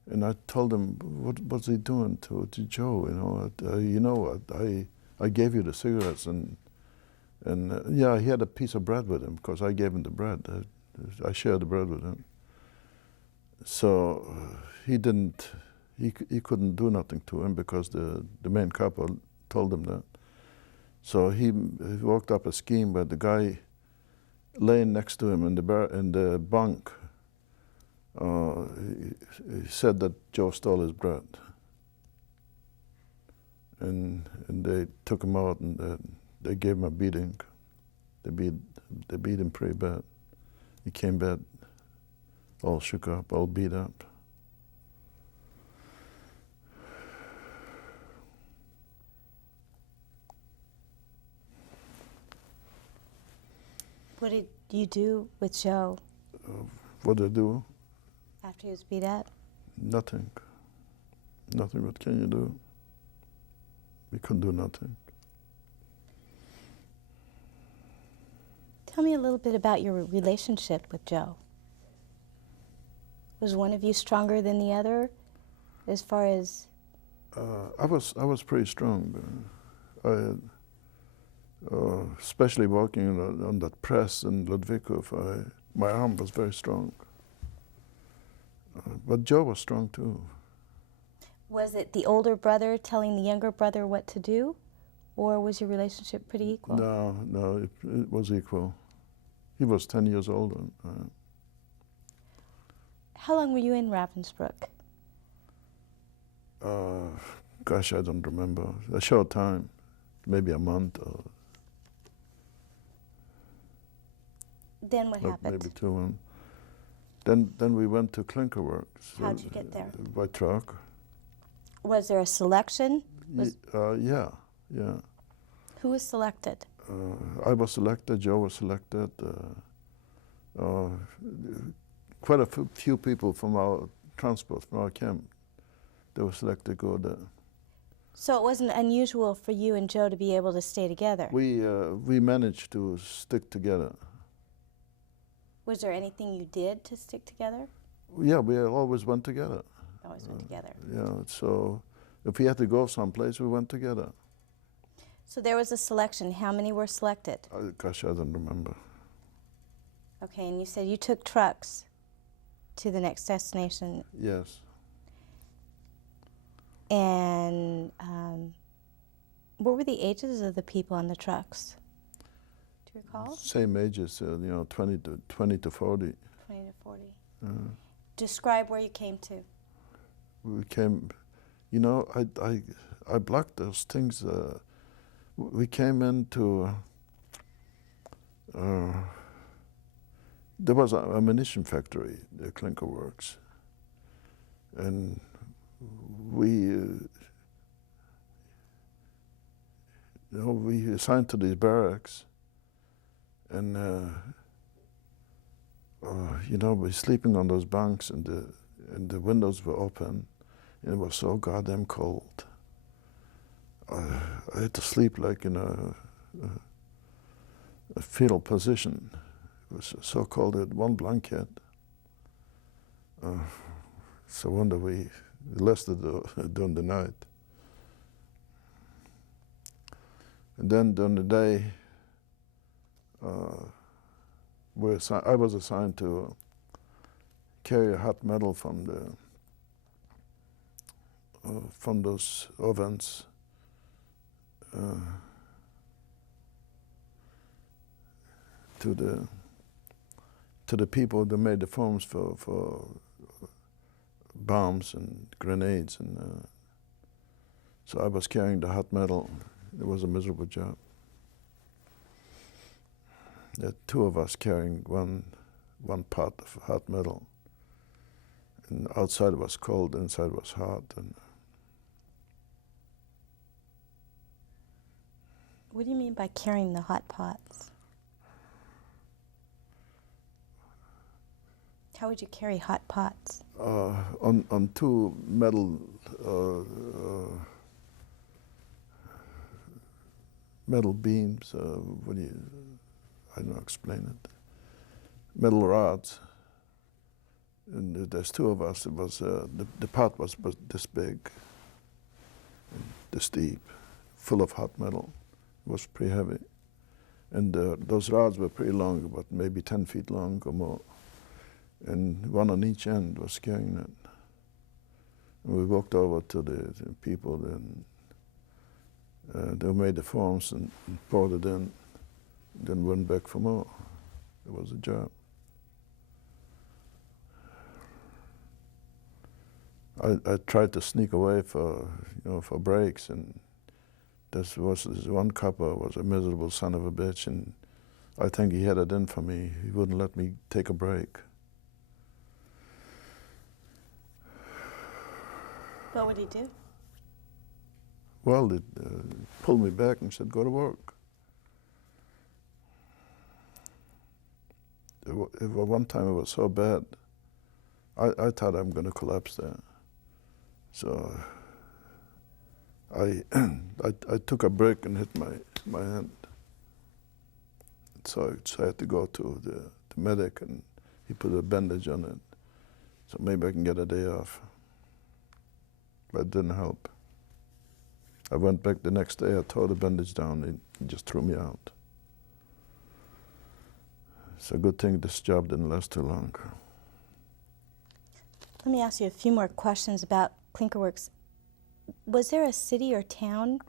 and I told him, what's he doing to Joe? I gave you the cigarettes, and yeah, he had a piece of bread with him because I gave him the bread. I shared the bread with him. So he couldn't do nothing to him because the main copper told him that. So he worked up a scheme where the guy laying next to him in the bunk, he said that Joe stole his bread, and they took him out, and they gave him a beating. They beat him pretty bad, He came back all shook up, all beat up. What did you do with Joe What did I do? after he was beat up? Nothing. Nothing. What can you do? We couldn't do nothing. Tell me a little bit about your relationship with Joe. Was one of you stronger than the other as far as... I was pretty strong. Especially walking on that press in Ludwikow, my arm was very strong. But Joe was strong too. Was it the older brother telling the younger brother what to do? Or was your relationship pretty equal? No, it was equal. He was 10 years older. How long were you in Ravensbrück? Gosh, I don't remember. A short time, maybe a month or Then what happened? maybe 2 months. Then we went to clinker works. How'd you get there? By truck. Was there a selection? Yeah. Who was selected? I was selected, Joe was selected. Quite a few people from our transport, from our camp, they were selected to go there. So it wasn't unusual for you and Joe to be able to stay together? We managed to stick together. Was there anything you did to stick together? Yeah, we always went together. Always went together. Yeah, so if we had to go someplace, we went together. So there was a selection. How many were selected? Gosh, I don't remember. Okay, and you said you took trucks to the next destination. Yes. And what were the ages of the people on the trucks? Do you recall? Same ages, 20 to 40. 20 to 40. Describe where you came to. We came, I blocked those things. We came into, there was an ammunition factory, the clinker works. And we assigned to these barracks, and we're sleeping on those bunks, and the windows were open, and it was so goddamn cold. I had to sleep like in a fetal position. It was so cold. I had one blanket. So I wonder we lasted during the night. And then during the day, I was assigned to carry a hot metal from those ovens to the people that made the forms for bombs and grenades, and so I was carrying the hot metal. It was a miserable job. There were two of us carrying one pot of hot metal, and outside was cold, inside was hot. And what do you mean by carrying the hot pots? How would you carry hot pots? On two metal beams. I don't know, explain it. Metal rods. And there's two of us. It was the pot was this big, and this deep, full of hot metal. It was pretty heavy, and those rods were pretty long, about maybe 10 feet long or more. And one on each end was carrying it. And we walked over to the people, and they made the forms and poured it in, then went back for more. It was a job. I tried to sneak away for breaks, and this one copper was a miserable son of a bitch, and I think he had it in for me. He wouldn't let me take a break. What would he do? Well, he pulled me back and said, go to work. One time it was so bad, I thought I'm going to collapse there. So I took a break and hit my hand. So I had to go to the medic, and he put a bandage on it. So maybe I can get a day off. But it didn't help. I went back the next day, I tore the bandage down, and he just threw me out. It's a good thing this job didn't last too long. Let me ask you a few more questions about Klinkerworks. Was there a city or town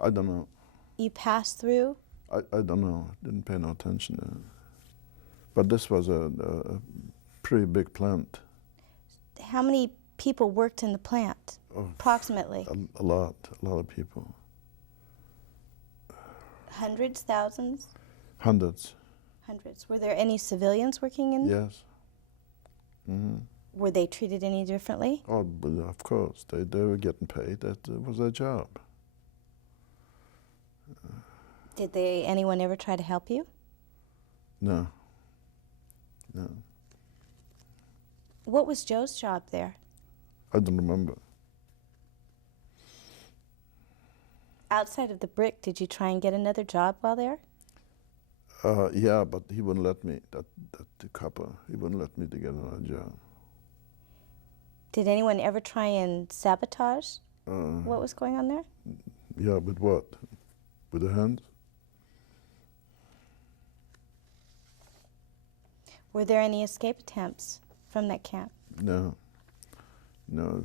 I don't know. you passed through? I don't know. Didn't pay no attention to it. But this was a pretty big plant. How many people worked in the plant, approximately? A lot of people. Hundreds, thousands? Hundreds. Hundreds. Were there any civilians working in? Yes. Mm-hmm. Were they treated any differently? Oh, but of course. They were getting paid. That was their job. Did anyone ever try to help you? No. No. What was Joe's job there? I don't remember. Outside of the brick, did you try and get another job while there? Yeah, but he wouldn't let me, the copper, he wouldn't let me to get another job. Did anyone ever try and sabotage what was going on there? Yeah, with what? With the hands? Were there any escape attempts from that camp? No. No.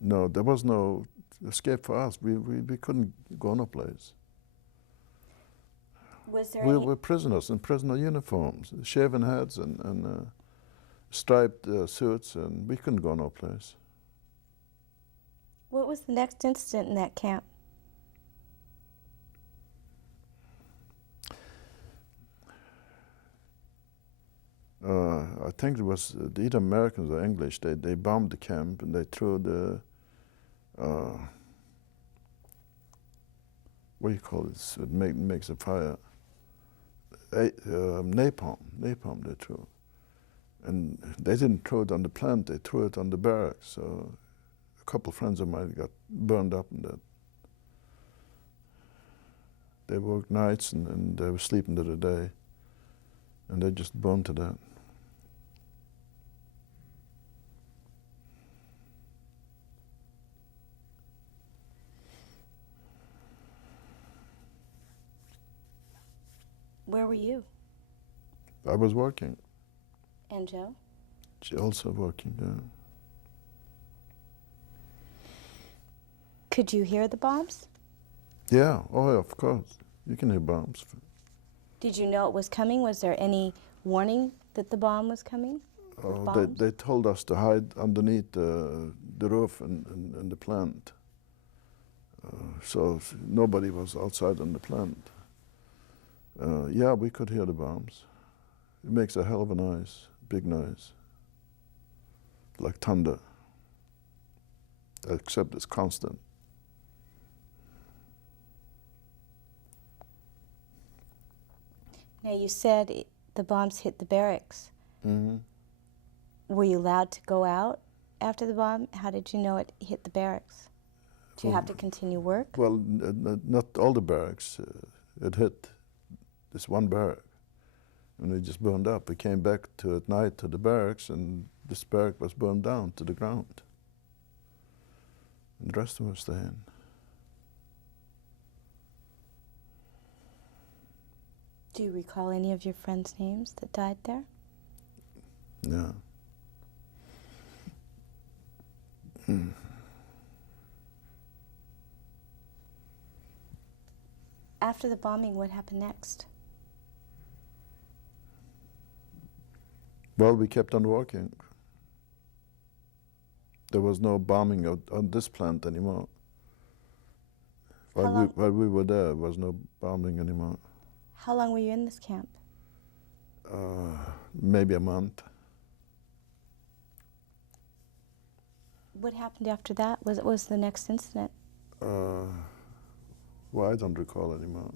No, there was no escape for us. We couldn't go no place. Was there We were prisoners in prisoner uniforms, shaven heads and striped suits, and we couldn't go no place. What was the next incident in that camp? I think it was either Americans or English. They bombed the camp and they threw the what do you call it? It makes a fire. Napalm they threw. And they didn't throw it on the plant, they threw it on the barracks. So a couple of friends of mine got burned up in that. They worked nights and they were sleeping during the day. And they just burned to death. Where were you? I was working. And Joe? She also working, yeah. Could you hear the bombs? Yeah, oh yeah, of course. You can hear bombs. Did you know it was coming? Was there any warning that the bomb was coming? They told us to hide underneath the roof in the plant. So nobody was outside on the plant. Yeah, we could hear the bombs. It makes a hell of a noise, big noise, like thunder, except it's constant. Now you said the bombs hit the barracks. Mm-hmm. Were you allowed to go out after the bomb? How did you know it hit the barracks? Did you have to continue work? Well, not all the barracks. It hit this one barrack, and it just burned up. We came back at night to the barracks, and this barrack was burned down to the ground. And the rest of them were staying. Do you recall any of your friends' names that died there? Yeah. After the bombing, what happened next? Well, we kept on working. There was no bombing on this plant anymore. While we were there was no bombing anymore. How long were you in this camp? Maybe a month. What happened after that? What was the next incident? Well, I don't recall anymore.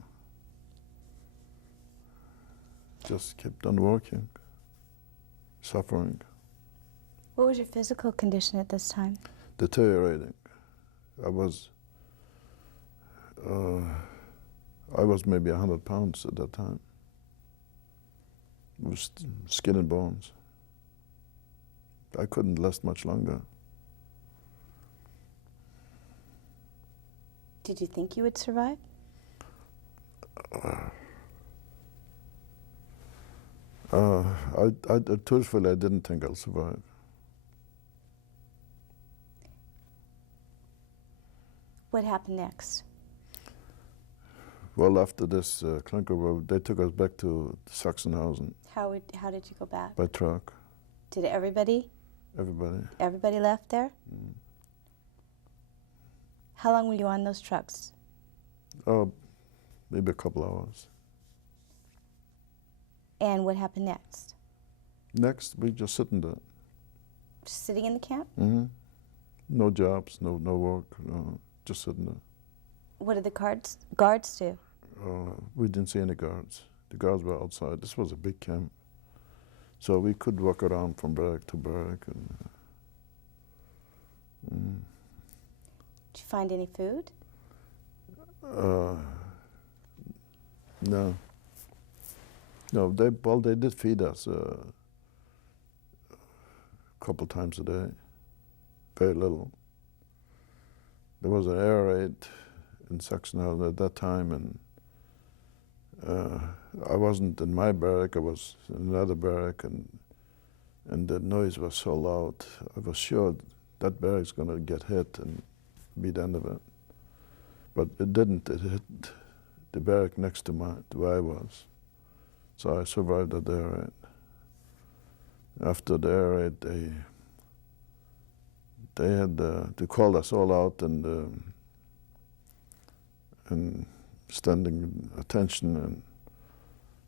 Just kept on working, suffering. What was your physical condition at this time? Deteriorating. I was maybe 100 pounds at that time. It was skin and bones. I couldn't last much longer. Did you think you would survive? Truthfully, I didn't think I'll survive. What happened next? Well, after this clunker, they took us back to Sachsenhausen. How did you go back? By truck. Did everybody? Everybody. Everybody left there? Mm. How long were you on those trucks? Maybe a couple hours. And what happened next? Next, we just sitting there. Just sitting in the camp? Mm-hmm. No jobs, no work, just sitting there. What did the guards do? We didn't see any guards. The guards were outside. This was a big camp. So we could walk around from barrack to barrack. Did you find any food? No. No, they did feed us a couple times a day. Very little. There was an air raid in Sachsenhausen at that time, and I wasn't in my barrack, I was in another barrack, and the noise was so loud, I was sure that barrack's gonna get hit and be the end of it. But it didn't, it hit the barrack next to where I was. So I survived that air raid. After the air raid, they called us all out and standing attention and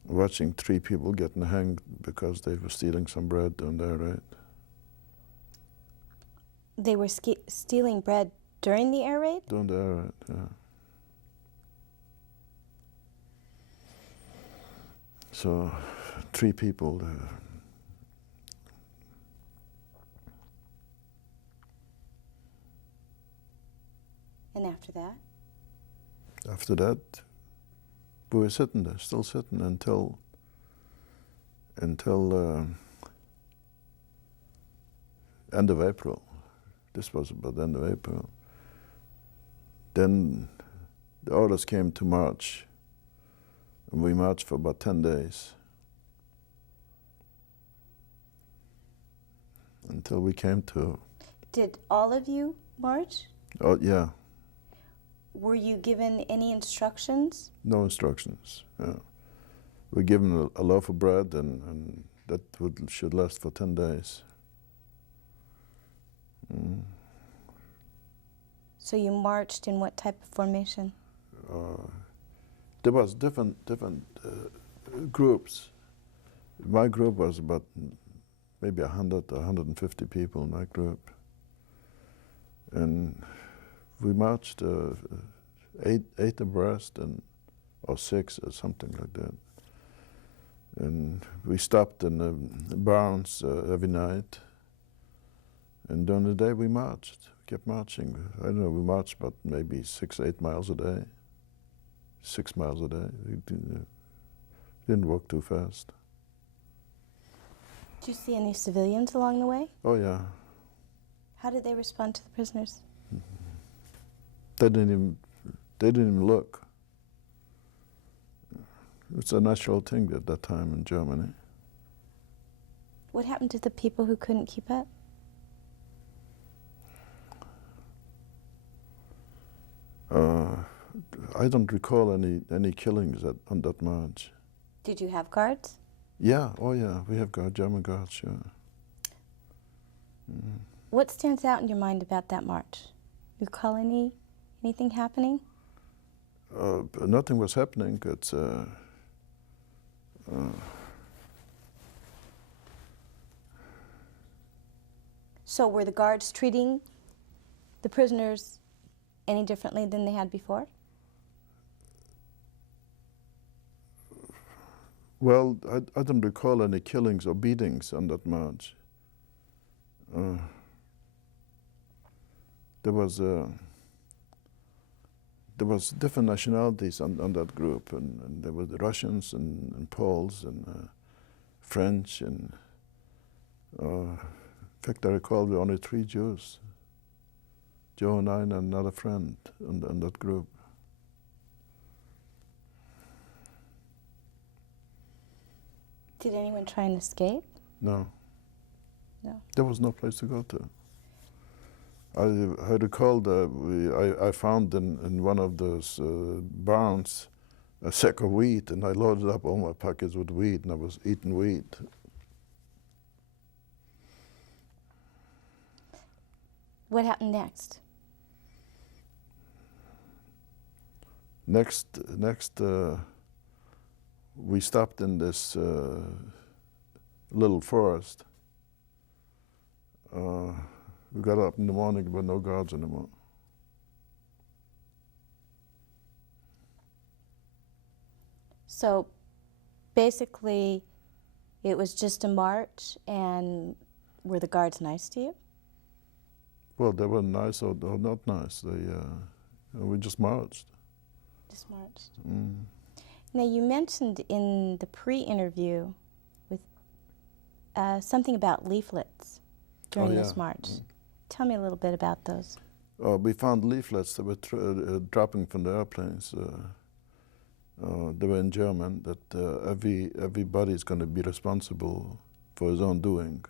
watching 3 people getting hanged because they were stealing some bread during the air raid. They were stealing bread during the air raid? During the air raid, yeah. So 3 people. And after that? After that, we were sitting there, still sitting until end of April. This was about the end of April. Then the orders came to march, and we marched for about 10 days until we came to... Did all of you march? Oh, yeah. Were you given any instructions? No instructions, yeah. We were given a loaf of bread, and that should last for 10 days. Mm. So you marched in what type of formation? There was different groups. My group was about maybe 100 or 150 people in my group. And we marched 8 abreast, or 6 or something like that. And we stopped in the barns every night. And during the day we marched, kept marching. I don't know, we marched about maybe 6, 8 miles a day. 6 miles a day. We didn't walk too fast. Did you see any civilians along the way? Oh, yeah. How did they respond to the prisoners? They didn't even look. It's a natural thing at that time in Germany. What happened to the people who couldn't keep up? I don't recall any killings on that march. Did you have guards? Yeah, oh yeah, we have German guards, sure. Mm. What stands out in your mind about that march? You recall anything happening? Nothing was happening. So were the guards treating the prisoners any differently than they had before? Well, I don't recall any killings or beatings on that march. There was different nationalities on that group, and there were the Russians and Poles and French, and in fact I recall there were only 3 Jews, Joe and I and another friend on that group. Did anyone try and escape? No. No. There was no place to go to. I recall that I found in one of those barns a sack of wheat, and I loaded up all my pockets with wheat, and I was eating wheat. What happened next? Next, we stopped in this little forest. We got up in the morning, there were no guards anymore. So basically, it was just a march, and were the guards nice to you? Well, they were nice or not nice. We just marched. Just marched. Mm. Now, you mentioned in the pre-interview with something about leaflets during this march. Mm. Tell me a little bit about those. We found leaflets that were dropping from the airplanes. They were in German, that everybody is going to be responsible for his own doing.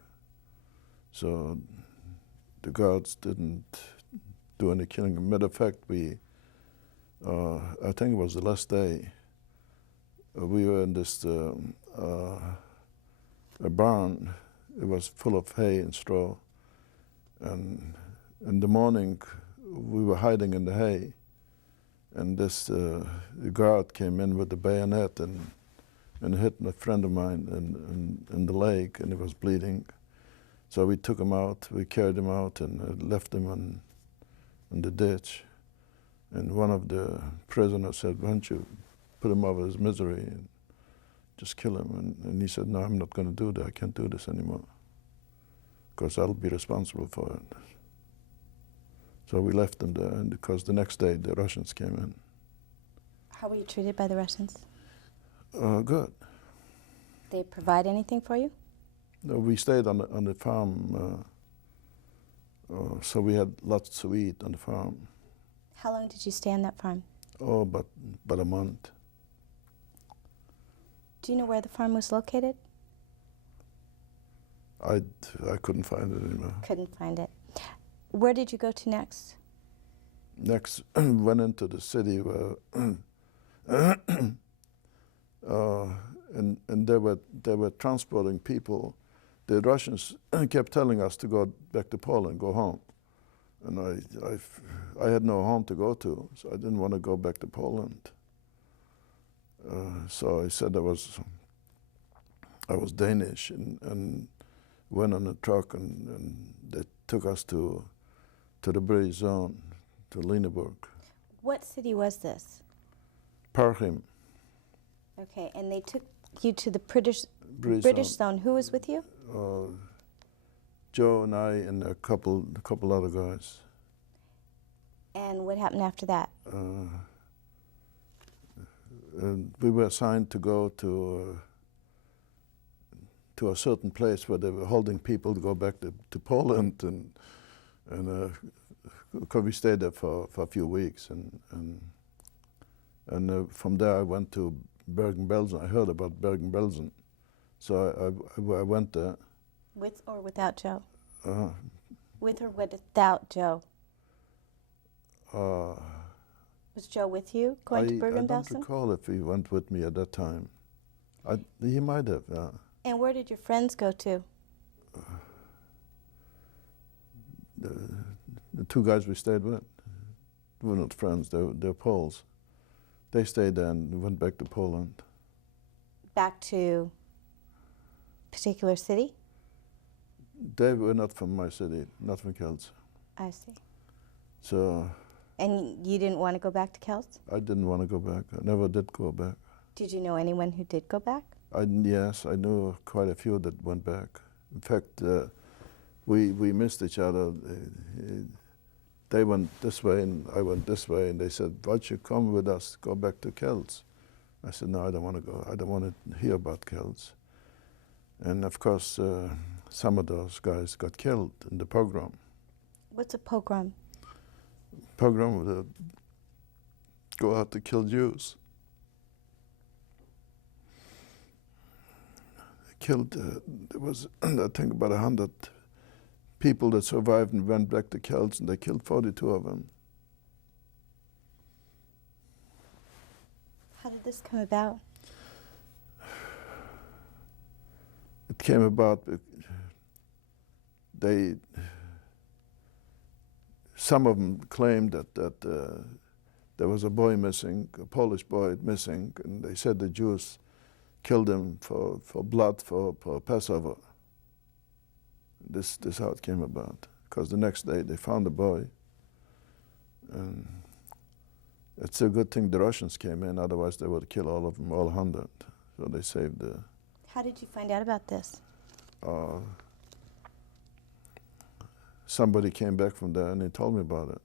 So the guards didn't do any killing. Matter of fact, I think it was the last day, we were in this a barn. It was full of hay and straw. And in the morning, we were hiding in the hay. And this guard came in with a bayonet and hit a friend of mine in the leg, and he was bleeding. So we took him out, we carried him out, and left him in the ditch. And one of the prisoners said, "Why don't you put him out of his misery and just kill him?" And he said, "No, I'm not going to do that. I can't do this anymore, because I'll be responsible for it." So we left him there, and because the next day the Russians came in. How were you treated by the Russians? Good. They provide anything for you? No, we stayed on the farm, so we had lots to eat on the farm. How long did you stay on that farm? Oh, about a month. Do you know where the farm was located? I couldn't find it anymore. Couldn't find it. Where did you go to next? Next, went into the city where, and they were transporting people. The Russians kept telling us to go back to Poland, go home, and I had no home to go to, so I didn't want to go back to Poland. So I said I was Danish, and went on a truck, and they took us to the British zone, to Lüneburg. What city was this? Parchim. Okay, and they took you to the British zone. Who was with you? Joe and I and a couple other guys. And what happened after that? And we were assigned to go to a certain place where they were holding people to go back to Poland, and we stayed there for a few weeks, and from there I went to Bergen-Belsen. I heard about Bergen-Belsen, so I went there. With or without Joe? With or without Joe? Was Joe with you going to Bergen-Belsen? I don't recall if he went with me at that time. He might have, yeah. And where did your friends go to? The 2 guys we stayed with were not friends, they're Poles. They stayed there and went back to Poland. Back to particular city? They were not from my city, not from Kielce. I see. So And you didn't want to go back to Kielce? I didn't want to go back. I never did go back. Did you know anyone who did go back? Yes, I knew quite a few that went back. In fact, we missed each other. They went this way and I went this way, and they said, "Why don't you come with us, go back to Kielce?" I said, "No, I don't want to go. I don't want to hear about Kielce." And of course, some of those guys got killed in the pogrom. What's a pogrom? Pogrom would go out to kill Jews. Killed, there was, I think, about 100 people that survived and went back to Kielce, and they killed 42 of them. How did this come about? It came about, some of them claimed that there was a boy missing, a Polish boy missing, and they said the Jews killed him for blood for Passover. This is how it came about, because the next day they found the boy, and it's a good thing the Russians came in, otherwise they would kill all of them, all 100. So they saved the... How did you find out about this? Somebody came back from there and they told me about it.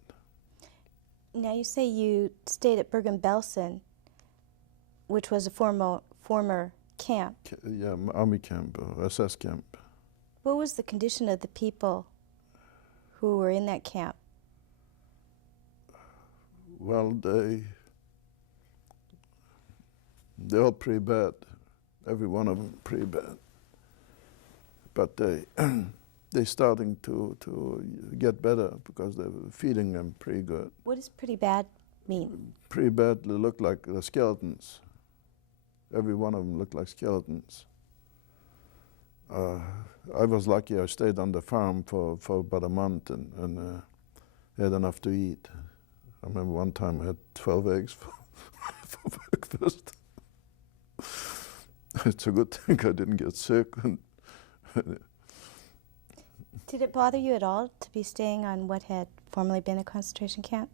Now you say you stayed at Bergen-Belsen, which was a former camp. Yeah, army camp, SS camp. What was the condition of the people who were in that camp? Well, they're all pretty bad. Every one of them pretty bad. But they're starting to get better because they were feeding them pretty good. What does pretty bad mean? Pretty bad, they look like the skeletons. Every one of them looked like skeletons. I was lucky. I stayed on the farm for about a month and had enough to eat. I remember one time I had 12 eggs for breakfast. It's a good thing I didn't get sick. Did it bother you at all to be staying on what had formerly been a concentration camp?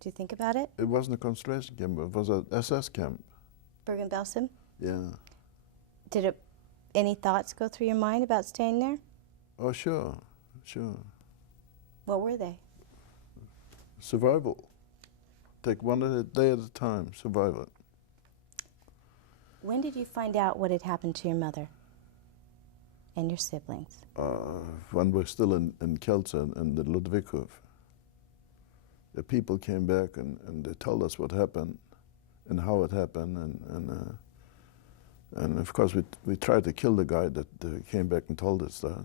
Did you think about it? It wasn't a concentration camp, it was an SS camp. Bergen-Belsen? Yeah. Did any thoughts go through your mind about staying there? Oh, sure. What were they? Survival. Take one day at a time, survive it. When did you find out what had happened to your mother and your siblings? When we're still in Kielce and the Ludwikow. The people came back and they told us what happened and how it happened, and of course we tried to kill the guy that came back and told us that,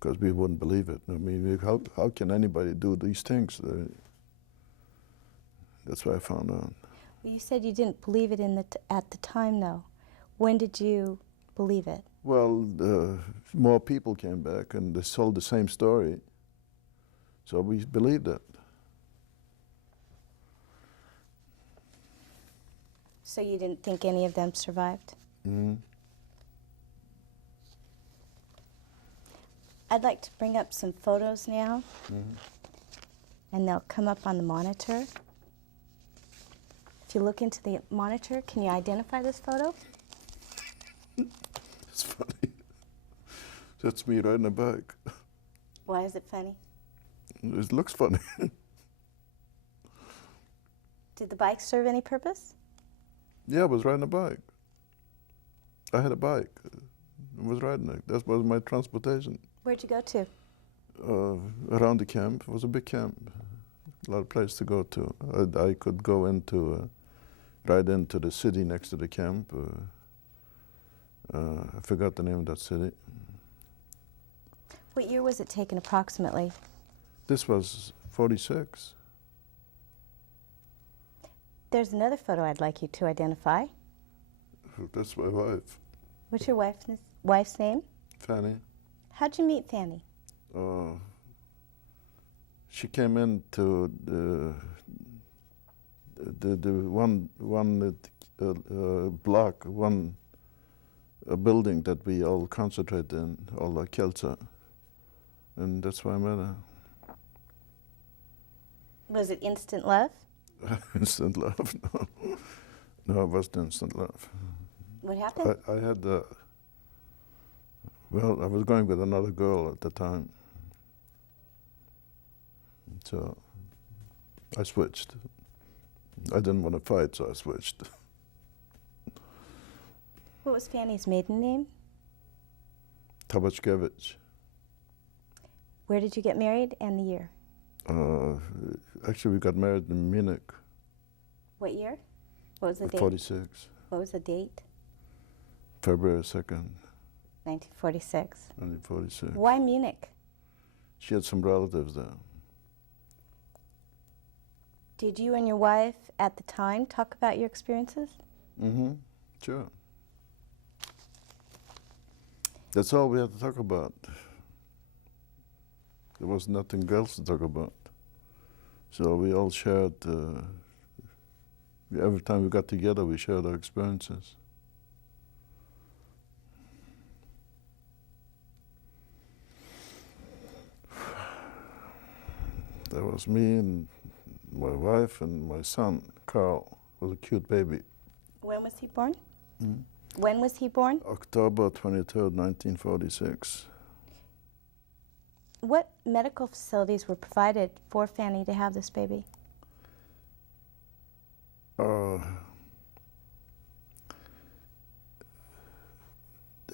because we wouldn't believe it. I mean, how can anybody do these things? That's what I found out. Well, you said you didn't believe it at the time, though. When did you believe it? Well, more people came back and they told the same story, so we believed it. So you didn't think any of them survived? Mm-hmm. I'd like to bring up some photos now, Mm-hmm. and they'll come up on the monitor. If you look into the monitor, can you identify this photo? It's funny. That's me riding a bike. Why is it funny? It looks funny. Did the bike serve any purpose? Yeah, I was riding a bike. I had a bike. I was riding it. That was my transportation. Where'd you go to? Around the camp. It was a big camp. A lot of places to go to. I could go right into the city next to the camp. I forgot the name of that city. What year was it taken approximately? This was 46. There's another photo I'd like you to identify. That's my wife. What's your wife's name? Fanny. How'd you meet Fanny? She came into the one block, one a building that we all concentrate in, all the Kelter. And that's why I met her. Was it instant love? Instant love, no. No, it wasn't instant love. What happened? I had, well, I was going with another girl at the time. So I switched. I didn't want to fight, so I switched. What was Fanny's maiden name? Tabachkevich. Where did you get married and the year? Actually, we got married in Munich. What year? What was the date? 46. What was the date? February 2nd, 1946. 1946. Why Munich? She had some relatives there. Did you and your wife at the time talk about your experiences? Mm-hmm, sure. That's all we had to talk about. There was nothing else to talk about. So we all shared, every time we got together, we shared our experiences. There was me and my wife and my son, Carl, was a cute baby. When was he born? Mm. When was he born? October 23rd, 1946. What medical facilities were provided for Fanny to have this baby? Her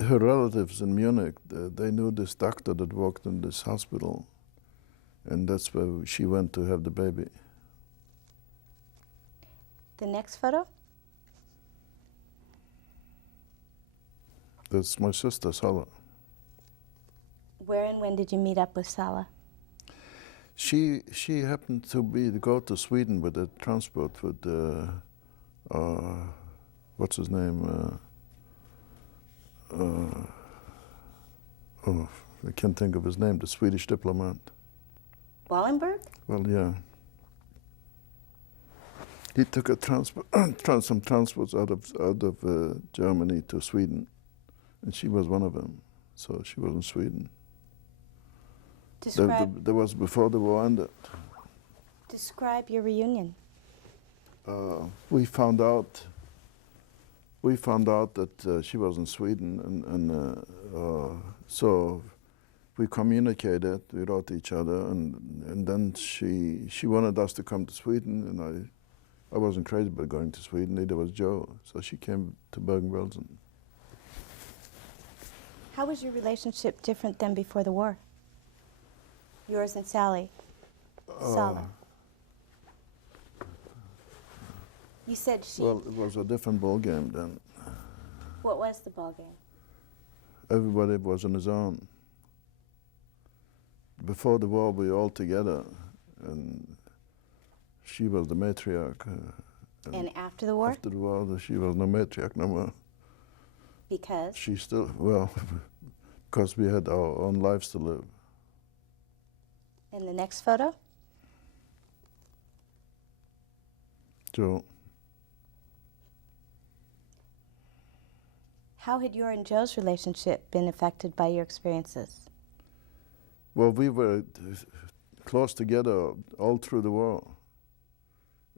relatives in Munich, they knew this doctor that worked in this hospital, and that's where she went to have the baby. The next photo? That's my sister, Sala. Where and when did you meet up with Sala? She happened to go to Sweden with a transport with what's his name? Oh, I can't think of his name. The Swedish diplomat. Wallenberg? Well, yeah. He took a some transports out of Germany to Sweden, and she was one of them. So she was in Sweden. That was before the war ended. Describe your reunion. We found out that she was in Sweden, and so we communicated. We wrote to each other, and then she wanted us to come to Sweden, and I wasn't crazy about going to Sweden. Neither was Joe. So she came to Bergen-Belsen. How was your relationship different than before the war? Yours and Sally. Sala. You said she... Well, it was a different ball game then. What was the ball game? Everybody was on his own. Before the war, we were all together, and she was the matriarch. And after the war? After the war, she was no matriarch no more. Because? She still, well, because we had our own lives to live. In the next photo? Joe. How had your and Joe's relationship been affected by your experiences? Well, we were close together all through the war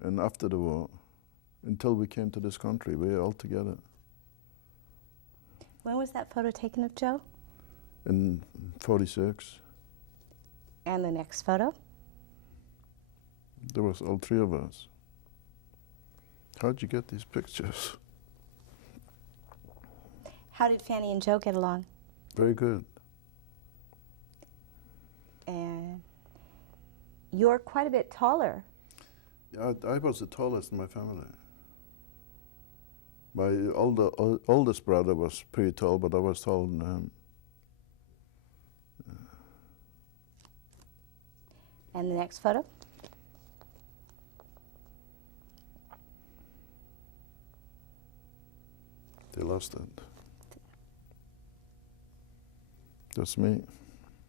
and after the war, until we came to this country. We were all together. When was that photo taken of Joe? In 46. And the next photo? There was all three of us. How'd you get these pictures? How did Fanny and Joe get along? Very good. And you're quite a bit taller. Yeah, I was the tallest in my family. My oldest brother was pretty tall, but I was taller than him. And the next photo? They lost it. That's me.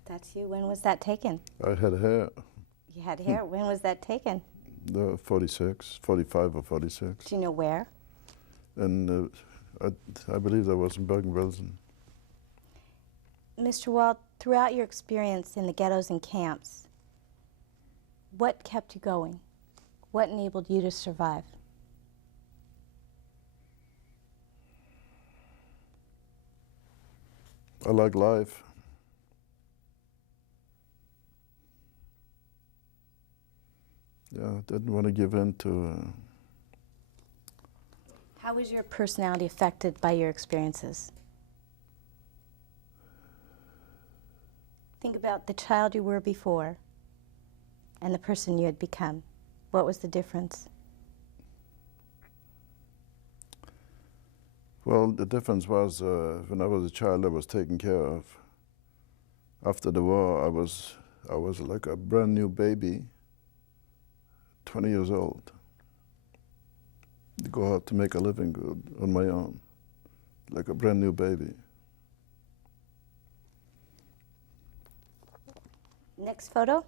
That's you. When was that taken? I had hair. You had hair. When was that taken? 46, 45 or 46. Do you know where? And I believe that was in Bergen-Belsen. Mr. Wald, throughout your experience in the ghettos and camps, what kept you going? What enabled you to survive? I like life. Yeah, didn't want to give in to... How was your personality affected by your experiences? Think about the child you were before and the person you had become. What was the difference? Well, the difference was when I was a child, I was taken care of. After the war, I was like a brand new baby, 20 years old. To go out to make a living good on my own, like a brand new baby. Next photo.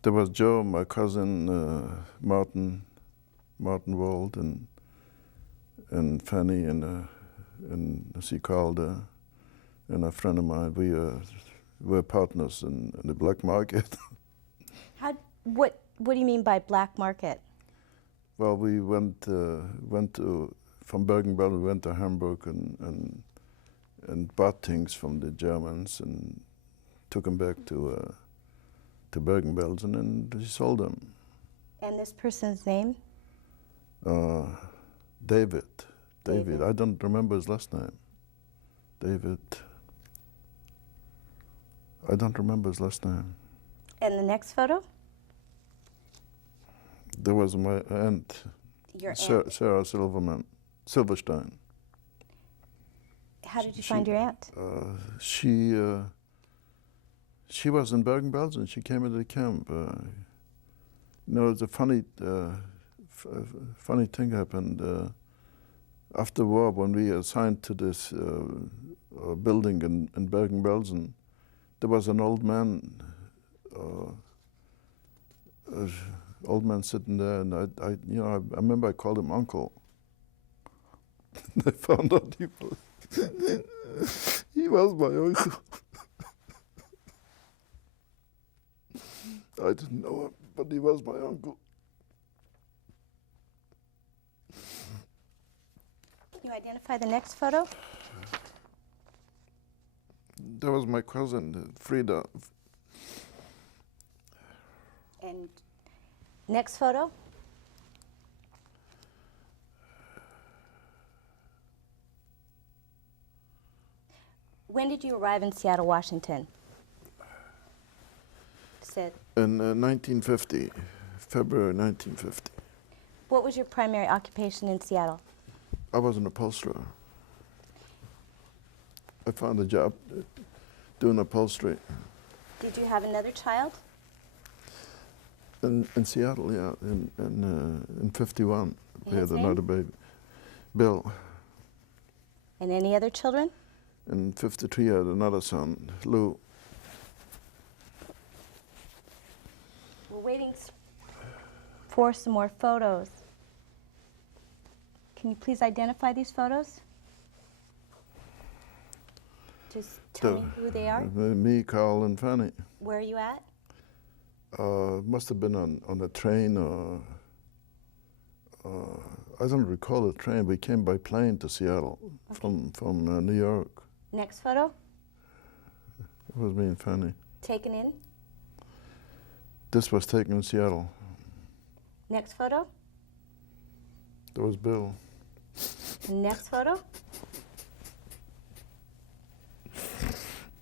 There was Joe, my cousin, Martin Wald, and Fanny, and she called, and a friend of mine. We were partners in the black market. What do you mean by black market? Well, we went to from Bergen-Belsen, we went to Hamburg and bought things from the Germans and took them back to Bergen-Belsen, and he sold them. And this person's name? David. I don't remember his last name. David. I don't remember his last name. And the next photo? There was my aunt, Your aunt? Sarah Silverstein. How did you find your aunt? She was in Bergen-Belsen. She came into the camp. It's a funny thing happened. After the war, when we assigned to this building in Bergen-Belsen, there was an old man sitting there, and I remember I called him Uncle. I found out he was my uncle. I didn't know him, but he was my uncle. Can you identify the next photo? That was my cousin, Frida. And next photo? When did you arrive in Seattle, Washington? In 1950, February 1950. What was your primary occupation in Seattle? I was an upholsterer. I found a job doing upholstery. Did you have another child? In Seattle, yeah, in 51. We had name? another baby, Bill. And any other children? In 53, I had another son, Lou. We're waiting for some more photos. Can you please identify these photos? Just tell me who they are. Me, Carl, and Fanny. Where are you at? Must have been on a train, or I don't recall a train. We came by plane to Seattle from New York. Next photo. It was me and Fanny. Taken in. This was taken in Seattle. Next photo. There was Bill. Next photo.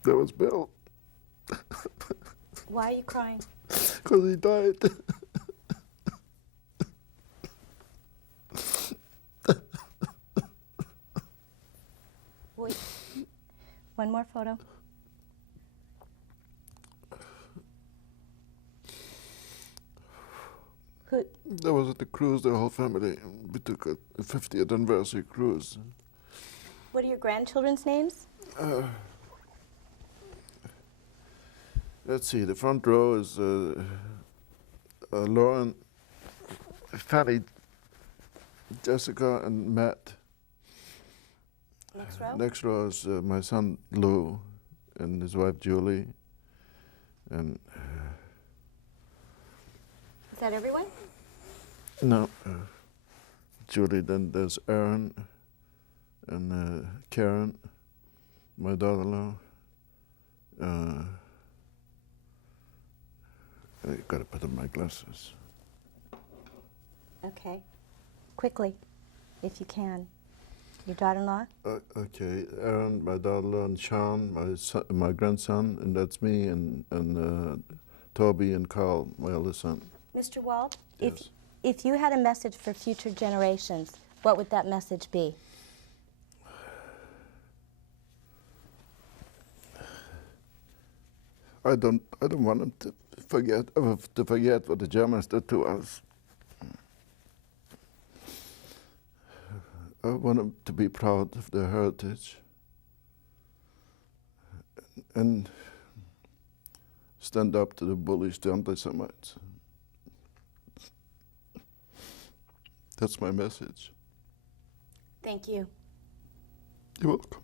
There was Bill. Why are you crying? Because he died. Wait. One more photo. Who? That was at the cruise, the whole family. We took a 50th anniversary cruise. What are your grandchildren's names? Let's see, the front row is Lauren, Fanny, Jessica, and Matt. Next row? Next row is my son Lou and his wife Julie. And Is that everyone? no, Julie, then there's Aaron and Karen, my daughter-in-law. I gotta put on my glasses. Okay. Quickly, if you can. Your daughter-in-law? Okay, Aaron, my daughter-in-law, and Sean, my grandson, and that's me, and Toby and Carl, my eldest son. Mr. Wald, Yes. if you had a message for future generations, what would that message be? I don't want them to forget what the Germans did to us. I want them to be proud of their heritage and stand up to the bullies, the anti-Semites. That's my message. Thank you. You're welcome.